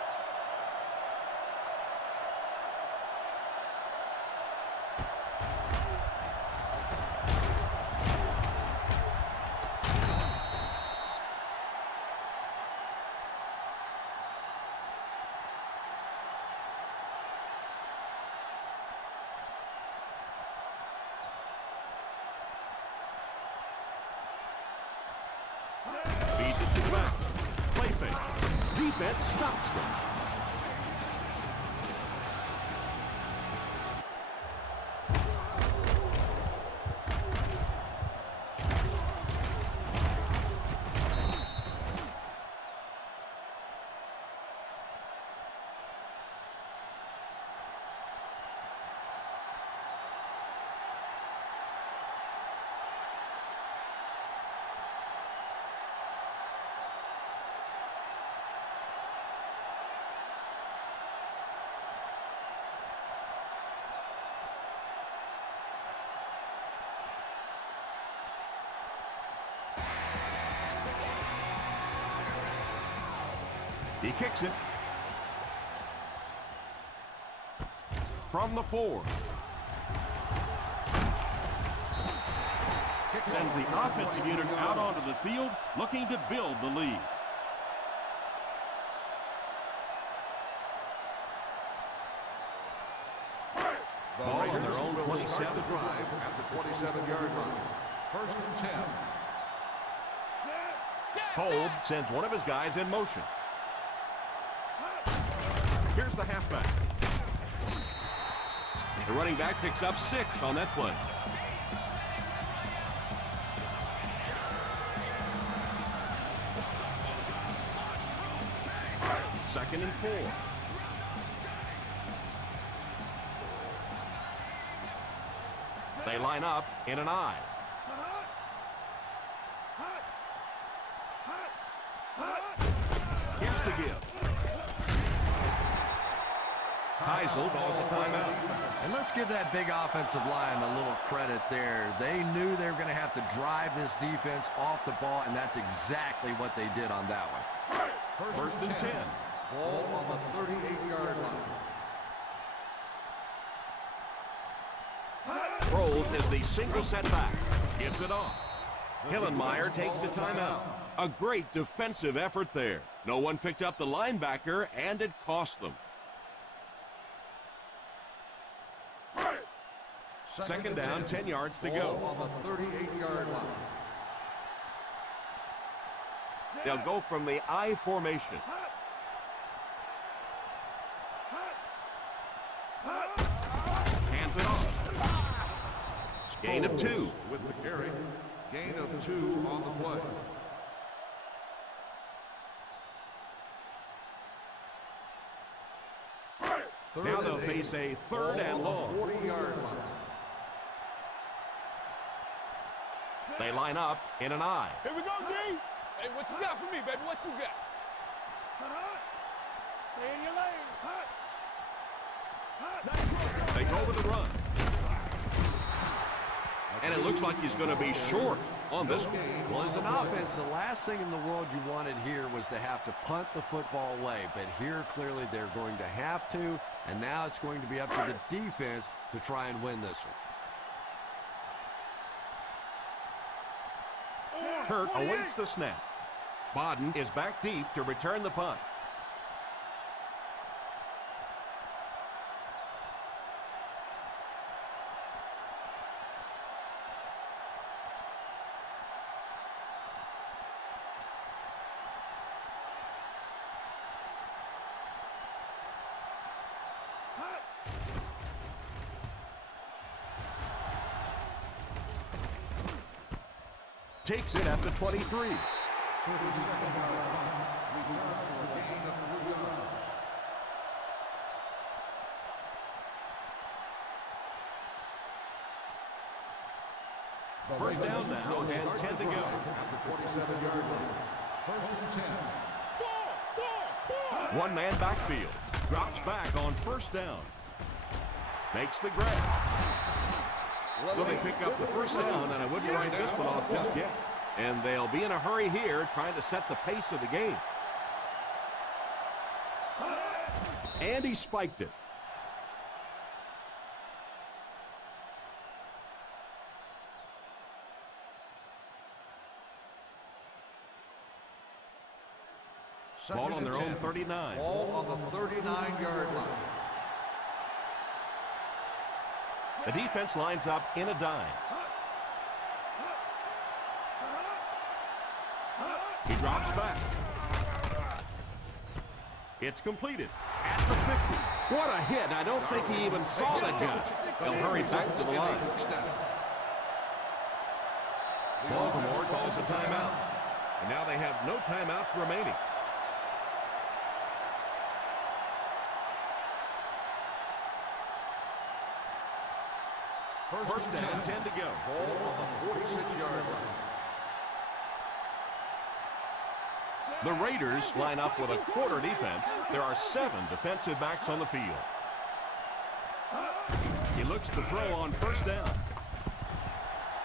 Feeds it to the back. Play fake. Defense stops them. He kicks it. From the 4. Sends the offensive unit out onto the field, looking to build the lead. Ball on their own 27. The drive at the 27-yard line. First and 10. Kolb sends one of his guys in motion. Here's the halfback. The running back picks up 6 on that play. Second and 4. They line up in an I. Here's the give. Heisel calls a timeout. And let's give that big offensive line a little credit there. They knew they were going to have to drive this defense off the ball, and that's exactly what they did on that one. First and 10. Ball on the 38-yard line. Throws as the single setback. Gives it off. Hillenmeyer takes a timeout. A great defensive effort there. No one picked up the linebacker, and it cost them. Second down, 10 yards to go. Ball on the 38-yard line. They'll go from the I formation. Hands it off. Gain of 2. With the carry. Gain of 2 on the play. Now they'll face a third and long. 40-yard line. They line up in an I. Here we go, D. Hey, what you got for me, baby? What you got? Stay in your lane. They go with the run. And it looks like he's going to be short on this one. Well, as an offense, the last thing in the world you wanted here was to have to punt the football away. But here, clearly, they're going to have to. And now it's going to be up to the defense to try and win this one. Hurt awaits the snap. Bodden is back deep to return the punt. Takes it at the 23. 32nd yard line. Return for a gain of 3 yards. First down now, and 10 to go. At the 27-yard line. First and 10. One man backfield. Drops back on first down. Makes the grab. So they pick up the first down, and I wouldn't write this one off just yet. And they'll be in a hurry here, trying to set the pace of the game. And he spiked it. Ball on their own 39. Ball on the 39-yard line. The defense lines up in a dime. He drops back. It's completed at the 50. What a hit. I don't think he even saw that guy. They'll hurry back to the line. Baltimore calls a timeout. And now they have no timeouts remaining. First down, 10 to go. Ball on the 46-yard line. The Raiders line up with a quarter defense. There are 7 defensive backs on the field. He looks to throw on first down.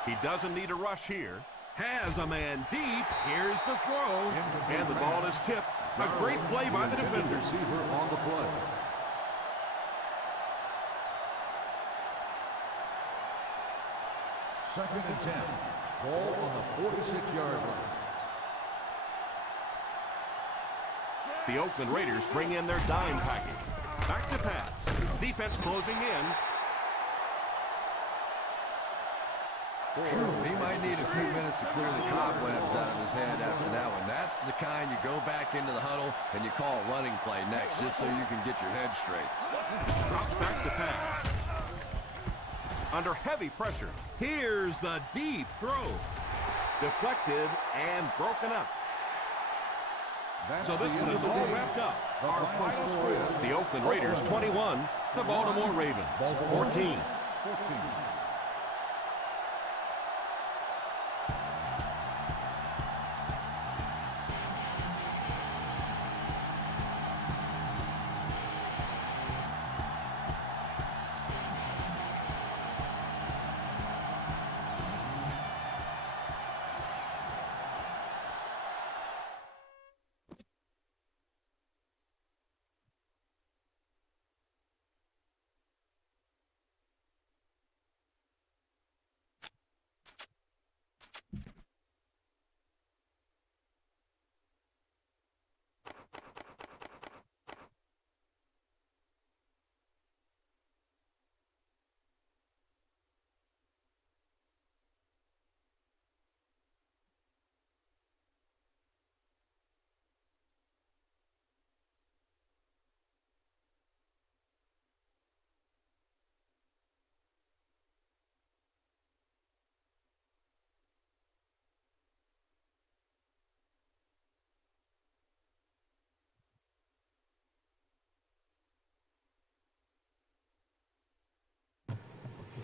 He doesn't need a rush here. Has a man deep. Here's the throw. And the ball is tipped. A great play by the defender. Receiver on the play. Second and 10. Ball on the 46-yard line. The Oakland Raiders bring in their dime package. Back to pass. Defense closing in. True, he might need a few minutes to clear the cobwebs out of his head after that one. That's the kind you go back into the huddle and you call a running play next just so you can get your head straight. Drops back to pass. Under heavy pressure. Here's the deep throw. Deflected and broken up. That's So this the one end is of the all game. wrapped up. The Our final score, is the Oakland Raiders 21, the Baltimore Ravens 14. 14.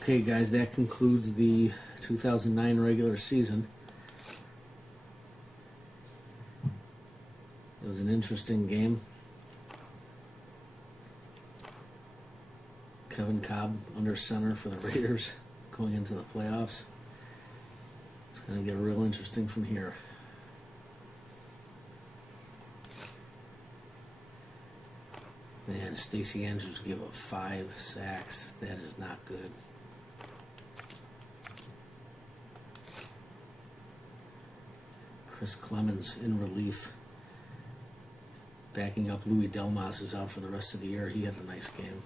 Okay, guys, that concludes the 2009 regular season. It was an interesting game. Kevin Cobb under center for the Raiders going into the playoffs. It's going to get real interesting from here. Man, Stacey Andrews gave up 5 sacks. That is not good. Chris Clemens in relief. Backing up Louis Delmas, who's out for the rest of the year. He had a nice game.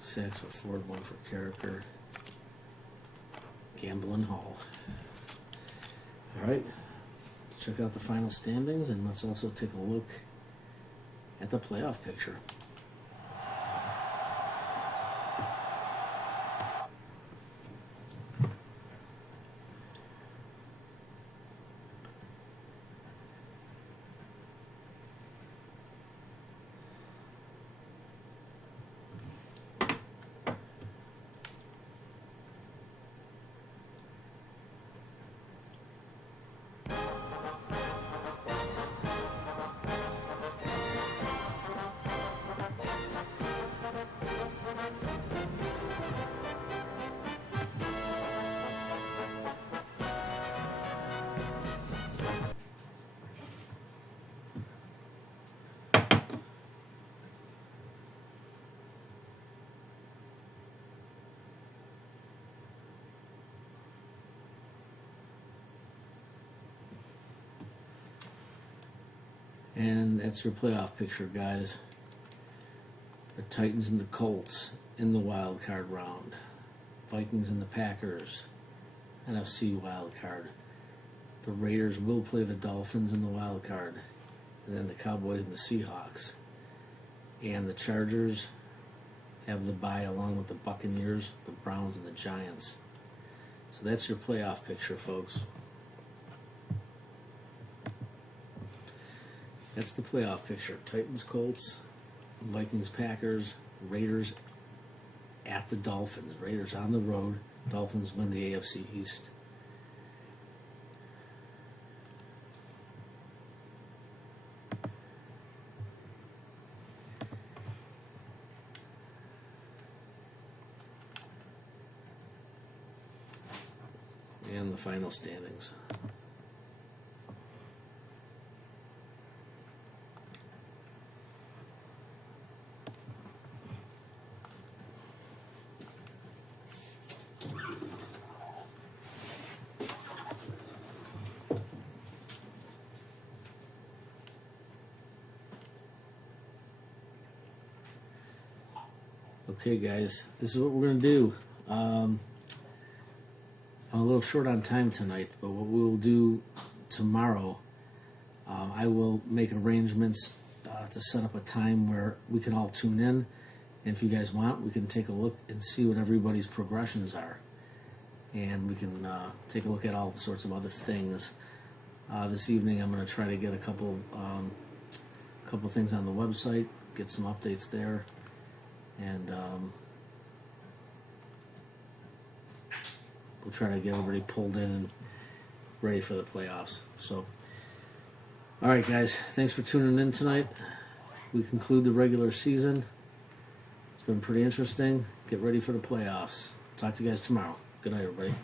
Sacks for Ford, 1 for Carricker. Gamble and Hall. All right, let's check out the final standings, and let's also take a look at the playoff picture. And that's your playoff picture, guys. The Titans and the Colts in the wild card round. Vikings and the Packers, NFC wild card. The Raiders will play the Dolphins in the wild card. And then the Cowboys and the Seahawks. And the Chargers have the bye along with the Buccaneers, the Browns, and the Giants. So that's your playoff picture, folks. That's the playoff picture. Titans, Colts, Vikings, Packers, Raiders at the Dolphins. Raiders on the road. Dolphins win the AFC East. And the final standings. Okay, guys, this is what we're going to do. I'm a little short on time tonight, but what we'll do tomorrow, I will make arrangements to set up a time where we can all tune in. And if you guys want, we can take a look and see what everybody's progressions are. And we can take a look at all sorts of other things. This evening, I'm going to try to get a couple things on the website, get some updates there, and we'll try to get everybody pulled in and ready for the playoffs. So, all right, guys, thanks for tuning in tonight. We conclude the regular season. It's been pretty interesting. Get ready for the playoffs. Talk to you guys tomorrow. Good night, everybody.